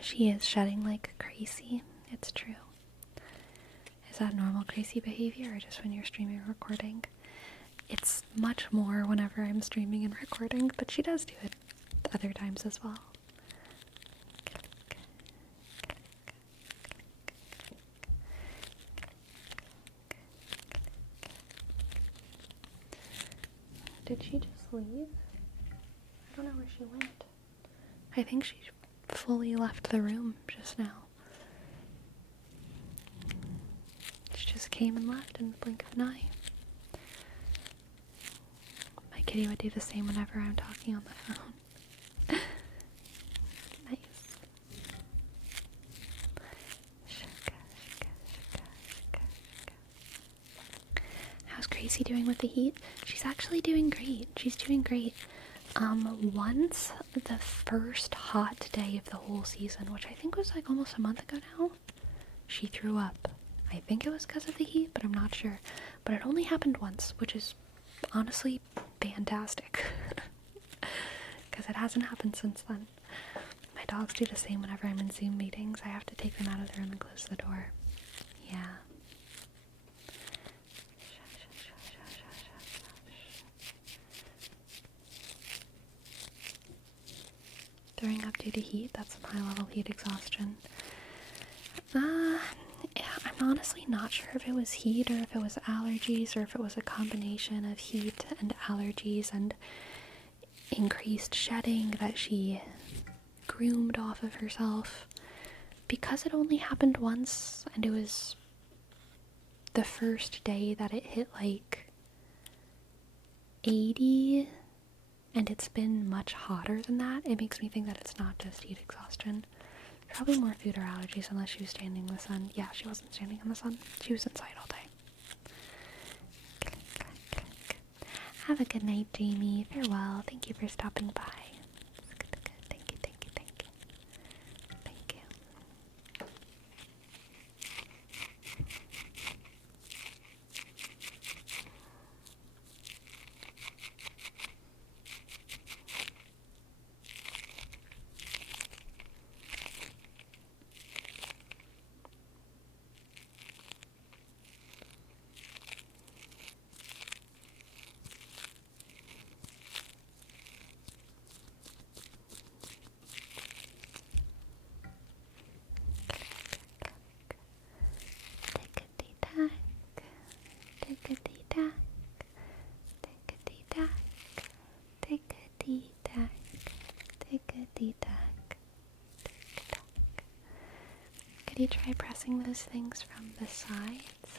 She is shedding like crazy. It's true. Is that normal crazy behavior or just when you're streaming or recording? It's much more whenever I'm streaming and recording, but she does do it other times as well. Did she just leave? I don't know where she went. I think she fully left the room just now. She just came and left in the blink of an eye. My kitty would do the same whenever I'm talking on the phone. Nice. How's Gracie doing with the heat? She's actually doing great. She's doing great. Once the first hot day of the whole season, which I think was like almost a month ago now, she threw up. I think it was because of the heat, but I'm not sure. But it only happened once, which is honestly fantastic. Because it hasn't happened since then. My dogs do the same whenever I'm in Zoom meetings. I have to take them out of the room and close the door. Yeah. Throwing up due to heat, that's some high level heat exhaustion. Yeah, I'm honestly not sure if it was heat or if it was allergies or if it was a combination of heat and allergies and increased shedding that she groomed off of herself. Because it only happened once and it was the first day that it hit like 80 and it's been much hotter than that, it makes me think that it's not just heat exhaustion. Probably more food or allergies unless she was standing in the sun. Yeah, she wasn't standing in the sun. She was inside all day. Click, click, click. Have a good night, Jamie. Farewell. Thank you for stopping by. Thank you, thank you, thank you. Thank you. Tickety-tack, tickety-tack, tickety-tack, tickety-tack, tick-tock. Could you try pressing those things from the sides?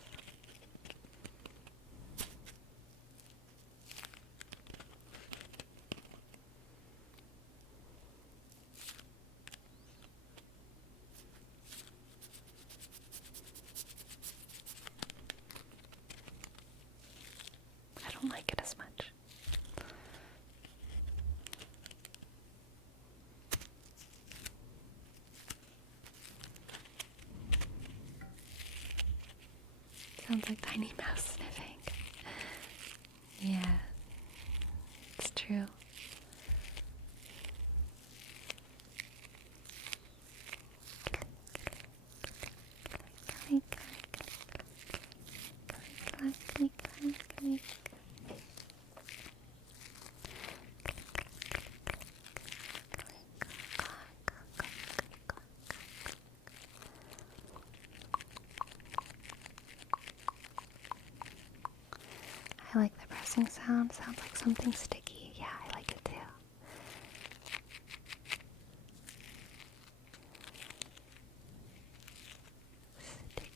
I don't like it as much. Sounds like Tiny Mouse sniffing. Yeah, it's true. Click, click, click, click, click. I like the pressing sound. Sounds like something sticky. Yeah, I like it too. Sticky.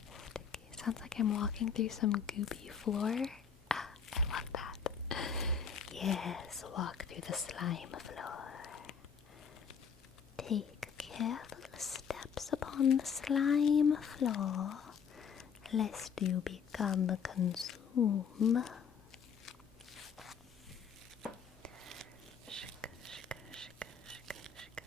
Sticky. Sounds like I'm walking through some goopy floor. Ah, I love that. Yes, walk through the slime floor. Take careful steps upon the slime floor, lest you become consumed. Shika, shika, shika, shika, shika.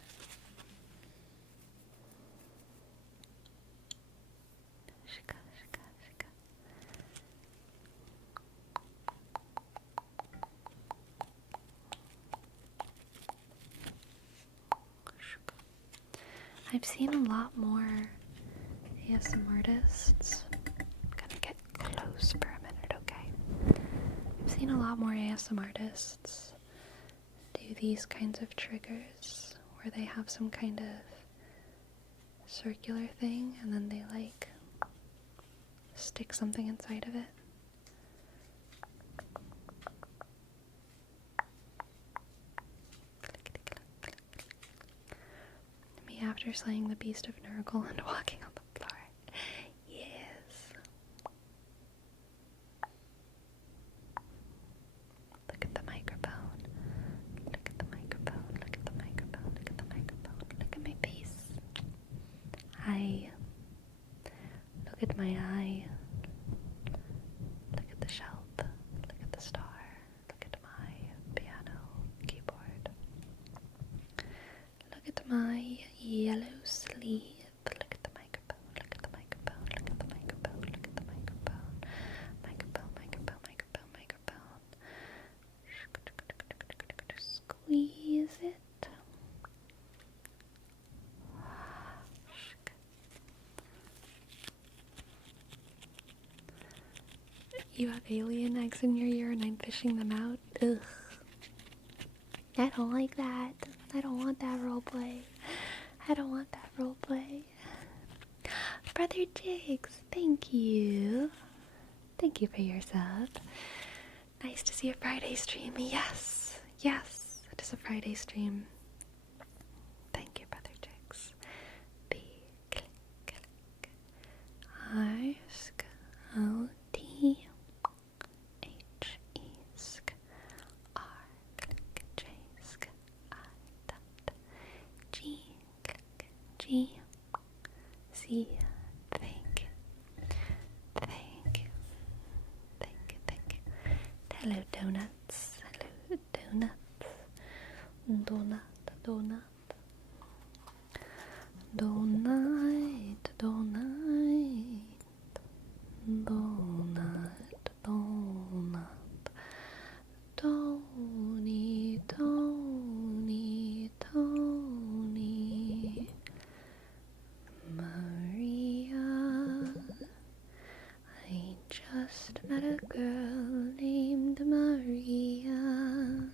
Shika, shika, shika. I've seen a lot more ASMR artists. I'm gonna get close for a minute, okay? I've seen a lot more ASMR artists do these kinds of triggers where they have some kind of circular thing and then they like stick something inside of it. Me after slaying the beast of Nrixs and walking on the floor. Yes. Look at the microphone. Look at the microphone. Look at the microphone. Look at the microphone. Look at my face. Eye. Look at my eye. Look at the shelf. Look at the star. Look at my piano keyboard. Look at my yellow sleeve. Look at the microphone. Look at the microphone. Look at the microphone. Look at the microphone. Microphone, microphone, microphone, microphone. Squeeze it. You have alien eggs in your ear and I'm fishing them out? Ugh. I don't like that. I don't want that roleplay. I don't want that roleplay. Brother Jigs, thank you. Thank you for your sub. Nice to see a Friday stream. Yes, yes, it is a Friday stream. Thank you, Brother Jigs. B, click, click. I, sk, O, T, H, E, sk, R, click, J, sk, I, dot, G, click, G, C, thank you. Thank you. Thank you, thank you. Hello, donuts. Hello, donuts. Donut, donut. Donut, donut. Donut, donut. Tony, Tony, Tony. Maria. I just met a girl named Maria,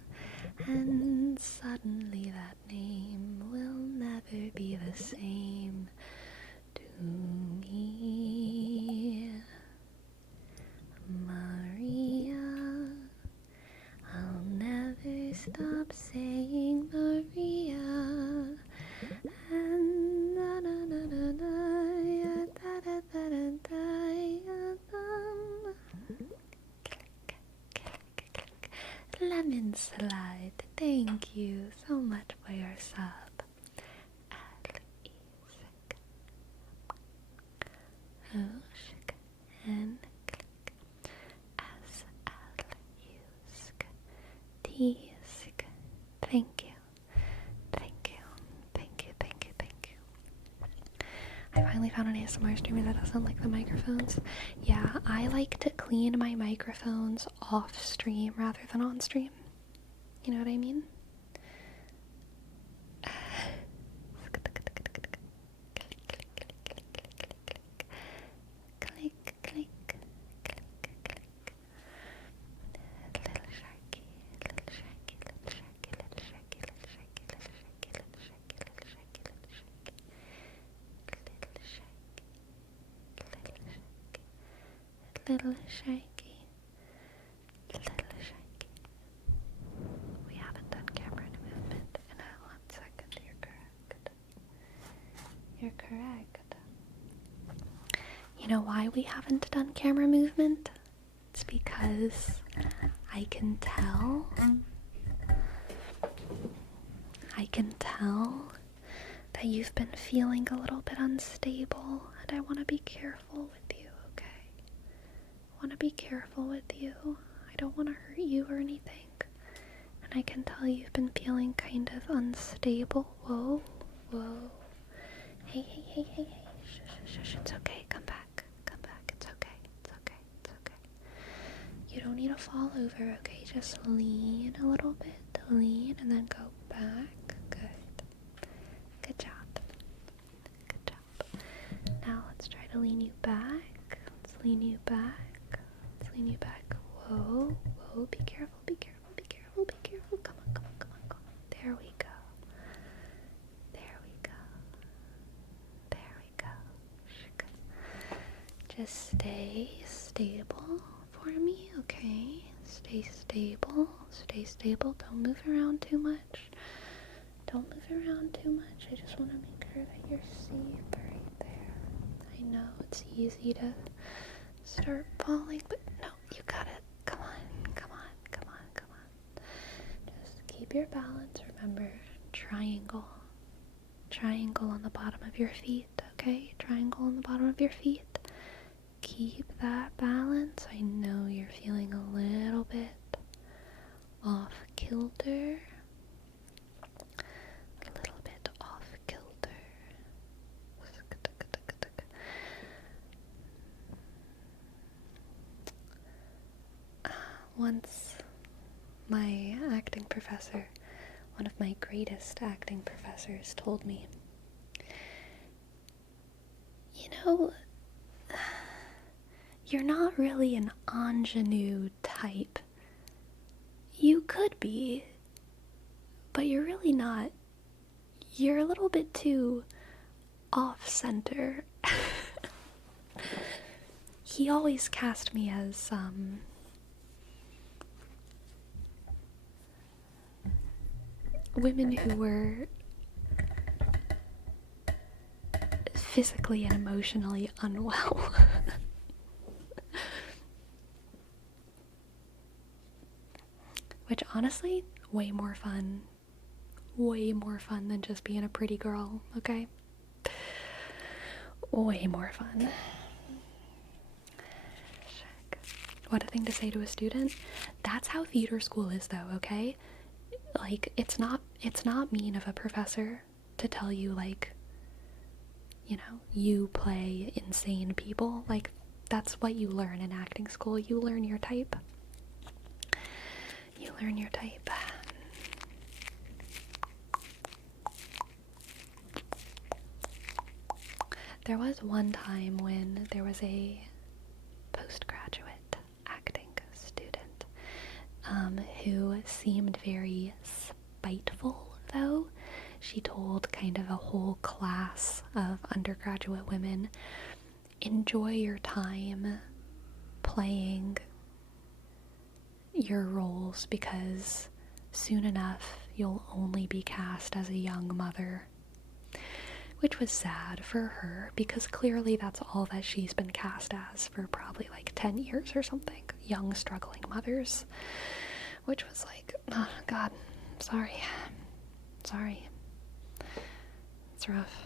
and suddenly that name will never be the same to me. Maria, I'll never stop saying Maria. And da da da da da da da da da da. Lemon slide, thank you so much for your sub. L-E-S-K O-S-K N-K S-L-U-S-K T-S-K. Thank you. Thank you. Thank you. Thank you. Thank you. I finally found an ASMR streamer that doesn't like the microphones. Yeah, I like to clean my microphones off stream rather than on stream. You know what I mean? Click, click, click, click. Little sharky, little sharky, little sharky, little sharky, little sharky, little sharky, little sharky, little sharky, little sharky, little sharky, little sharky, little sharky. We haven't done camera movement in a 1 second. You're correct. You're correct. You know why we haven't done camera movement? It's because I can tell that you've been feeling a little bit unstable, and I want to be careful with you, okay? I want to be careful with you. I don't want to hurt you or anything. And I can tell you've been feeling kind of unstable. Whoa, whoa. Hey, hey, hey, hey, hey. Shh, shh, shh, it's okay. Come back. Come back. It's okay. It's okay. It's okay. You don't need to fall over, okay? Just lean a little bit. Lean and then go back. Good. Good job. Good job. Now let's try to lean you back. Let's lean you back. Let's lean you back. Whoa. Whoa. Be careful. Be careful. Be careful. Be careful. Come on. Come on. Come on. Come on. There we go. There we go. There we go. Just stay stable for me, okay? Stay stable. Stay stable. Don't move around too much. Don't move around too much. I just want to make sure that you're safe right there. I know it's easy to start falling, but no, you got it. Come on. Come on. Come on. Come on. Just keep your balance. Remember, triangle. Triangle on the bottom of your feet, okay? Triangle on the bottom of your feet. Keep that balance. I know you're feeling a little bit off kilter. A little bit off kilter. Once my acting professor, one of my greatest acting professors, told me, you know, you're not really an ingenue type. You could be, but you're really not. You're a little bit too off-center. He always cast me as, women who were physically and emotionally unwell. Which, honestly, way more fun. Way more fun than just being a pretty girl, okay? Way more fun. What a thing to say to a student. That's how theater school is, though, okay? Like, it's not mean of a professor to tell you, like, you know, you play insane people. Like, that's what you learn in acting school. You learn your type. You learn your type. There was one time when there was a postgraduate acting student who seemed very spiteful, though. She told kind of a whole class of undergraduate women, enjoy your time playing your roles because soon enough you'll only be cast as a young mother. Which was sad for her because clearly that's all that she's been cast as for probably like 10 years or something. Young struggling mothers. Which was like, oh god, sorry. It's rough.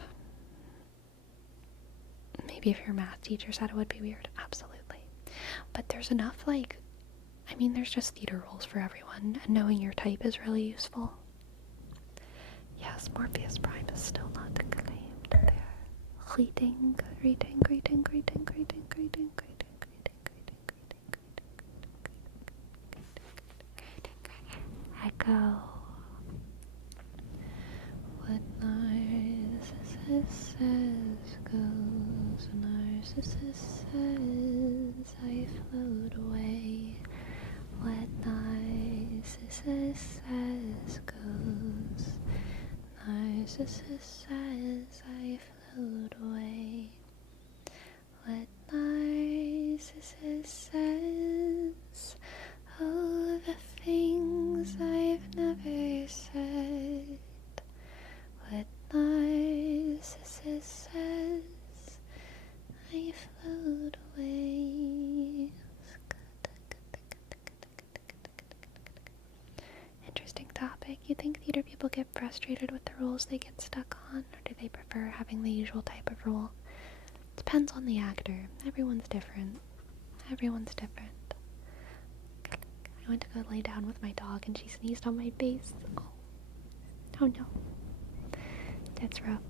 Maybe if your math teacher said it would be weird. Absolutely. But there's enough, like, I mean, there's just theater roles for everyone, and knowing your type is really useful. Yes, Morpheus Prime is still not claimed there. Greeting. Echo. What Narcissus says goes. Narcissus says I float away. What Narcissus says goes. Narcissus says I float away. What Narcissus says. Oh, the things I've never said. What Narcissus says, I float away. Interesting topic. You think theater people get frustrated with the roles they get stuck on, or do they prefer having the usual type of role? Depends on the actor. Everyone's different. I went to go lay down with my dog and she sneezed on my face. Oh no. That's rough.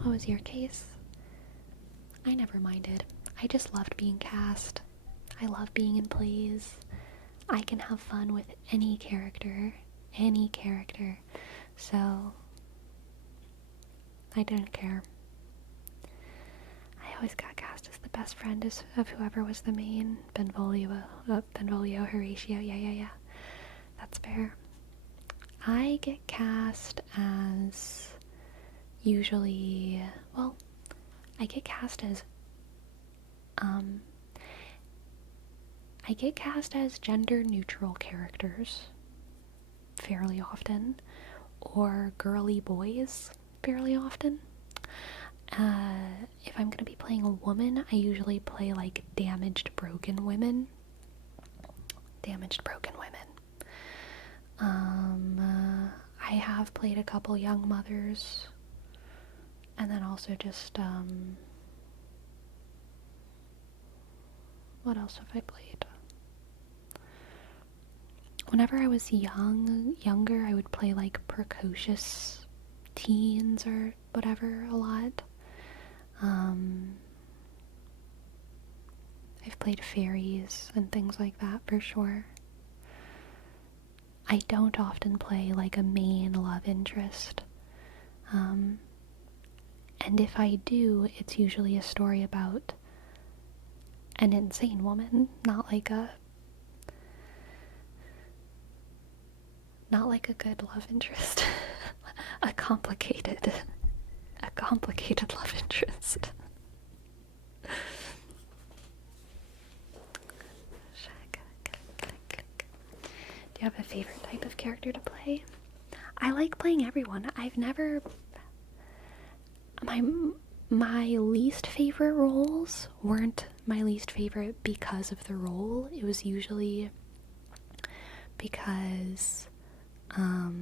What was your case? I never minded. I just loved being cast. I love being in plays. I can have fun with any character. So, I didn't care. I always got cast as the best friend of whoever was the main. Benvolio, Horatio, yeah. That's fair. I get cast as usually, well, I get cast as gender neutral characters fairly often, or girly boys fairly often. If I'm gonna be playing a woman, I usually play like damaged, broken women. I have played a couple young mothers, and then also just, what else have I played? Whenever I was younger, I would play like precocious teens or whatever a lot. I've played fairies and things like that for sure. I don't often play like a main love interest. And if I do, it's usually a story about an insane woman, not like a good love interest. a complicated love interest. Do you have a favorite type of character to play? I like playing everyone. I've never... My least favorite roles weren't my least favorite because of the role. It was usually because of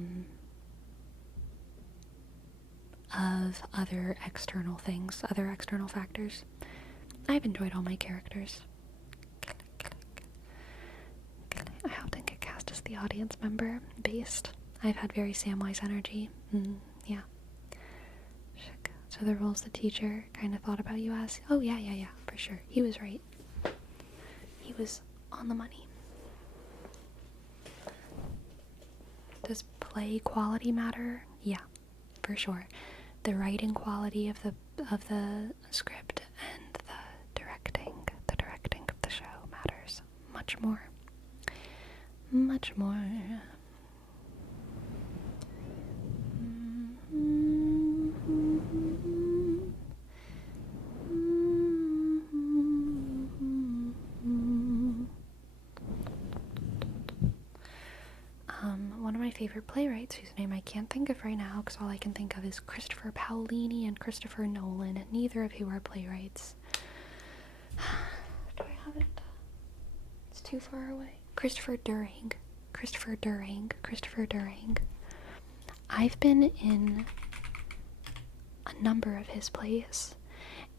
other external things, other external factors. I've enjoyed all my characters. I often get cast as the audience member based. I've had very Samwise energy. Yeah. So the roles the teacher kind of thought about you as, oh yeah, for sure. He was right. He was on the money. Does play quality matter? Yeah, for sure. The writing quality of the script and the directing of the show matters much more. Much more. One of my favorite playwrights, whose name I can't think of right now because all I can think of is Christopher Paolini and Christopher Nolan, and neither of who are playwrights. Do I have it? It's too far away. Christopher Durang. I've been in a number of his plays,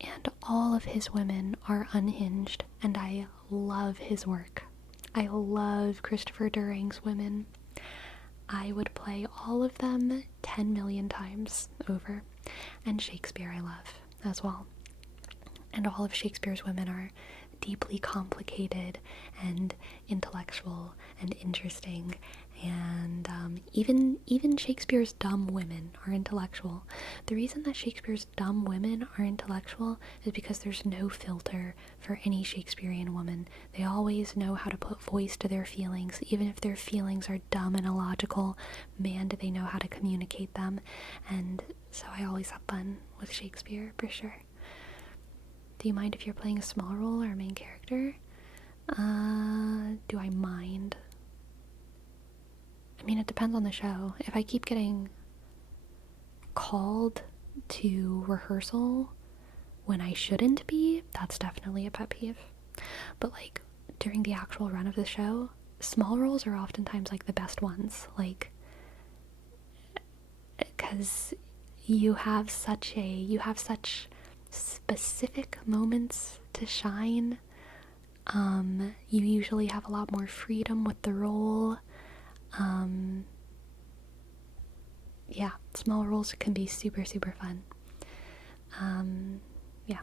and all of his women are unhinged, and I love his work. I love Christopher Durang's women. I would play all of them 10 million times over. And Shakespeare I love as well. And all of Shakespeare's women are deeply complicated and intellectual and interesting, and even Shakespeare's dumb women are intellectual. The reason that Shakespeare's dumb women are intellectual is because there's no filter for any Shakespearean woman. They always know how to put voice to their feelings, even if their feelings are dumb and illogical. Man, do they know how to communicate them. And so I always have fun with Shakespeare, for sure. Do you mind if you're playing a small role or a main character? Do I mind? I mean, it depends on the show. If I keep getting called to rehearsal when I shouldn't be, that's definitely a pet peeve. But like, during the actual run of the show, small roles are oftentimes like the best ones. Like, because you have such specific moments to shine. You usually have a lot more freedom with the role. Yeah, small roles can be super, super fun. Yeah.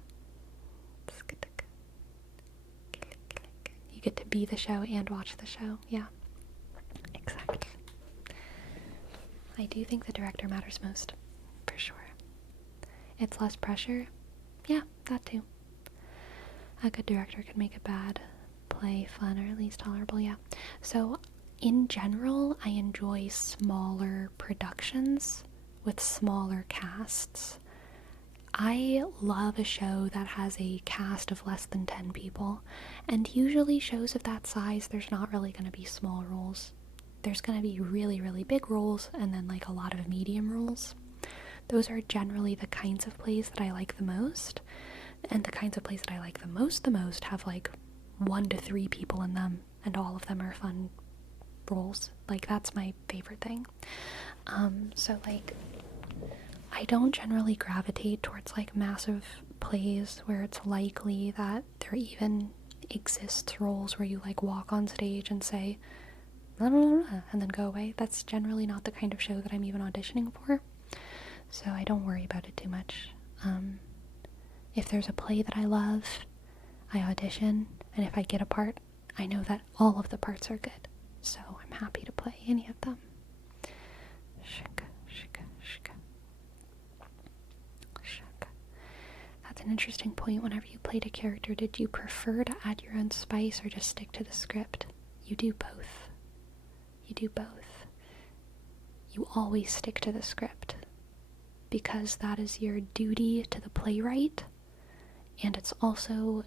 You get to be the show and watch the show. Yeah, exactly. I do think the director matters most, for sure. It's less pressure. Yeah, that too. A good director can make a bad play fun, or at least tolerable, yeah. So, in general, I enjoy smaller productions with smaller casts. I love a show that has a cast of less than 10 people, and usually shows of that size, there's not really going to be small roles. There's going to be really, really big roles, and then like a lot of medium roles. Those are generally the kinds of plays that I like the most, and the kinds of plays that I like the most have like 1 to 3 people in them, and all of them are fun roles. Like, that's my favorite thing. So like, I don't generally gravitate towards like massive plays where it's likely that there even exists roles where you like walk on stage and say blah, blah, blah, and then go away. That's generally not the kind of show that I'm even auditioning for. So I don't worry about it too much. If there's a play that I love, I audition, and if I get a part, I know that all of the parts are good. So I'm happy to play any of them. Shaka, shaka, shaka. Shaka, an interesting point. Whenever you played a character, did you prefer to add your own spice or just stick to the script? You do both. You do both. You always stick to the script because that is your duty to the playwright, and it's also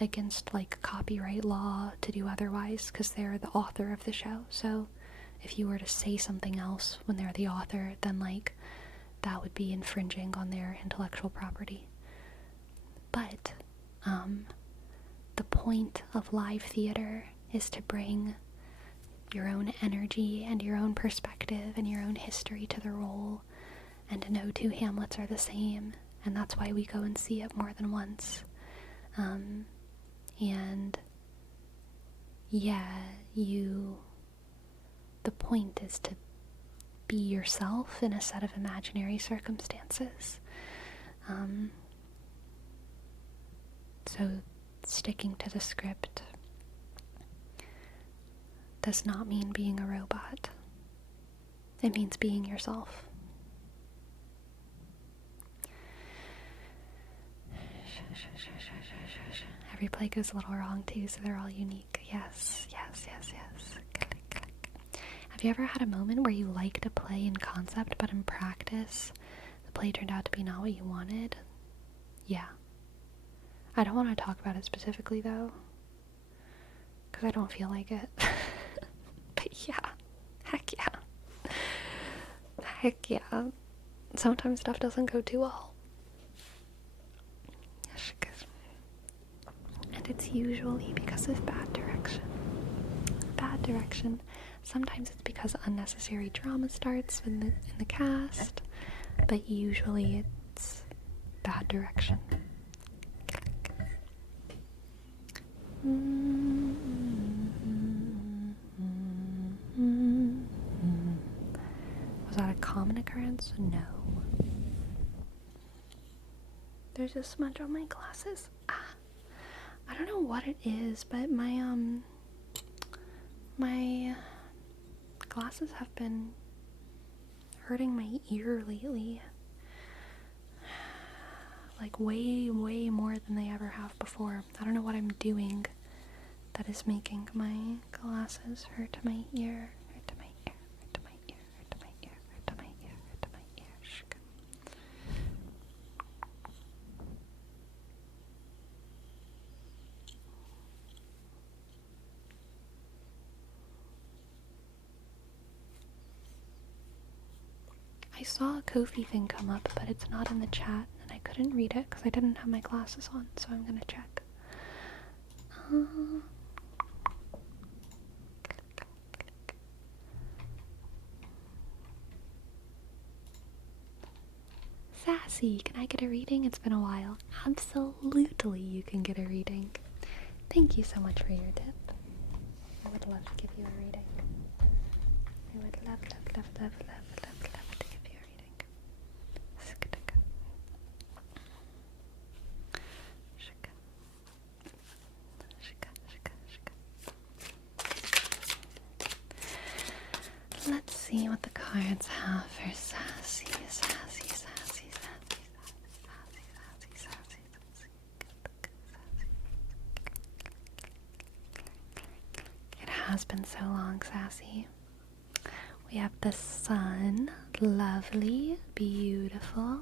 against like copyright law to do otherwise because they're the author of the show. So if you were to say something else when they're the author, then like that would be infringing on their intellectual property. But the point of live theater is to bring your own energy and your own perspective and your own history to the role, and no two Hamlets are the same, and that's why we go and see it more than once. And yeah, the point is to be yourself in a set of imaginary circumstances. So sticking to the script does not mean being a robot. It means being yourself. Every play goes a little wrong too, so they're all unique. Yes, yes, yes, yes. Have you ever had a moment where you liked a play in concept, but in practice, the play turned out to be not what you wanted? Yeah. I don't want to talk about it specifically, though, because I don't feel like it. But yeah. Heck yeah. Heck yeah. Sometimes stuff doesn't go too well. And it's usually because of bad direction. Bad direction. Sometimes it's because unnecessary drama starts in the cast, but usually it's bad direction. Was that a common occurrence? No. There's a smudge on my glasses. I don't know what it is, but my glasses have been hurting my ear lately. Like way, way more than they ever have before. I don't know what I'm doing that is making my glasses hurt my ear. Hurt my ear, hurt my ear, hurt my ear, hurt my ear, hurt my ear. I saw a Ko-fi thing come up, but it's not in the chat, and I couldn't read it because I didn't have my glasses on, so I'm gonna check. Sassy, can I get a reading? It's been a while. Absolutely, you can get a reading. Thank you so much for your tip. I would love to give you a reading. I would love, love, love, love, love, love, love to give you a reading. Let's see what the cards have for Sassy, Sassy, Sassy, Sassy, Sassy, Sassy, Sassy, Sassy, Sassy. It has been so long, Sassy. We have the Sun, lovely, beautiful.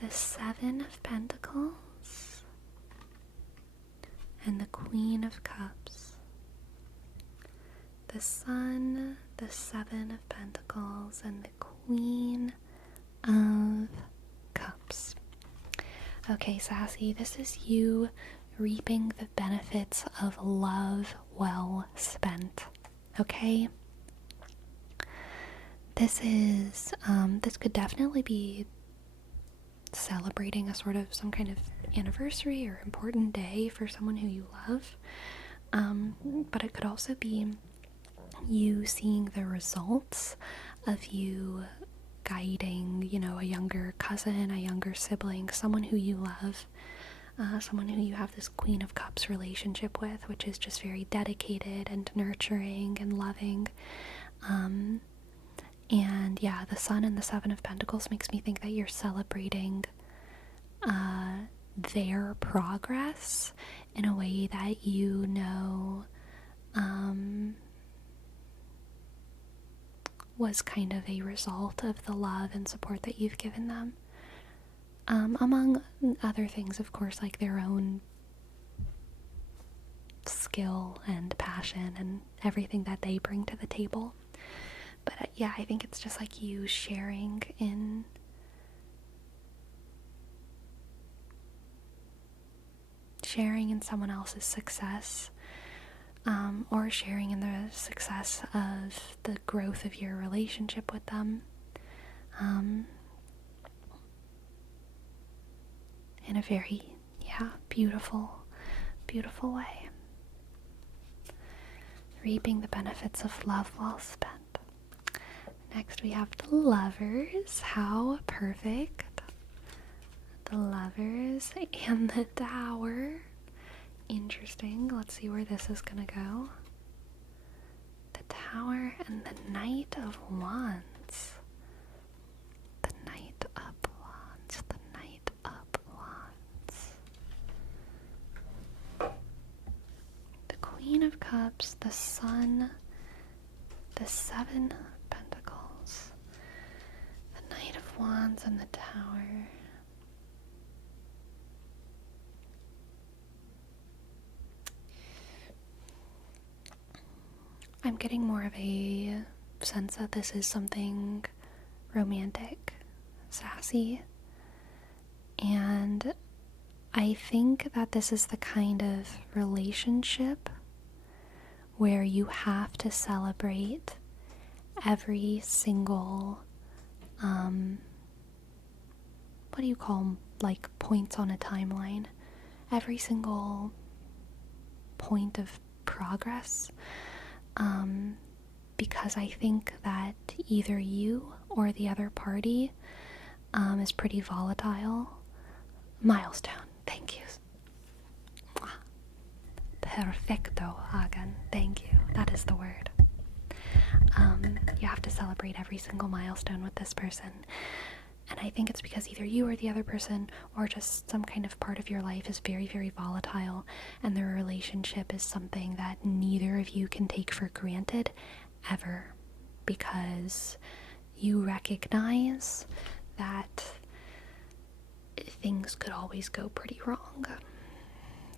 The Seven of Pentacles. And the Queen of Cups. The Sun, the Seven of Pentacles, and the Queen of Cups. Okay, Sassy, this is you reaping the benefits of love well spent. Okay? This could definitely be celebrating a sort of some kind of anniversary or important day for someone who you love. But it could also be you seeing the results of you guiding, a younger cousin, a younger sibling, someone who you love, someone who you have this Queen of Cups relationship with, which is just very dedicated and nurturing and loving. And yeah, the Sun and the Seven of Pentacles makes me think that you're celebrating their progress in a way that you know was kind of a result of the love and support that you've given them. Among other things, of course, like their own skill and passion and everything that they bring to the table. But yeah, I think it's just like you sharing in someone else's success, or sharing in the success of the growth of your relationship with them, in a very, beautiful way. Reaping the benefits of love well spent. Next we have the Lovers. How perfect. The Lovers and the Tower. Interesting. Let's see where this is gonna go. The Tower and the Knight of Wands. The Knight of Wands. The Knight of Wands. The Queen of Cups. The Sun. The Seven of Pentacles. The Knight of Wands and the Tower. I'm getting more of a sense that this is something romantic, sassy, and I think that this is the kind of relationship where you have to celebrate every single, what do you call them? Like points on a timeline. Every single point of progress. Because I think that either you or the other party is pretty volatile. Milestone. Thank you. Perfecto, Hagen. Thank you. That is the word. You have to celebrate every single milestone with this person. And I think it's because either you or the other person, or just some kind of part of your life, is very, very volatile, and the relationship is something that neither of you can take for granted ever, because you recognize that things could always go pretty wrong.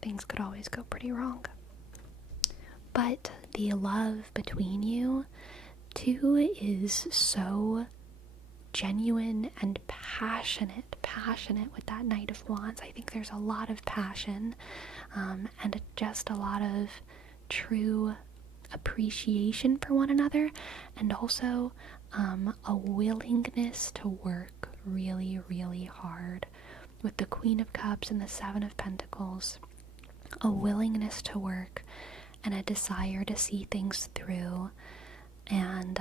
Things could always go pretty wrong. But the love between you two is so genuine and passionate with that Knight of Wands. I think there's a lot of passion, and just a lot of true appreciation for one another, and also a willingness to work really, really hard. With the Queen of Cups and the Seven of Pentacles, a willingness to work and a desire to see things through, and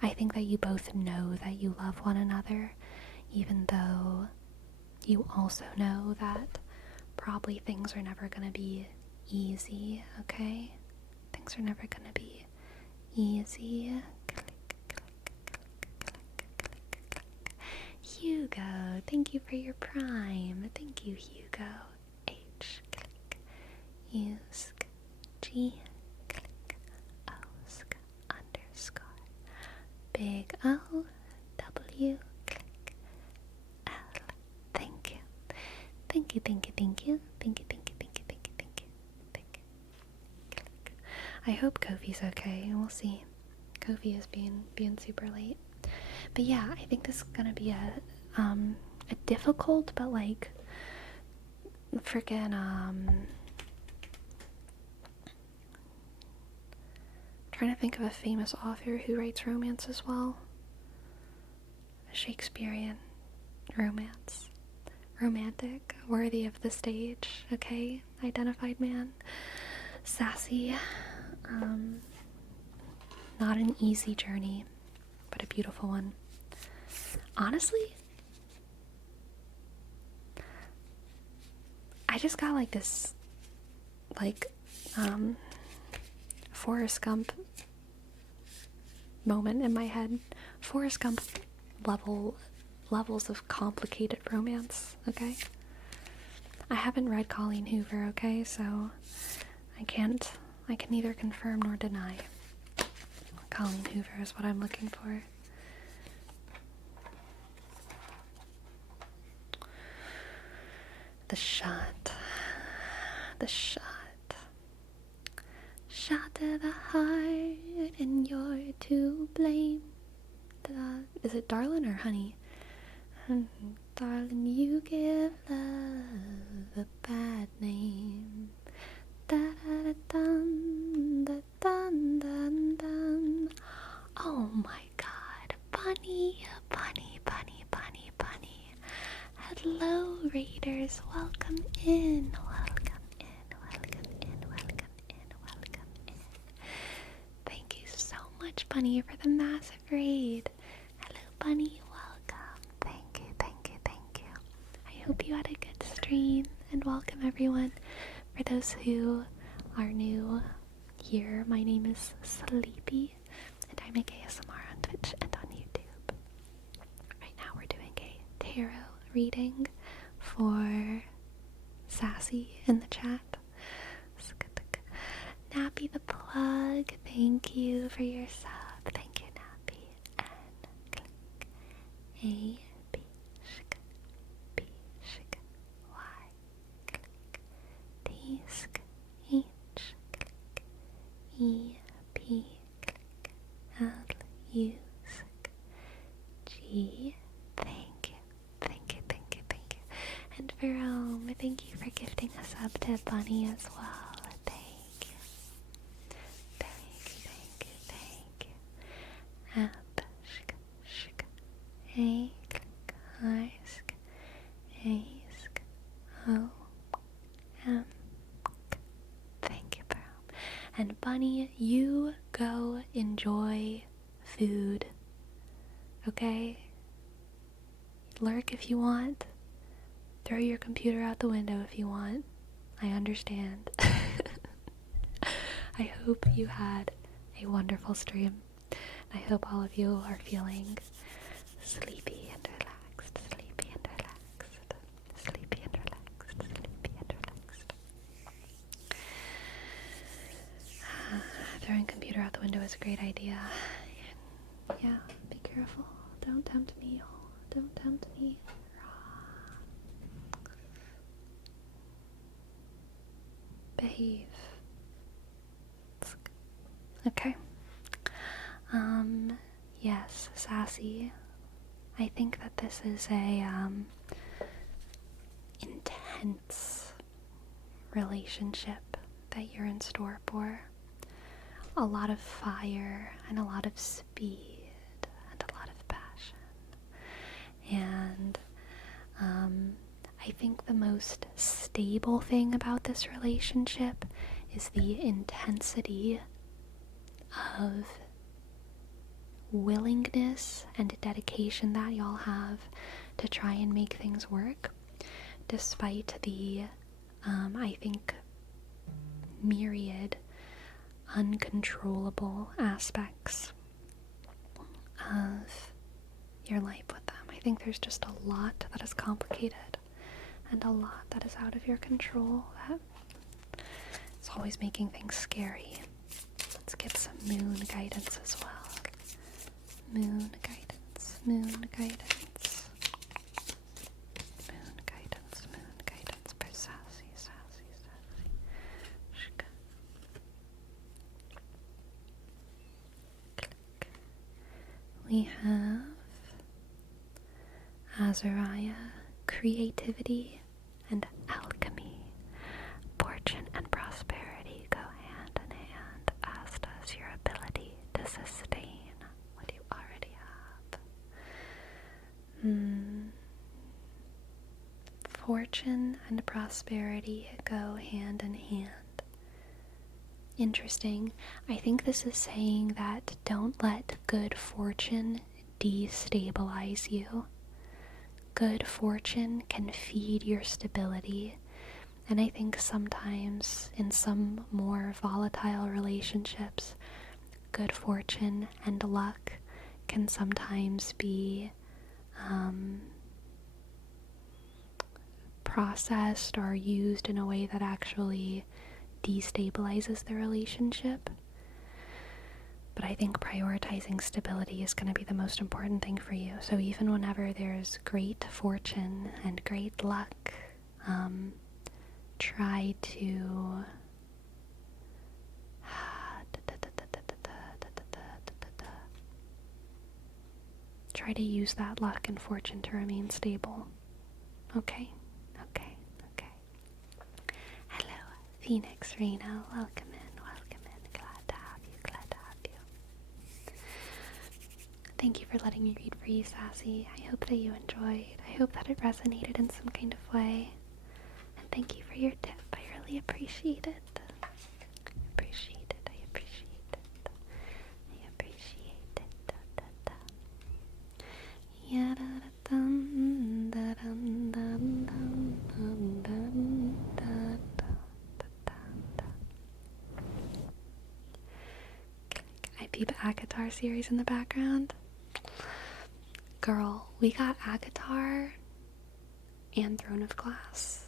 I think that you both know that you love one another, even though you also know that probably things are never going to be easy, okay? Things are never going to be easy. Hugo, thank you for your prime. Thank you, Hugo. H, click. Usk, G, click. Osk, underscore. Big O, W, click. L. Thank you. Thank you, thank you, thank you. Thank you, thank you, thank you, thank you, thank you. Thank you. Click. I hope Kofi's okay. We'll see. Kofi is being super late. But yeah, I think this is gonna be a difficult, but like freaking trying to think of a famous author who writes romance as well. A Shakespearean romance. Romantic, worthy of the stage, okay? Identified man. Sassy. Not an easy journey, but a beautiful one. Honestly, I just got like this, like, Forrest Gump moment in my head. Forrest Gump level levels of complicated romance, okay? I haven't read Colleen Hoover, okay, so I can neither confirm nor deny. Colleen Hoover is what I'm looking for. The shot. Shot to the heart, and you're to blame. Is it darling or honey? Darling, you give love a bad name. Da-da-da-dun, da-dun-dun-dun. Oh my god, bunny. Hello, Raiders. Welcome in. Thank you so much, Bunny, for the massive raid. Hello, Bunny. Welcome. Thank you. I hope you had a good stream, and welcome, everyone. For those who are new here, my name is Sleepy, and I make ASMR on Twitch and on YouTube. Right now we're doing a tarot reading for Sassy in the chat. Nappy the plug, thank you for your sub. Thank you, Nappy. And click A, B, shk, B, shk, Y, click T, sk, H, click E, P, click L, U, sk, G. Thank you. And Fome, thank you for gifting a sub to Bunny as well. Thank you. App, shk, A, click, I, sk, A, sk, O, M, k. Thank you, Fome. And Bunny, you go enjoy food. Okay? Lurk if you want. Throw your computer out the window if you want. I understand. I hope you had a wonderful stream. I hope all of you are feeling sleepy and relaxed. Throwing computer out the window is a great idea. Yeah, be careful. Don't tempt me. Don't tempt me. Behave. Okay. Yes, Sassy. I think that this is a intense relationship that you're in store for. A lot of fire and a lot of speed and a lot of passion. And I think the most stable thing about this relationship is the intensity of willingness and dedication that y'all have to try and make things work, despite the, I think, myriad uncontrollable aspects of your life with them. I think there's just a lot that is complicated and a lot that is out of your control that is always making things scary. Let's get some moon guidance as well. Moon guidance for Sassy. Shk. Click. We have Azariah, creativity and alchemy. Fortune and prosperity go hand in hand, as does your ability to sustain what you already have. Fortune and prosperity go hand in hand. Interesting. I think this is saying that don't let good fortune destabilize you. Good fortune can feed your stability, and I think sometimes in some more volatile relationships, good fortune and luck can sometimes be processed or used in a way that actually destabilizes the relationship. But I think prioritizing stability is going to be the most important thing for you. So even whenever there's great fortune and great luck, try to use that luck and fortune to remain stable. Okay? Okay. Hello, Phoenix Reno. Welcome in. Glad to have you. Thank you for letting me read for you, Sassy. I hope that you enjoyed. I hope that it resonated in some kind of way. And thank you for your tip. I really appreciate it. I peep Akatar series in the background. Girl, we got Akatar and Throne of Glass.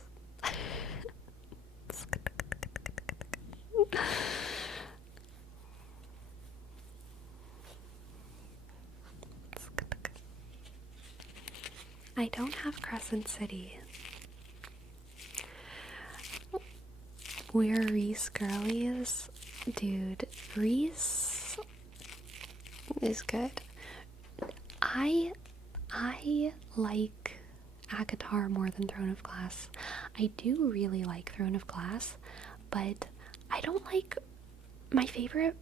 I don't have Crescent City. We're Reese girlies. Dude, Reese is good. I like Akatar more than Throne of Glass. I do really like Throne of Glass, but I don't like my favorite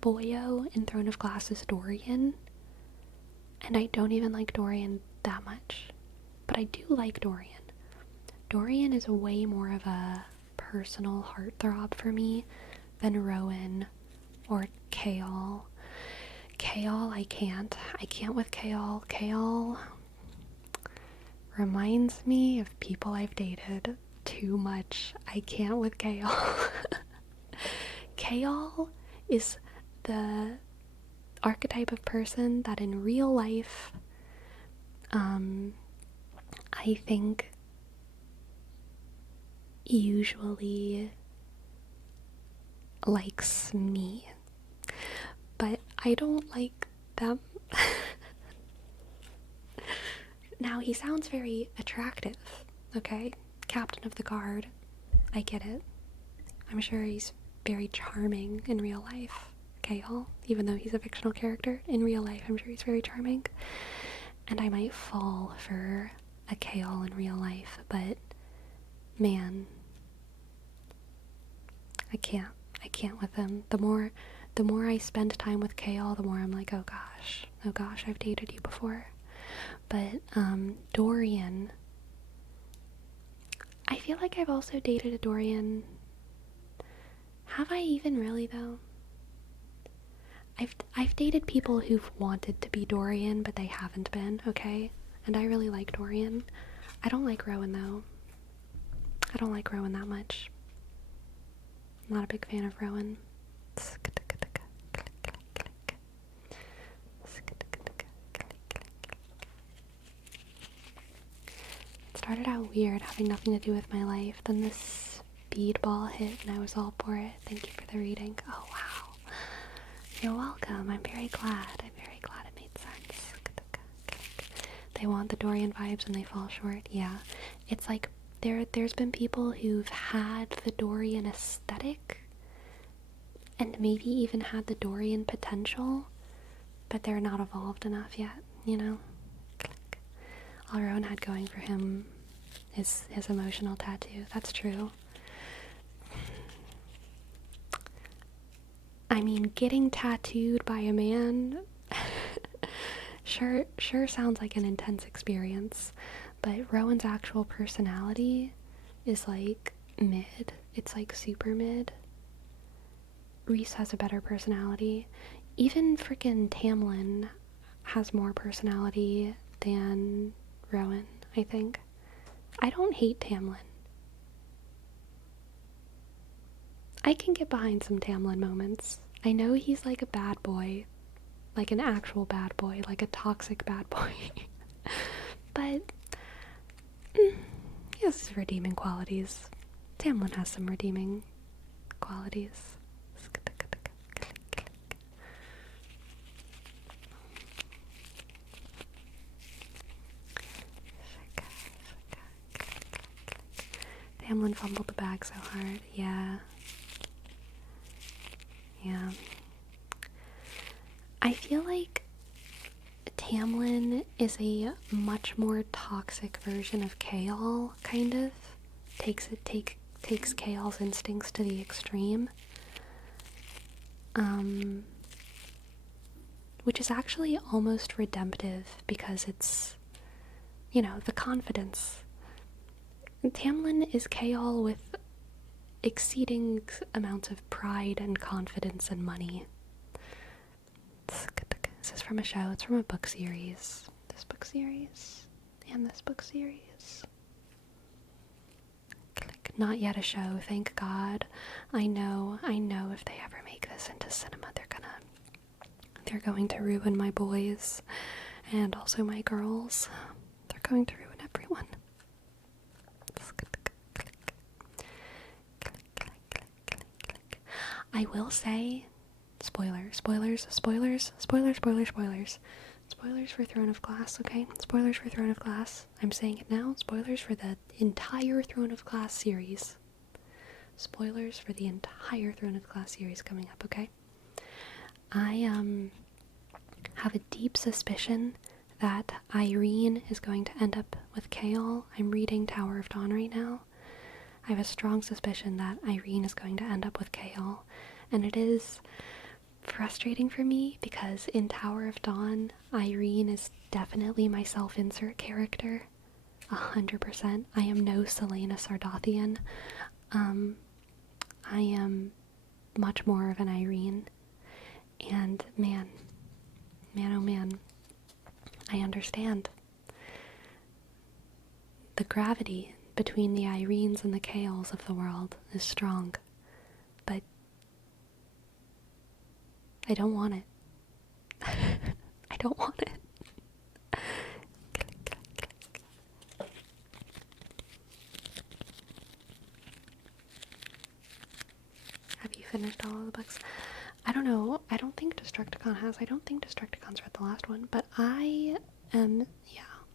boyo in Throne of Glass is Dorian. And I don't even like Dorian that much. But I do like Dorian. Dorian is way more of a personal heartthrob for me than Rowan or Kaol. Kaol, I can't. I can't with Kaol. Kaol reminds me of people I've dated too much. I can't with Kaol. Kaol is the archetype of person that in real life, I think usually likes me, but I don't like them. Now, he sounds very attractive, okay? Captain of the Guard. I get it. I'm sure he's very charming in real life. Kaol, even though he's a fictional character, in real life I'm sure he's very charming. And I might fall for a Kaol in real life, but man, I can't with him. The more I spend time with Kaol, the more I'm like, oh gosh, I've dated you before. But Dorian, I feel like I've also dated a Dorian. Have I even really though? I've dated people who've wanted to be Dorian, but they haven't been, okay? And I really like Dorian. I don't like Rowan, though. I don't like Rowan that much. I'm not a big fan of Rowan. It started out weird, having nothing to do with my life. Then this speedball hit, and I was all for it. Thank you for the reading. Oh, wow. You're welcome. I'm very glad. It made sense. They want the Dorian vibes and they fall short. Yeah. It's like there's been people who've had the Dorian aesthetic and maybe even had the Dorian potential, but they're not evolved enough yet, you know? All Rowan had going for him is his emotional tattoo. That's true. I mean, getting tattooed by a man sure sounds like an intense experience, but Rowan's actual personality is like mid. It's like super mid. Reese has a better personality. Even freaking Tamlin has more personality than Rowan, I think. I don't hate Tamlin. I can get behind some Tamlin moments. I know he's like a bad boy, like an actual bad boy, like a toxic bad boy. But he has his redeeming qualities. Tamlin has some redeeming qualities. Tamlin fumbled the bag so hard. Yeah. Yeah. I feel like Tamlin is a much more toxic version of Kaol, kind of. Takes Kaol's instincts to the extreme. Which is actually almost redemptive because it's, the confidence. Tamlin is Kaol with exceeding amounts of pride and confidence and money. This is from a show. It's from a book series. This book series and this book series. Not yet a show, thank God. I know if they ever make this into cinema, they're going to ruin my boys and also my girls. They're going to ruin everyone. I will say, spoilers for Throne of Glass, okay? Spoilers for Throne of Glass. I'm saying it now. Spoilers for the entire Throne of Glass series. Spoilers for the entire Throne of Glass series coming up, okay? I have a deep suspicion that Irene is going to end up with Kaol. I'm reading Tower of Dawn right now. I have a strong suspicion that Irene is going to end up with Kaol, and it is frustrating for me because in Tower of Dawn, Irene is definitely my self-insert character. 100%. I am no Selena Sardothian. I am much more of an Irene. And man, oh man, I understand. The gravity between the Irenes and the Kaols of the world is strong, but I don't want it. I don't want it. Have you finished all of the books? I don't know. I don't think Destructicon has. I don't think Destructicon's read the last one, but I am,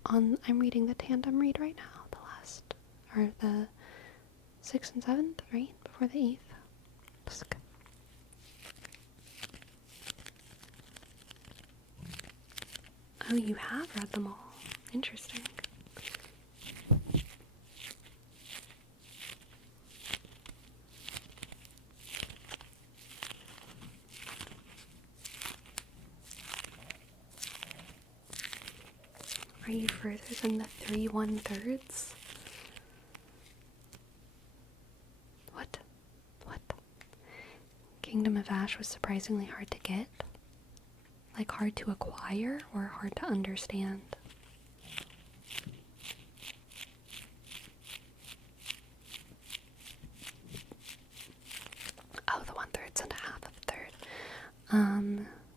I'm reading the tandem read right now. Or the 6th and 7th, right? Before the 8th. Oh, you have read them all. Interesting. Are you further than the 3 1/3? What? Kingdom of Ash was surprisingly hard to get? Like hard to acquire or hard to understand? Oh, the 1/3 and a half of a third.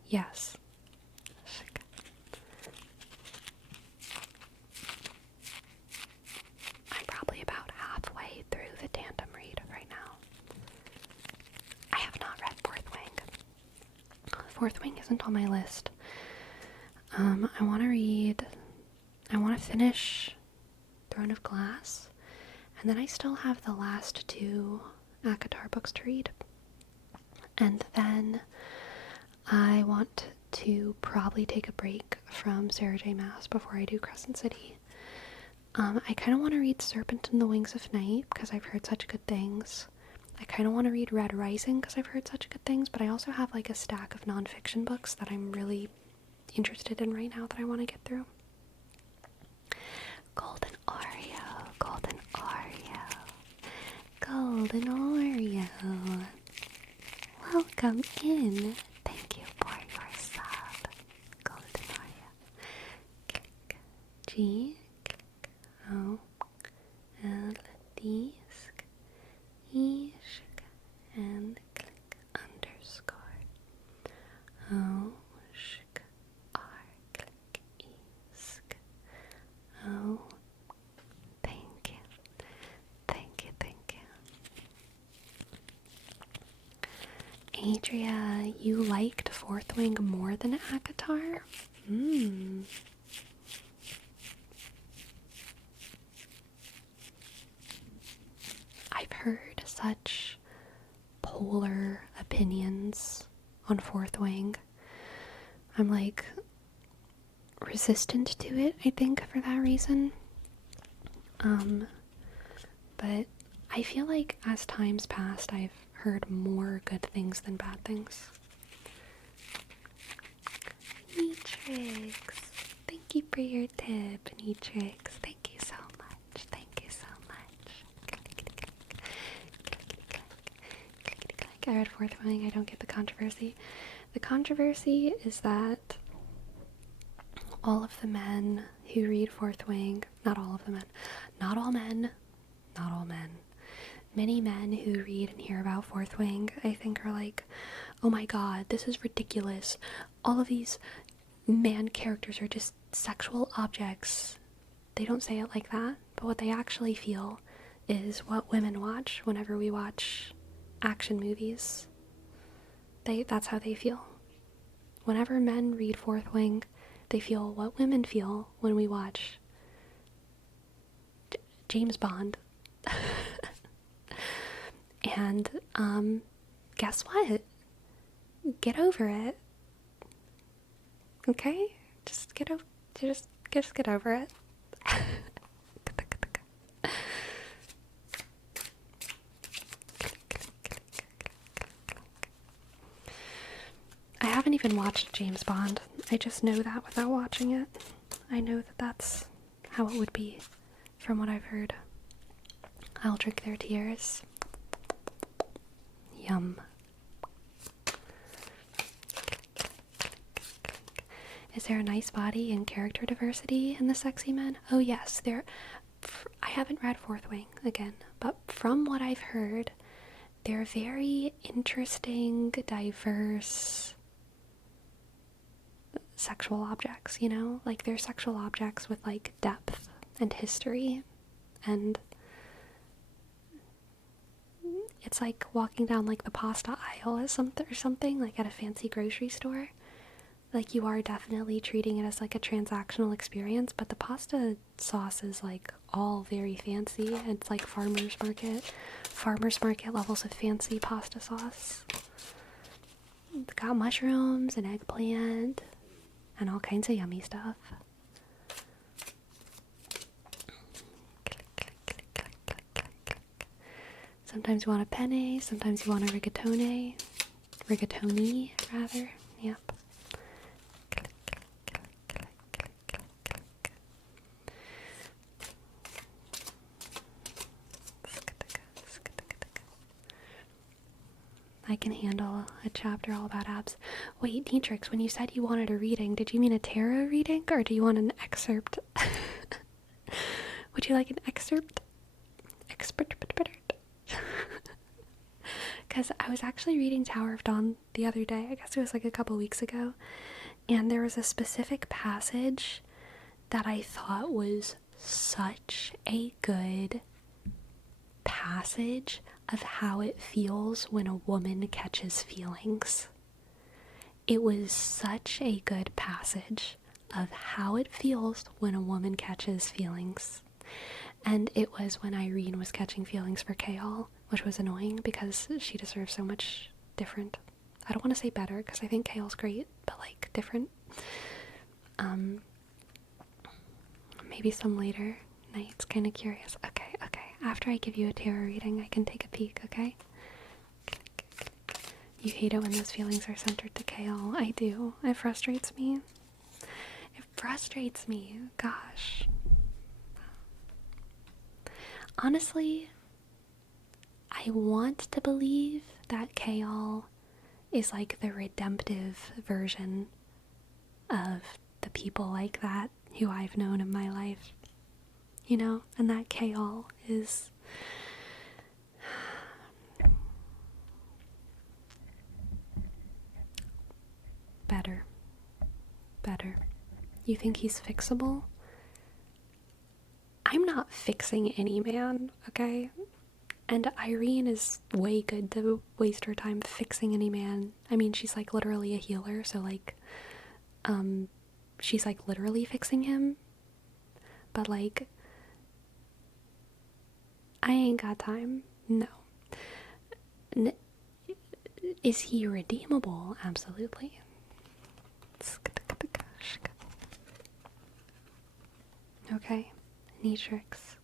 Yes. I'm probably about halfway through the tandem read right now. I have not read Fourth Wing. Fourth Wing isn't on my list. I want to finish Throne of Glass, and then I still have the last 2 Akatar books to read. And then I want to probably take a break from Sarah J. Maas before I do Crescent City. I kind of want to read Serpent and the Wings of Night because I've heard such good things. I kind of want to read Red Rising because I've heard such good things, but I also have like a stack of nonfiction books that I'm really interested in right now that I want to get through. Golden Oreo. Welcome in. Thank you for your sub. Golden Oreo. Click G, click O, L, D, E, and click underscore. O, R, click E, Adria, you liked Fourth Wing more than Akatar? I've heard such polar opinions on Fourth Wing. I'm like resistant to it, I think, for that reason. But I feel like as time's passed, I've heard more good things than bad things. Nrixs, thank you for your tip, Nrixs. Thank you so much. Thank you so much. I read Fourth Wing. I don't get the controversy. The controversy is that all of the men who read Fourth Wing, not all of the men, not all men, not all men, many men who read and hear about Fourth Wing, I think, are like, oh my god, this is ridiculous. All of these man characters are just sexual objects. They don't say it like that, but what they actually feel is what women watch whenever we watch action movies. That's how they feel. Whenever men read Fourth Wing, they feel what women feel when we watch James Bond. And guess what? Get over it. Okay? Just get over it. I haven't even watched James Bond. I just know that without watching it. I know that that's how it would be, from what I've heard. I'll drink their tears. Yum. Is there a nice body and character diversity in the sexy men? Oh yes, I haven't read Fourth Wing again, but from what I've heard, they're very interesting, diverse sexual objects, you know? Like, they're sexual objects with, like, depth and history, and it's like walking down, like, the pasta aisle or something, like at a fancy grocery store. Like, you are definitely treating it as, like, a transactional experience, but the pasta sauce is, like, all very fancy. It's like farmer's market levels of fancy pasta sauce. It's got mushrooms and eggplant and all kinds of yummy stuff. Sometimes you want a penne, sometimes you want a rigatoni, rather. Yep. I can handle a chapter all about abs. Wait, Nrixs, when you said you wanted a reading, did you mean a tarot reading, or do you want an excerpt? Would you like an excerpt? Because I was actually reading Tower of Dawn the other day, I guess it was like a couple weeks ago, and there was a specific passage that I thought was such a good passage of how it feels when a woman catches feelings. It was such a good passage of how it feels when a woman catches feelings. And it was when Irene was catching feelings for Kaol, which was annoying because she deserves so much different. I don't want to say better because I think Kaol's great, but like different. Maybe some later nights, kind of curious. Okay. After I give you a tarot reading, I can take a peek, okay? You hate it when those feelings are centered to Kaol. I do. It frustrates me. Gosh. Honestly, I want to believe that Kaol is like the redemptive version of the people like that who I've known in my life. You know, and that Kaol is better. You think he's fixable? I'm not fixing any man, okay? And Irene is way good to waste her time fixing any man. I mean, she's like literally a healer, so like, she's like literally fixing him. But like, I ain't got time. No. Is he redeemable? Absolutely. Okay, Nrixs.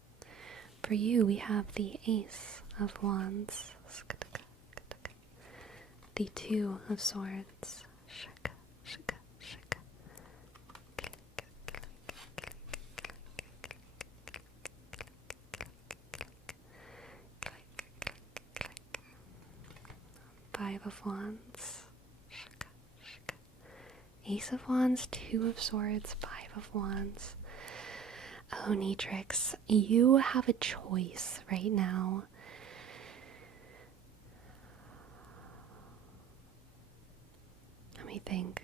For you, we have the Ace of Wands, the Two of Swords, 5 of Wands, Ace of Wands, Two of Swords, 5 of Wands. Oh, Nrixs, you have a choice right now. Let me think.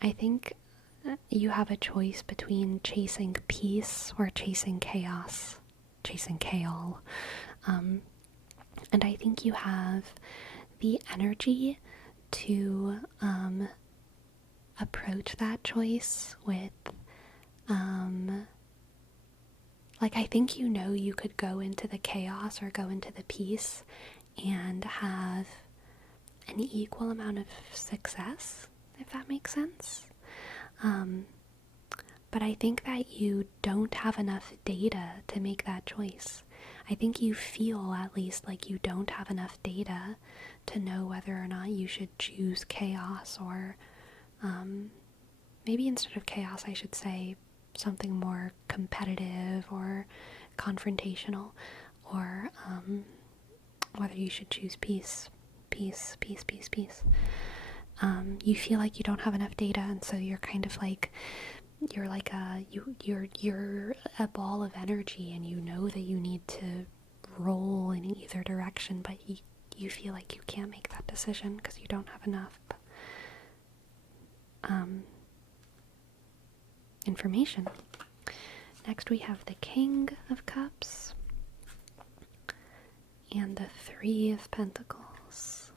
I think you have a choice between chasing peace or chasing chaos. Chasing chaos. And I think you have the energy to approach that choice with like, I think you know you could go into the chaos or go into the peace and have an equal amount of success, if that makes sense. But I think that you don't have enough data to make that choice. I think you feel at least like you don't have enough data to know whether or not you should choose chaos or maybe instead of chaos I should say something more competitive or confrontational, or whether you should choose peace. You feel like you don't have enough data, and so you're kind of like you're a ball of energy, and you know that you need to roll in either direction, but you feel like you can't make that decision because you don't have enough information. Next we have the King of Cups and the Three of Pentacles.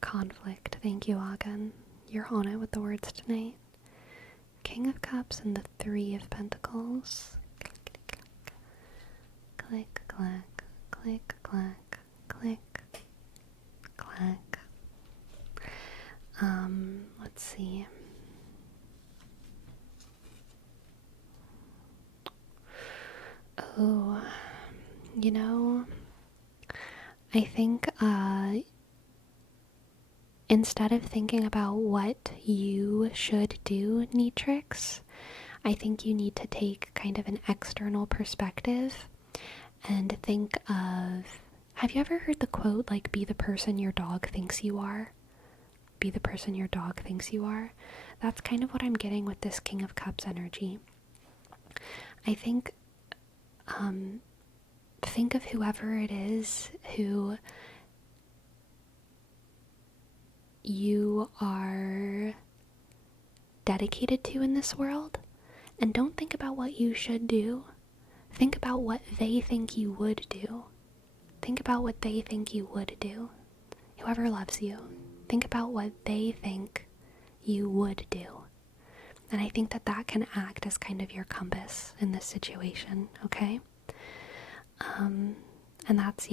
Conflict. Thank you, Agan. You're on it with the words tonight. King of Cups and the Three of Pentacles. Click, clack, click, clack, click, clack. Let's see. Oh, you know, I think, instead of thinking about what you should do, Nrixs, I think you need to take kind of an external perspective and think of, have you ever heard the quote, like, be the person your dog thinks you are? Be the person your dog thinks you are. That's kind of what I'm getting with this King of Cups energy. I think of whoever it is who you are dedicated to in this world, and don't think about what you should do. Think about what they think you would do. Think about what they think you would do. Whoever loves you, think about what they think you would do. And I think that that can act as kind of your compass in this situation, okay? And that's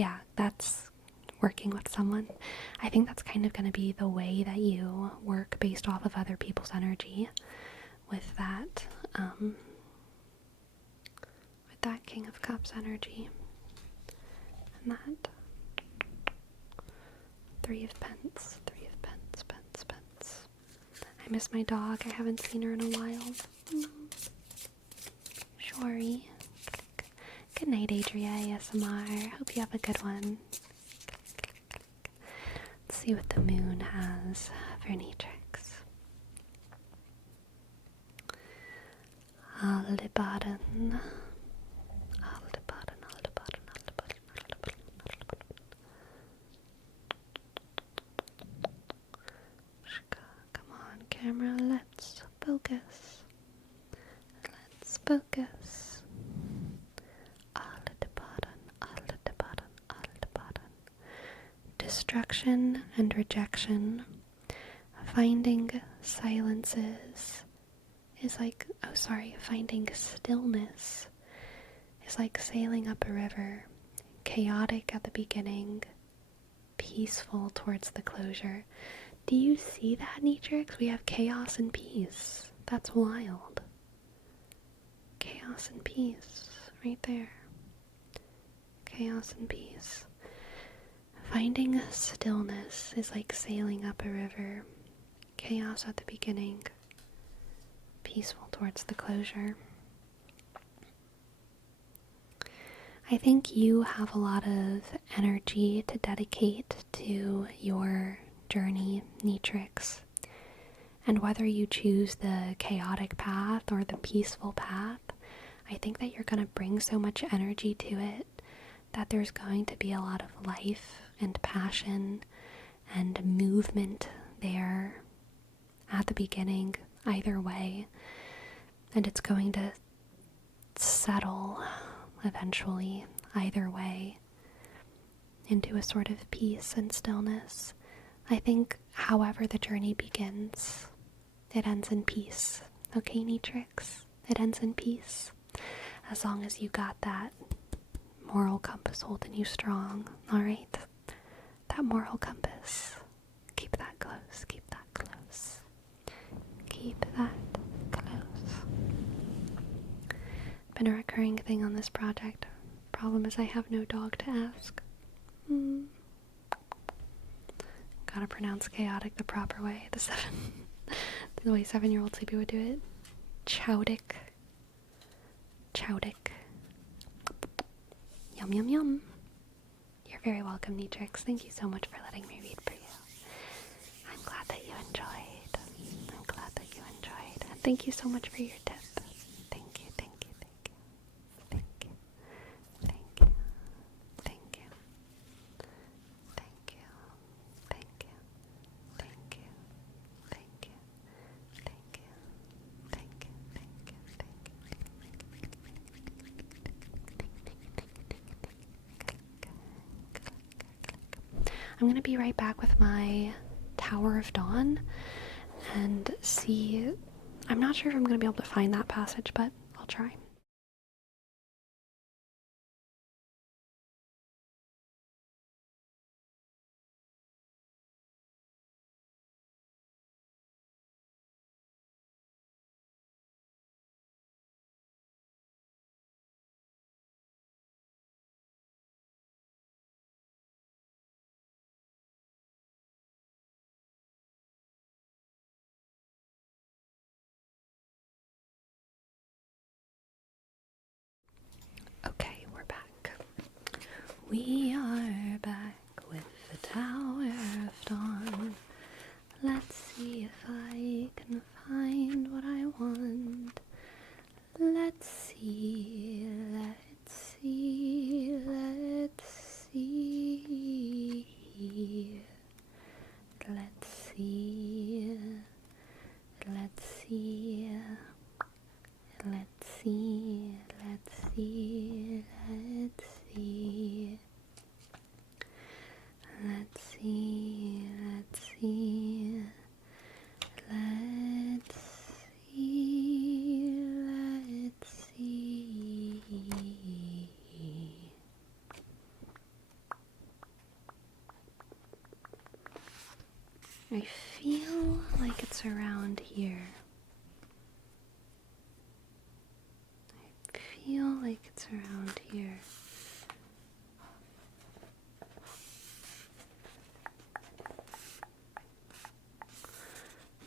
working with someone. I think that's kind of going to be the way that you work based off of other people's energy with that King of Cups energy. And that Three of Pence. I miss my dog. I haven't seen her in a while. Shory. Good night, Adria ASMR. Hope you have a good one. Let's see what the moon has for Nrixs. Aldebaran. Come on, camera, let's focus. focus. Let's focus. Aldebaran. Destruction and rejection. Finding silences is like, finding stillness is like sailing up a river. Chaotic at the beginning, peaceful towards the closure. Do you see that, Nrixs? We have chaos and peace. That's wild. Chaos and peace, right there. Chaos and peace. Finding stillness is like sailing up a river. Chaos at the beginning, peaceful towards the closure. I think you have a lot of energy to dedicate to your journey, Nrixs. And whether you choose the chaotic path or the peaceful path, I think that you're going to bring so much energy to it that there's going to be a lot of life and passion and movement there at the beginning, either way. And it's going to settle eventually, either way, into a sort of peace and stillness. I think however the journey begins, it ends in peace. Okay, Nrixs? It ends in peace. As long as you got that moral compass holding you strong, alright? That moral compass. Keep that close, keep that close. Keep that close. Been a recurring thing on this project. Problem is I have no dog to ask. Gotta pronounce chaotic the proper way. The way 7-year-old Sleepy would do it. Chowdick. Yum yum yum. You're very welcome, Nrixs. Thank you so much for letting me read for you. I'm glad that you enjoyed. And thank you so much for your tip. Thank you. I'm going to be right back with my Tower of Dawn and see. I'm not sure if I'm going to be able to find that passage, but I'll try. Okay, we're back. We are back with the Tower of Dawn. Let's see if I can find what I want. Let's see. I feel like it's around here.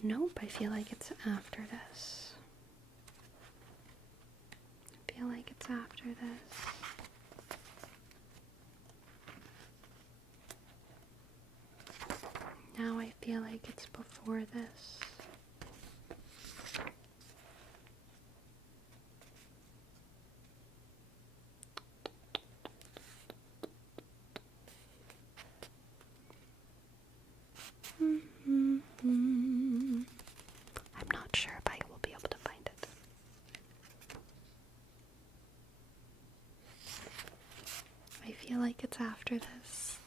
Nope, I feel like it's after this. Now I feel like it's before this. I'm not sure if I will be able after this.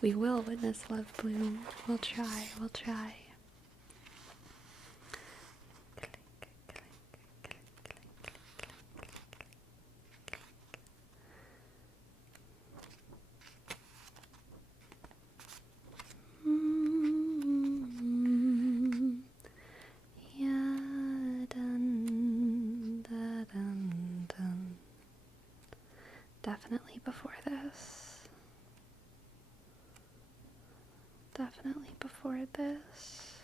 We will witness love bloom. We'll try, we'll try. Definitely before this. Definitely before this.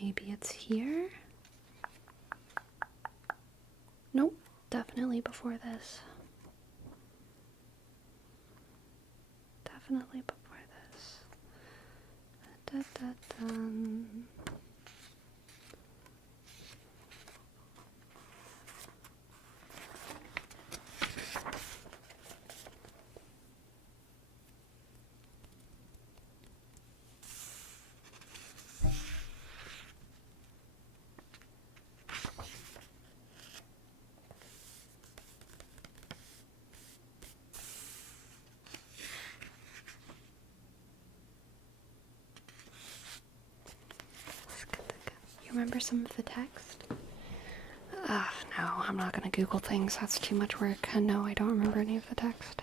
Maybe it's here? Nope, definitely before this. Definitely before this. Da, da, dun. Remember some of the text? No, I'm not gonna Google things. That's too much work. And no, I don't remember any of the text.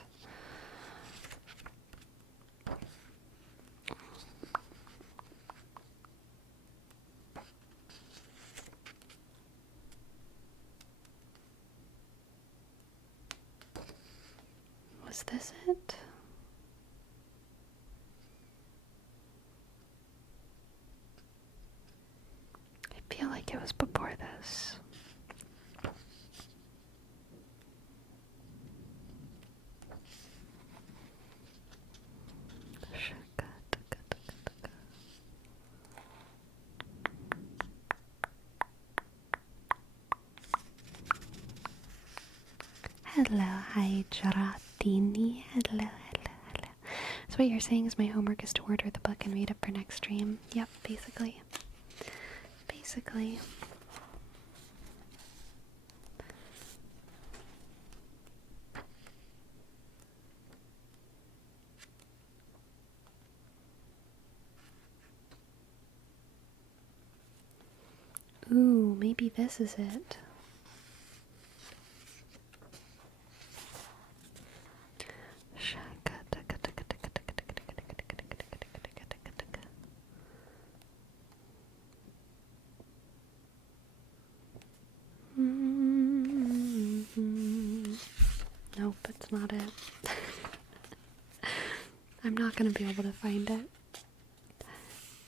Was this it? I feel like it was before this. Hello, hi Geratini. Hello. So what you're saying is my homework is to order the book and read it for next stream. Yep, basically. Ooh, maybe this is it. Nope, it's not it. I'm not gonna be able to find it.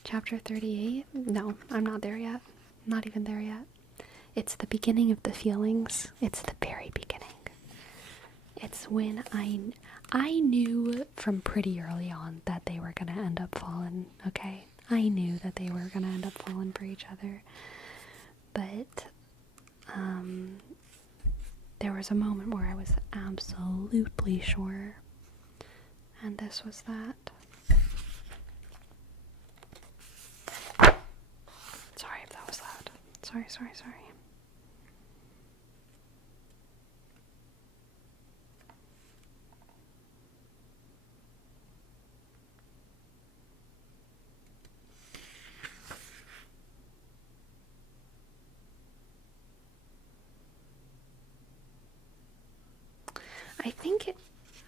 Chapter 38? No, I'm not there yet. Not even there yet. It's the beginning of the feelings. It's the very beginning. It's when I knew from pretty early on that they were gonna end up falling, okay? I knew that they were gonna end up falling for each other. But, there was a moment where I was absolutely sure. And this was that. Sorry if that was loud. Sorry.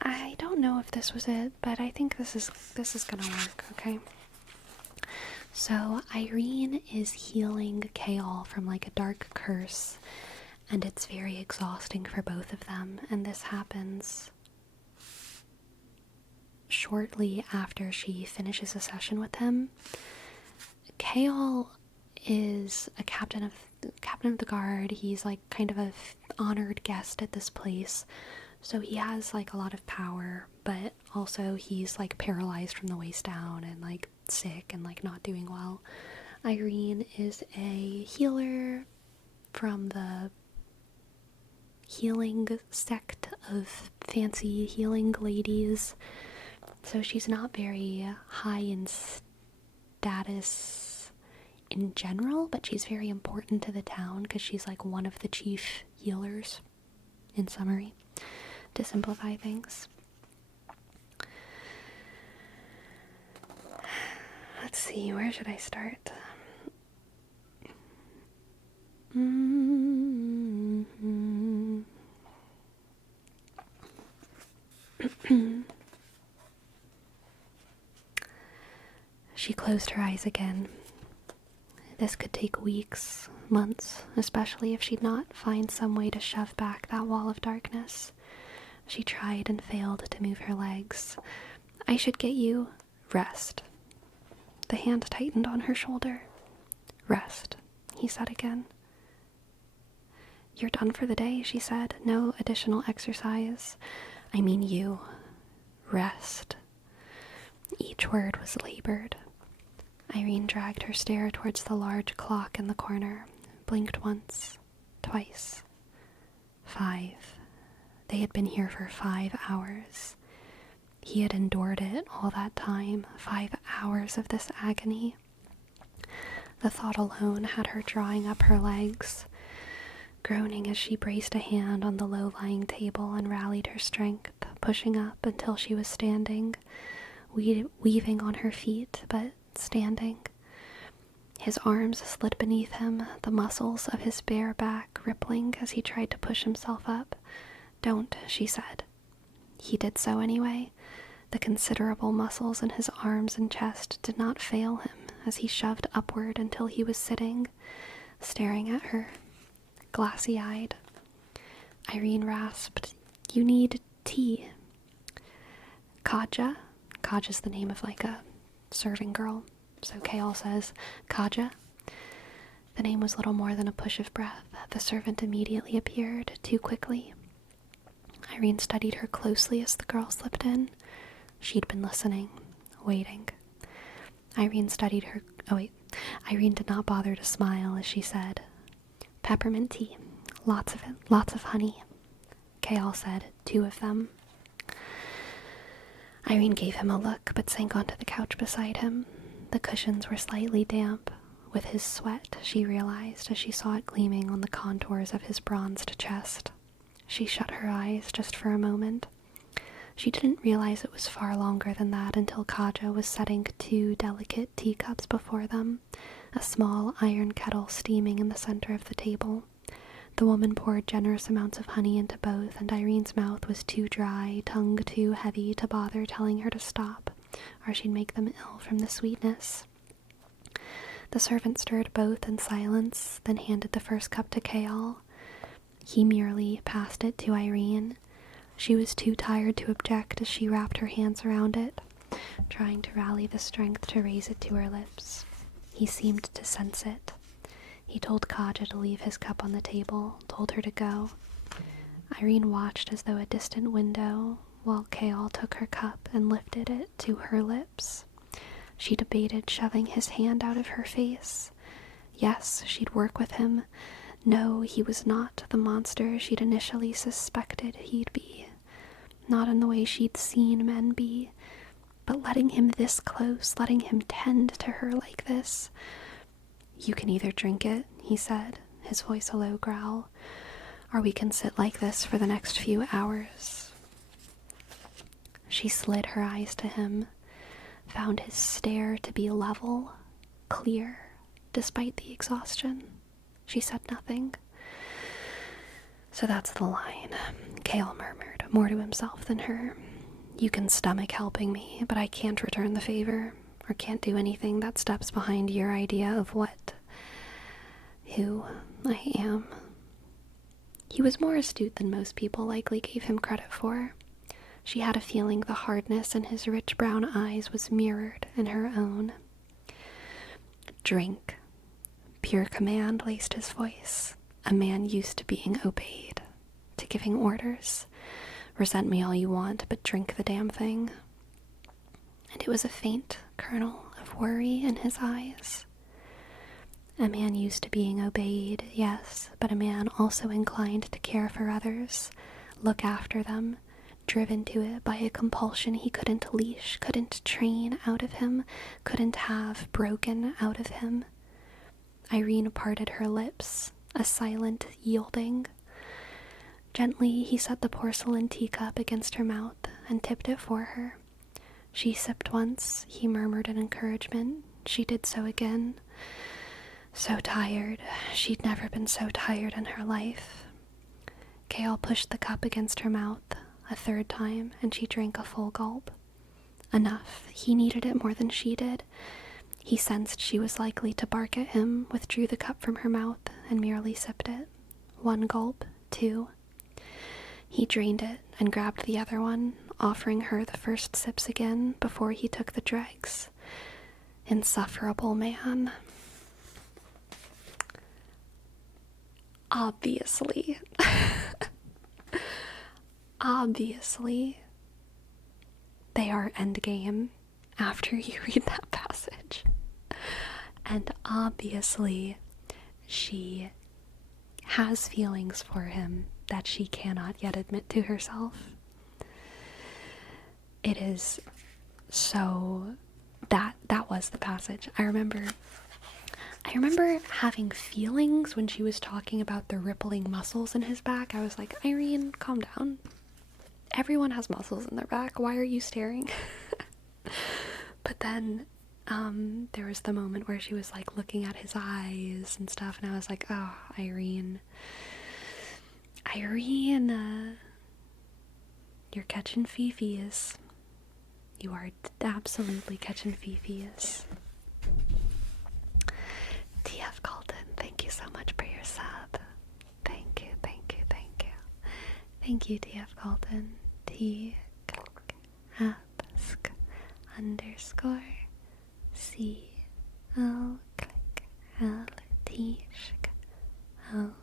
I don't know if this was it, but I think this is gonna work, okay? So Irene is healing Kaol from like a dark curse, and it's very exhausting for both of them, and this happens shortly after she finishes a session with him. Kaol is a captain of the guard. He's like kind of a honored guest at this place. So he has like a lot of power, but also he's like paralyzed from the waist down and like sick and like not doing well. Irene is a healer from the healing sect of fancy healing ladies. So she's not very high in status in general, but she's very important to the town because she's like one of the chief healers, in summary, to simplify things. Let's see, where should I start? She closed her eyes again. This could take weeks, months, especially if she'd not find some way to shove back that wall of darkness. She tried and failed to move her legs. I should get you rest. The hand tightened on her shoulder. Rest, he said again. You're done for the day, she said. No additional exercise. I mean you. Rest. Each word was labored. Irene dragged her stare towards the large clock in the corner, blinked once, twice. 5. They had been here for 5 hours. He had endured it all that time, 5 hours of this agony. The thought alone had her drawing up her legs, groaning as she braced a hand on the low-lying table and rallied her strength, pushing up until she was standing, weaving on her feet, but standing. His arms slid beneath him, the muscles of his bare back rippling as he tried to push himself up. Don't, she said. He did so anyway. The considerable muscles in his arms and chest did not fail him as he shoved upward until he was sitting, staring at her, glassy-eyed. Irene rasped, You need tea. Kaja? Kaja's the name of like a serving girl, so Kaol says, Kaja. The name was little more than a push of breath. The servant immediately appeared, too quickly. Irene studied her closely as the girl slipped in. She'd been listening, waiting. Irene did not bother to smile as she said, Peppermint tea. Lots of it. Lots of honey. Kaol said, 2 of them. Irene gave him a look, but sank onto the couch beside him. The cushions were slightly damp with his sweat, she realized as she saw it gleaming on the contours of his bronzed chest. She shut her eyes just for a moment. She didn't realize it was far longer than that until Kaja was setting 2 delicate teacups before them, a small iron kettle steaming in the center of the table. The woman poured generous amounts of honey into both, and Irene's mouth was too dry, tongue too heavy to bother telling her to stop, or she'd make them ill from the sweetness. The servant stirred both in silence, then handed the first cup to Kaol. He merely passed it to Irene. She was too tired to object as she wrapped her hands around it, trying to rally the strength to raise it to her lips. He seemed to sense it. He told Kaja to leave his cup on the table, told her to go. Irene watched as though a distant window, while Kaol took her cup and lifted it to her lips. She debated shoving his hand out of her face. Yes, she'd work with him. No, he was not the monster she'd initially suspected he'd be. Not in the way she'd seen men be. But letting him this close, letting him tend to her like this. You can either drink it, he said, his voice a low growl, or we can sit like this for the next few hours. She slid her eyes to him, found his stare to be level, clear, despite the exhaustion. She said nothing. So that's the line, Kaol murmured, more to himself than her. You can stomach helping me, but I can't return the favor, or can't do anything that steps behind your idea of who I am. He was more astute than most people likely gave him credit for. She had a feeling the hardness in his rich brown eyes was mirrored in her own. Drink. Pure command laced his voice. A man used to being obeyed, to giving orders. Resent me all you want, but drink the damn thing. And it was a faint kernel of worry in his eyes. A man used to being obeyed, yes, but a man also inclined to care for others, look after them, driven to it by a compulsion he couldn't leash, couldn't train out of him, couldn't have broken out of him. Irene parted her lips, a silent yielding. Gently, he set the porcelain teacup against her mouth and tipped it for her. She sipped once, he murmured an encouragement. She did so again. So tired. She'd never been so tired in her life. Kale pushed the cup against her mouth a third time, and she drank a full gulp. Enough. He needed it more than she did. He sensed she was likely to bark at him, withdrew the cup from her mouth, and merely sipped it. 1 gulp, 2. He drained it and grabbed the other one, offering her the first sips again before he took the dregs. Insufferable man. Obviously. Obviously. They are endgame after you read that passage. And obviously, she has feelings for him that she cannot yet admit to herself. It is so... That was the passage. I remember having feelings when she was talking about the rippling muscles in his back. I was like, Irene, calm down. Everyone has muscles in their back. Why are you staring? But then there was the moment where she was like looking at his eyes and stuff, and I was like, oh, Irene, you're catching fifis. You are absolutely catching fifis. TF Colton, thank you so much for your sub. Thank you. Thank you, TF Colton. T Ask _C L L T N.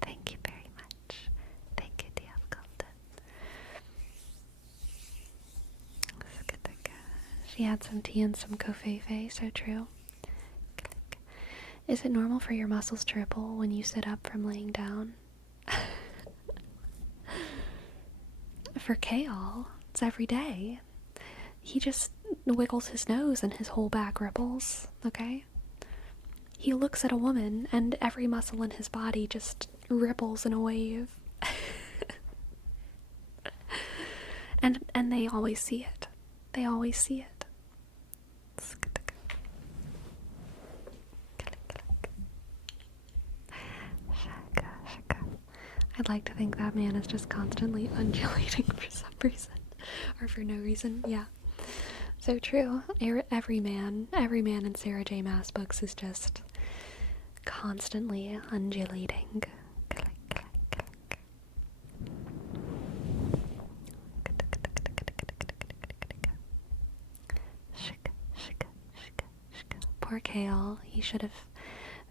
Thank you very much. Thank you, TF Colton. She had some tea and some kofefe, so true. Is it normal for your muscles to ripple when you sit up from laying down? For Kale, it's every day. He just wiggles his nose and his whole back ripples, okay? He looks at a woman and every muscle in his body just ripples in a wave. and they always see it. They always see it. I'd like to think that man is just constantly undulating for some reason. Or for no reason, yeah. So true. Every man in Sarah J. Maas books is just constantly undulating. Poor Kale. He should have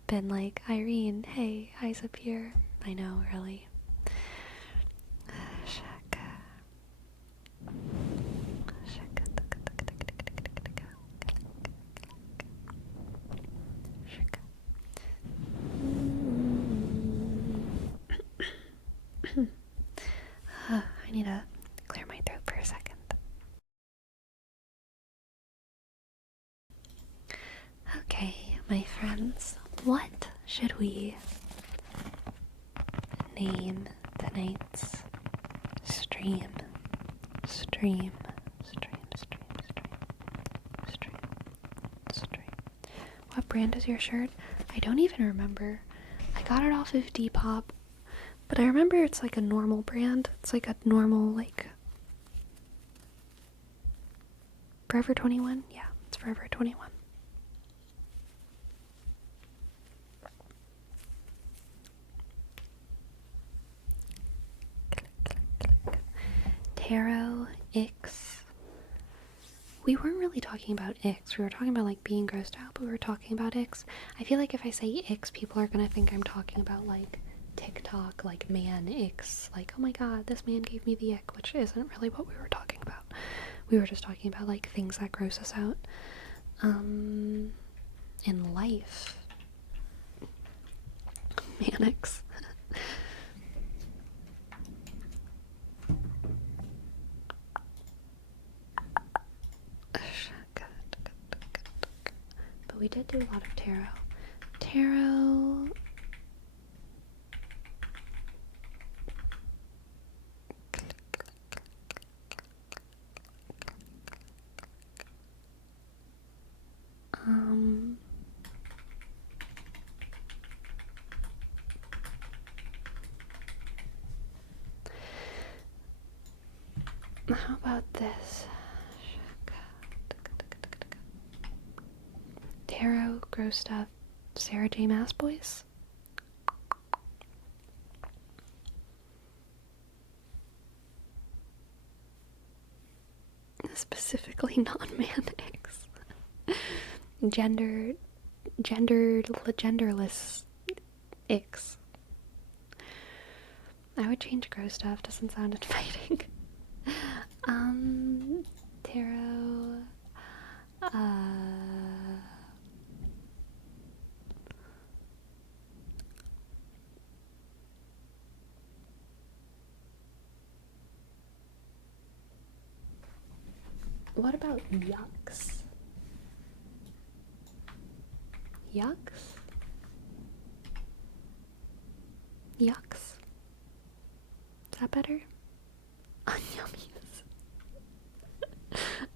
been like, Irene, hey, eyes up here. I know, really. I need to clear my throat for a second. Okay, my friends, what should we name tonight's stream? What brand is your shirt? I don't even remember. I got it off of Depop, but I remember it's like a normal brand. It's like a normal, like, Forever 21? Yeah, it's Forever 21. Tarot, icks. We weren't really talking about icks. We were talking about like being grossed out, but we were talking about icks. I feel like if I say icks, people are gonna think I'm talking about like TikTok, like man icks. Like, oh my god, this man gave me the ick, which isn't really what we were talking about. We were just talking about like things that gross us out in life. Man icks. we did do a lot of tarot. Tarot. How about this? Tarot, gross stuff, Sarah J. Maas boys. Specifically non-manics. Genderless icks. I would change gross stuff, doesn't sound inviting. Tarot, what about yucks? Yucks? Yucks? Is that better? Unyummies.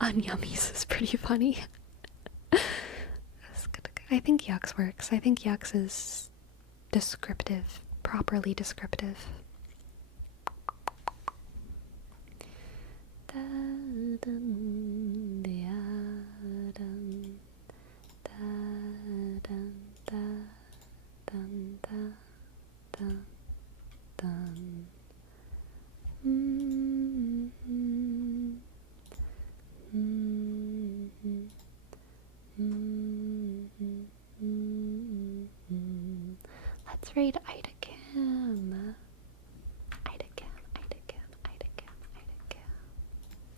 Unyummies is pretty funny. I think yucks works. I think yucks is descriptive, properly descriptive. Let's raid Idacam.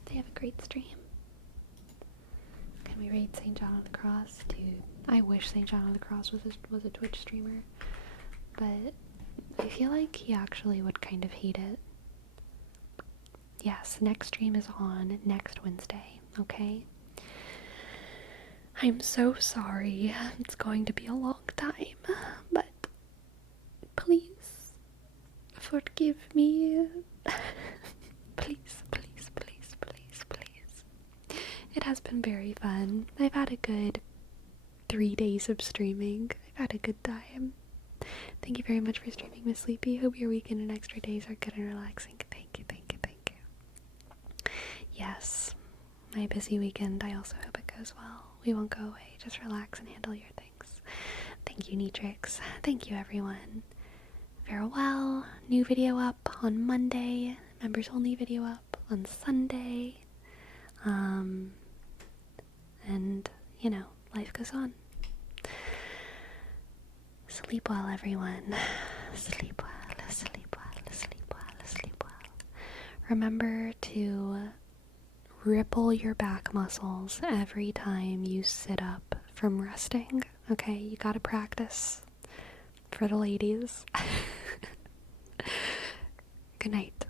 They have a great stream. Can we raid St. John of the Cross? Dude, I wish St. John of the Cross was a Twitch streamer. But I feel like he actually would kind of hate it. Yes, next stream is on next Wednesday, okay? I'm so sorry. It's going to be a long time, but please forgive me. Please, please, please, please, please. It has been very fun. I've had a good 3 days of streaming. I've had a good time. Thank you very much for streaming, Miss Sleepy. Hope your weekend and extra days are good and relaxing. Thank you, thank you, thank you. Yes, my busy weekend, I also hope it goes well. We won't go away. Just relax and handle your things. Thank you, Nrixs. Thank you, everyone. Farewell. New video up on Monday. Members only video up on Sunday. And, you know, life goes on. Sleep well, everyone. Sleep well, sleep well, sleep well, sleep well. Remember to ripple your back muscles every time you sit up from resting. Okay, you gotta practice. For the ladies. Good night.